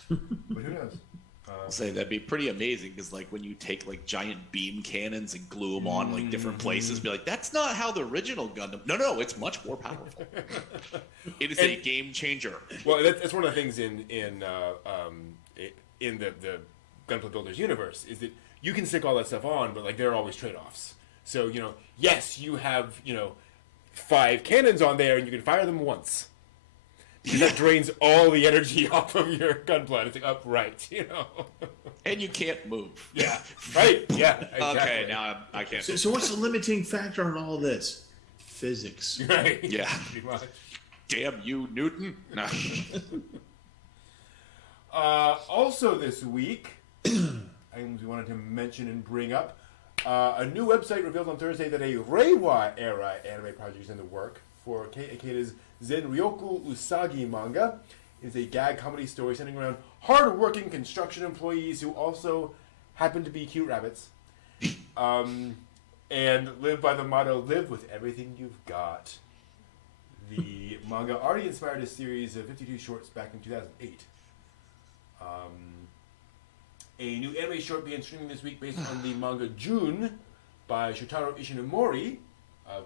But who knows? I'll say that'd be pretty amazing because like when you take like giant beam cannons and glue them on like different places, be like, that's not how the original Gundam. No, it's much more powerful. It is a game changer. Well, that's one of the things in the Gunpla Builders universe is that you can stick all that stuff on, but like there are always trade-offs. So yes, you have 5 cannons on there, and you can fire them once. Because that drains all the energy off of your gunpla. It's like upright, And you can't move. Yeah, right. Yeah. Exactly. Okay, now I can't. So what's the limiting factor on all this? Physics. Right. Yeah. Pretty much. Damn you, Newton. No. Also this week, items we wanted to mention and bring up. A new website revealed on Thursday that a Reiwa-era anime project is in the work for Ikeda's Zenryoku Usagi manga. It's a gag comedy story centering around hard-working construction employees who also happen to be cute rabbits. And live by the motto, live with everything you've got. The manga already inspired a series of 52 shorts back in 2008. A new anime short began streaming this week based on the manga June by Shotaro Ishinomori,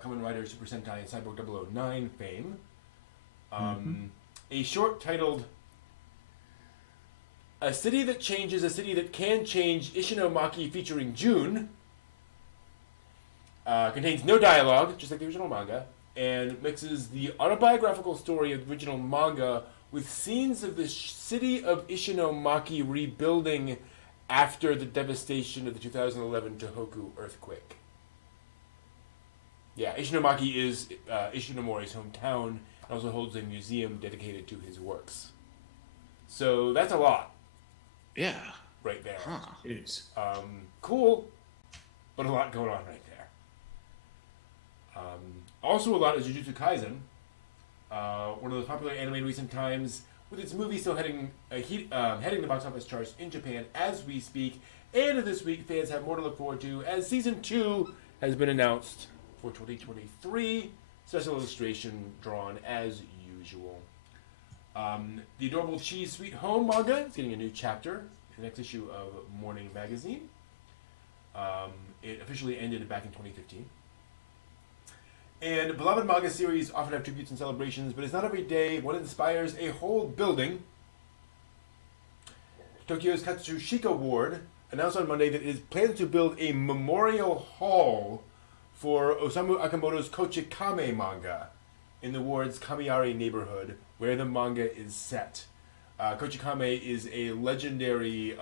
Kamen Rider Super Sentai and Cyborg 009 fame. A short titled A City That Changes, A City That Can Change Ishinomaki featuring June contains no dialogue, just like the original manga, and mixes the autobiographical story of the original manga with scenes of the city of Ishinomaki rebuilding after the devastation of the 2011 Tohoku earthquake. Yeah, Ishinomaki is Ishinomori's hometown and also holds a museum dedicated to his works. So that's a lot. Yeah. Right there. Huh. It is. Cool, but a lot going on right there. Also a lot is Jujutsu Kaisen, one of the popular anime in recent times, with its movie still heading the box office charts in Japan as we speak. And this week, fans have more to look forward to as Season 2 has been announced for 2023. Special illustration drawn as usual. The adorable Cheese Sweet Home manga is getting a new chapter in the next issue of Morning Magazine. It officially ended back in 2015. And beloved manga series often have tributes and celebrations, but it's not every day one inspires a whole building. Tokyo's Katsushika Ward announced on Monday that it is planned to build a memorial hall for Osamu Akamoto's Kochikame manga in the ward's Kamiari neighborhood, where the manga is set. Kochikame is a legendary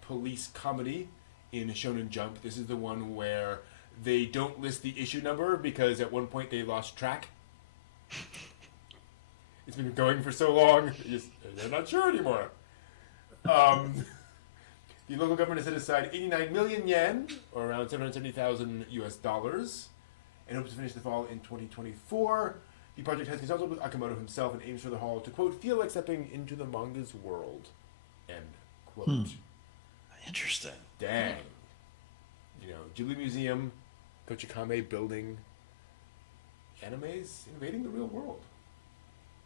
police comedy in Shonen Jump. This is the one where they don't list the issue number because at one point they lost track. It's been going for so long, they're not sure anymore. The local government has set aside 89 million yen, or around $770,000 US, and hopes to finish the fall in 2024. The project has consulted with Akamoto himself and aims for the hall to, quote, feel like stepping into the manga's world, end quote. Interesting. Dang. Ghibli Museum, Kochikame building, animes invading the real world.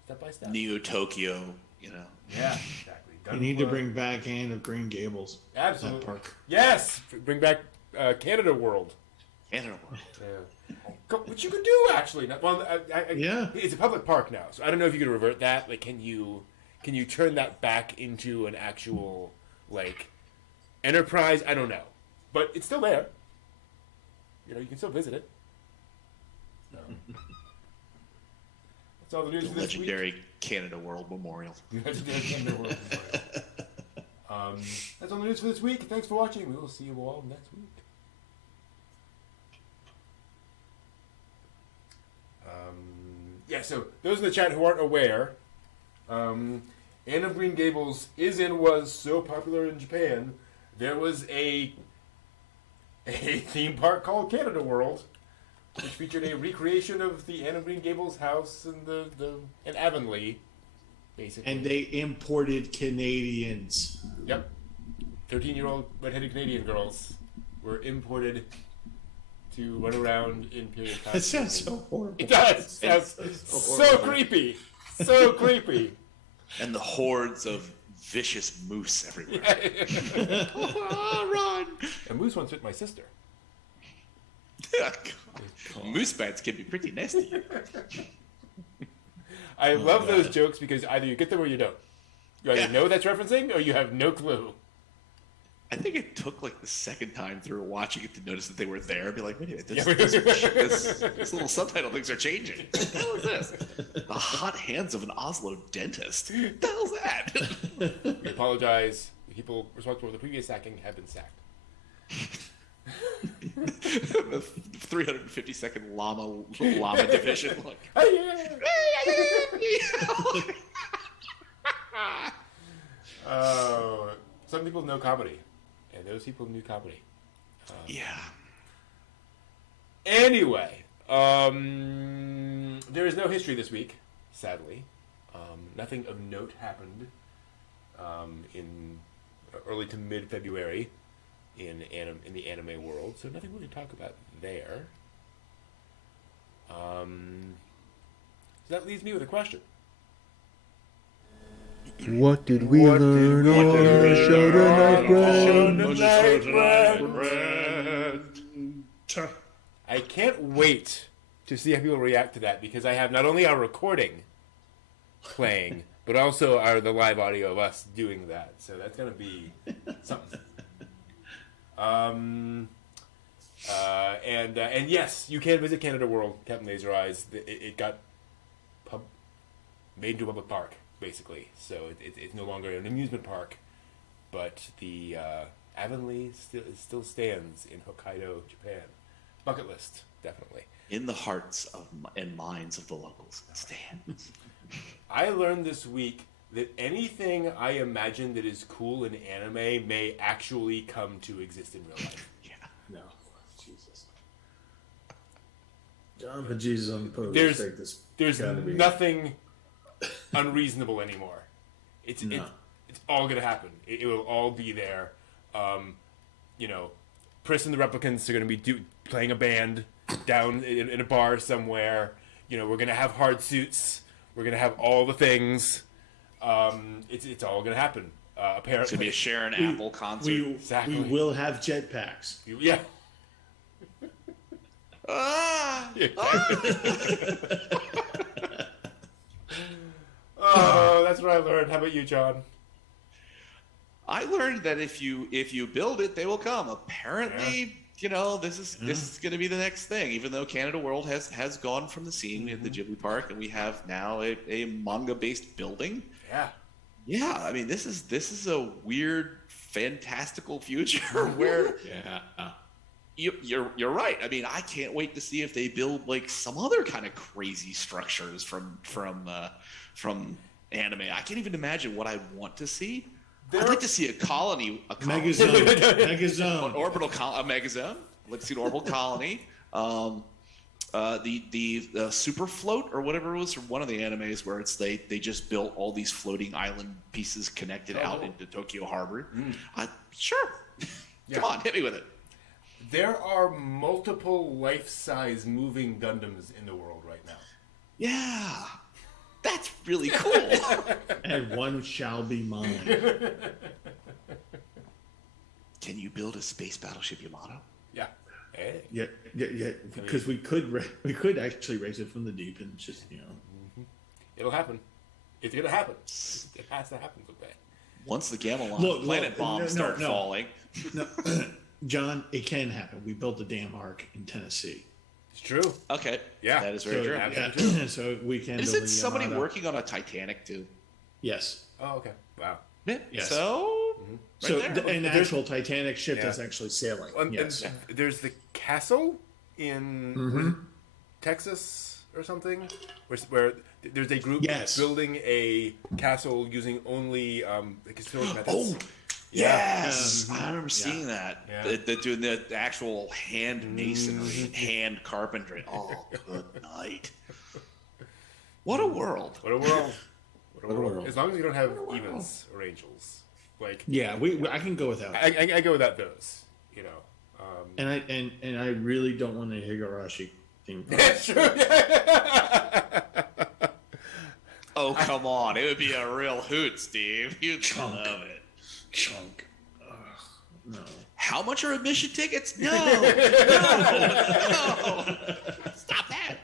Step by step. Neo Tokyo, Yeah, exactly. You need to bring back Anne of Green Gables. Absolutely. That park. Yes! Bring back Canada World. Canada World. Yeah. Which you could do, actually. Yeah. It's a public park now, so I don't know if you could revert that. Like, can you turn that back into an actual, enterprise? I don't know. But it's still there. You can still visit it. So. That's all the news The for this legendary week. Canada World Memorial. Legendary Canada World Memorial. That's all the news for this week. Thanks for watching. We will see you all next week. So those in the chat who aren't aware, Anne of Green Gables is and was so popular in Japan, there was a theme park called Canada World, which featured a recreation of the Anne of Green Gables house in in Avonlea. basically. And they imported Canadians. Yep. 13-year-old redheaded Canadian girls were imported to run around in period That costumes. sounds so horrible. It does. It sounds so creepy. So creepy. And the hordes of vicious moose everywhere. Run! A moose once bit my sister. Moose bites can be pretty nasty. I love those jokes because either you get them or you don't. You either know that's referencing or you have no clue. I think it took like the second time through watching it to notice that they were there and be like, wait a minute, Yeah. this little subtitle things are changing. What the hell is this? The hot hands of an Oslo dentist. What the hell's that? We apologize. The people responsible for the previous sacking have been sacked. The 350-second llama division. Like, Oh, some people know comedy, and those people knew comedy. yeah. Anyway, there is no history this week, sadly. Nothing of note happened in early to mid-February in the anime world, so nothing really to talk about there. So that leaves me with a question. What did we learn on Shonen Night Bread? I can't wait to see how people react to that because I have not only our recording playing, but also the live audio of us doing that. So that's going to be something. And yes, you can visit Canada World, Captain Laser Eyes. It got made into a public park, basically. So it's no longer an amusement park, but the Avonlea still stands in Hokkaido, Japan. Bucket list, definitely. In the hearts and minds of the locals. Stands. I learned this week that anything I imagine that is cool in anime may actually come to exist in real life. Yeah. No. Jesus. John put Jesus on the post. There's nothing unreasonable anymore. It's all gonna happen. It will all be there. Pris and the Replicants are gonna be playing a band down in a bar somewhere. We're gonna have hard suits. We're gonna have all the things. It's all gonna happen. Apparently, It's going to be a Sharon Apple concert. Exactly. We will have jetpacks. Yeah. Oh, that's what I learned. How about you, John? I learned that if you build it, they will come. Apparently, this is going to be the next thing. Even though Canada World has gone from the scene at the Ghibli Park, and we have now a manga-based building. Yeah. Yeah, I mean, this is a weird, fantastical future where you're right. I mean, I can't wait to see if they build like some other kind of crazy structures from anime. I can't even imagine what I want to see. I'd like to see a colony. Megazone. An orbital a megazone. I'd like to see an orbital colony. The super float or whatever it was from one of the animes where it's they just built all these floating island pieces connected out into Tokyo Harbor. Sure. Yeah. Come on, hit me with it. There are multiple life-size moving Gundams in the world right now. Yeah. That's really cool. And one shall be mine. Can you build a space battleship Yamato? Yeah. Hey. Yeah. Because we could actually raise it from the deep and just It'll happen. It's gonna happen. It has to happen someday. Once the Gamelon planet bombs start falling. No, John, it can happen. We built a damn ark in Tennessee. It's true. Okay. Yeah. That is very true. Yeah. So we can. Isn't somebody working on a Titanic too? Yes. Oh, okay. Wow. Yeah. Yes. So. So there. an actual Titanic ship that's actually sailing. Yes. And there's the castle in Texas or something, where there's a group building a castle using only historic methods. Oh, yes! I remember seeing that. Yeah. They're doing the actual hand masonry, hand carpentry. Oh, good night. What a world! What a world! As long as you don't have evens or angels, like Yeah, I can go without. I go without those. You know. And I really don't want a Higurashi theme. That's true. Oh, come on. It would be a real hoot, Steve. You'd Chunk. love it. Chunk. Ugh, no. How much are admission tickets? No. No. Stop that.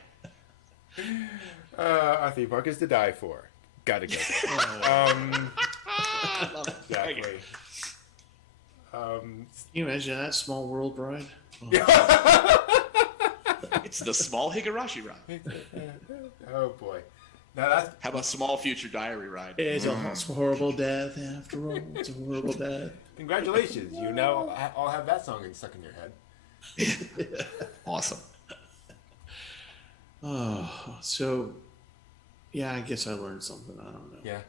Our theme park is to die for. Gotta go. Exactly. Can you imagine that small world ride? Oh, It's the small Higurashi ride. Oh boy. Now that's How about small future diary ride? it's a horrible death after all. It's a horrible death. congratulations. You now all have that song stuck in your head. Awesome. Oh, so yeah, I guess I learned something. I don't know. Yeah.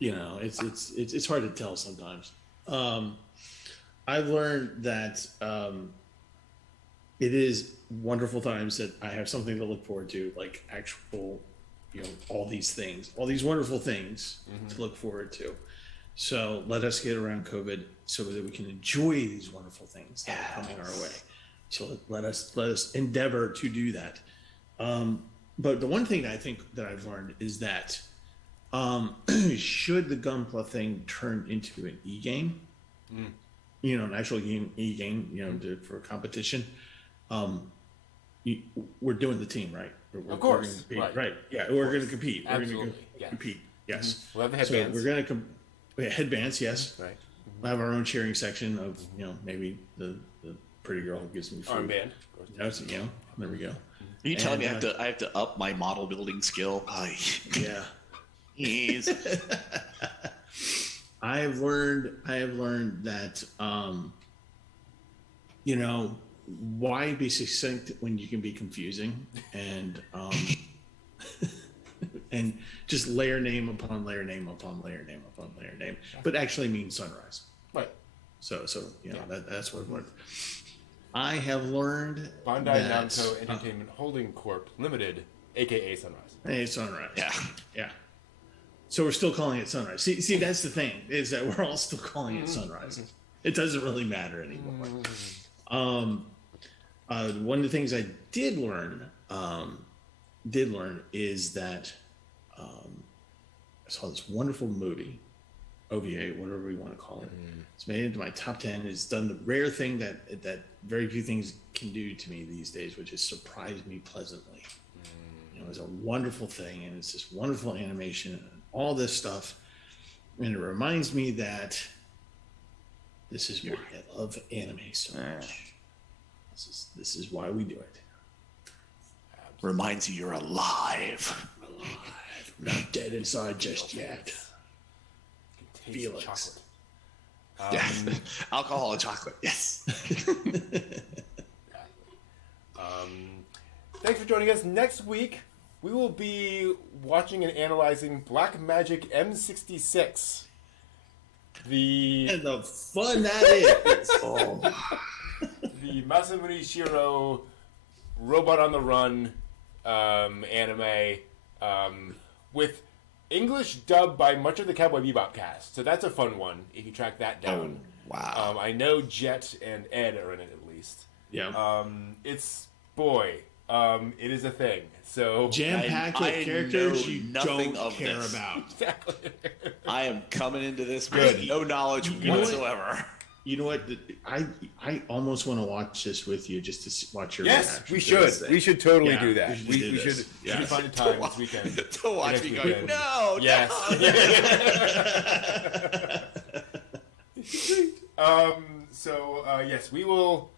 You know, it's hard to tell sometimes. I've learned that it is wonderful times that I have something to look forward to, like actual, you know, all these things, all these wonderful things to look forward to. So let us get around COVID so that we can enjoy these wonderful things that are coming our way. So let us endeavor to do that. But the one thing I think that I've learned is that should the Gunpla thing turn into an e-game, you know, an actual e-game, you know, for a competition, we're doing the team, right? Of course, we're gonna compete, right? Yeah, we're going to compete. Absolutely, We're going to yeah. compete. Yes. We'll have the So headbands. we're going to headbands. Yes. Right. We'll have our own cheering section of, you know, maybe the pretty girl who gives me food. Armband. Of course. That's, you know, there we go. Are you telling me I have to up my model building skill? Yeah. Jeez. I have learned that, you know, why be succinct when you can be confusing, and and just layer name upon layer name upon layer name upon layer name, but actually mean sunrise. Right. So you know, that's what I've learned. I have learned Bondi that, Namco Entertainment Holding Corp. Limited, aka Sunrise. Hey, sunrise. Yeah. Yeah. So we're still calling it sunrise. See, that's the thing, is that we're all still calling it sunrise. It doesn't really matter anymore. One of the things I did learn is that I saw this wonderful movie, OVA, whatever we want to call it. It's made into my top 10. It's done the rare thing that very few things can do to me these days, which is surprise me pleasantly. You know, it's a wonderful thing, and it's this wonderful animation and all this stuff. And it reminds me that this is why I love anime so much. This is why we do it. Reminds you you're alive. Alive. I'm not dead inside just yet. Taste Feel it. chocolate. Yes. Alcohol and chocolate. Yes. Thanks for joining us. Next week, we will be watching and analyzing Black Magic M66. And the fun that is. Oh. The Masamune Shiro Robot on the Run anime with English dub by much of the Cowboy Bebop cast. So that's a fun one if you track that down. Wow. I know Jet and Ed are in it at least. Yeah. It is a thing. So Jam-packed I with characters know you nothing don't of care this. about. exactly. I am coming into this with no knowledge know what? whatsoever. You know what? I almost want to watch this with you just to watch your Yes, reaction we to should. this thing. We should totally Yeah, do that. we should do We this. should Yes. find a time this weekend. To watch Next me go, weekend. no, Yes. Yes, we will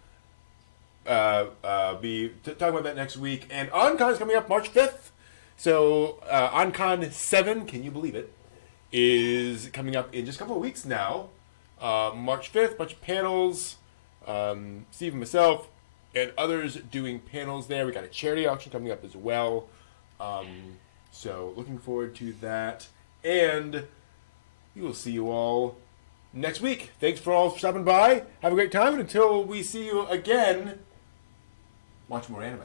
be talking about that next week. And OnCon is coming up March 5th. So OnCon 7, can you believe it, is coming up in just a couple of weeks now. March 5th, bunch of panels. Steve and myself and others doing panels there. We got a charity auction coming up as well. So looking forward to that. And we will see you all next week. Thanks for all stopping by. Have a great time. And until we see you again, watch more anime.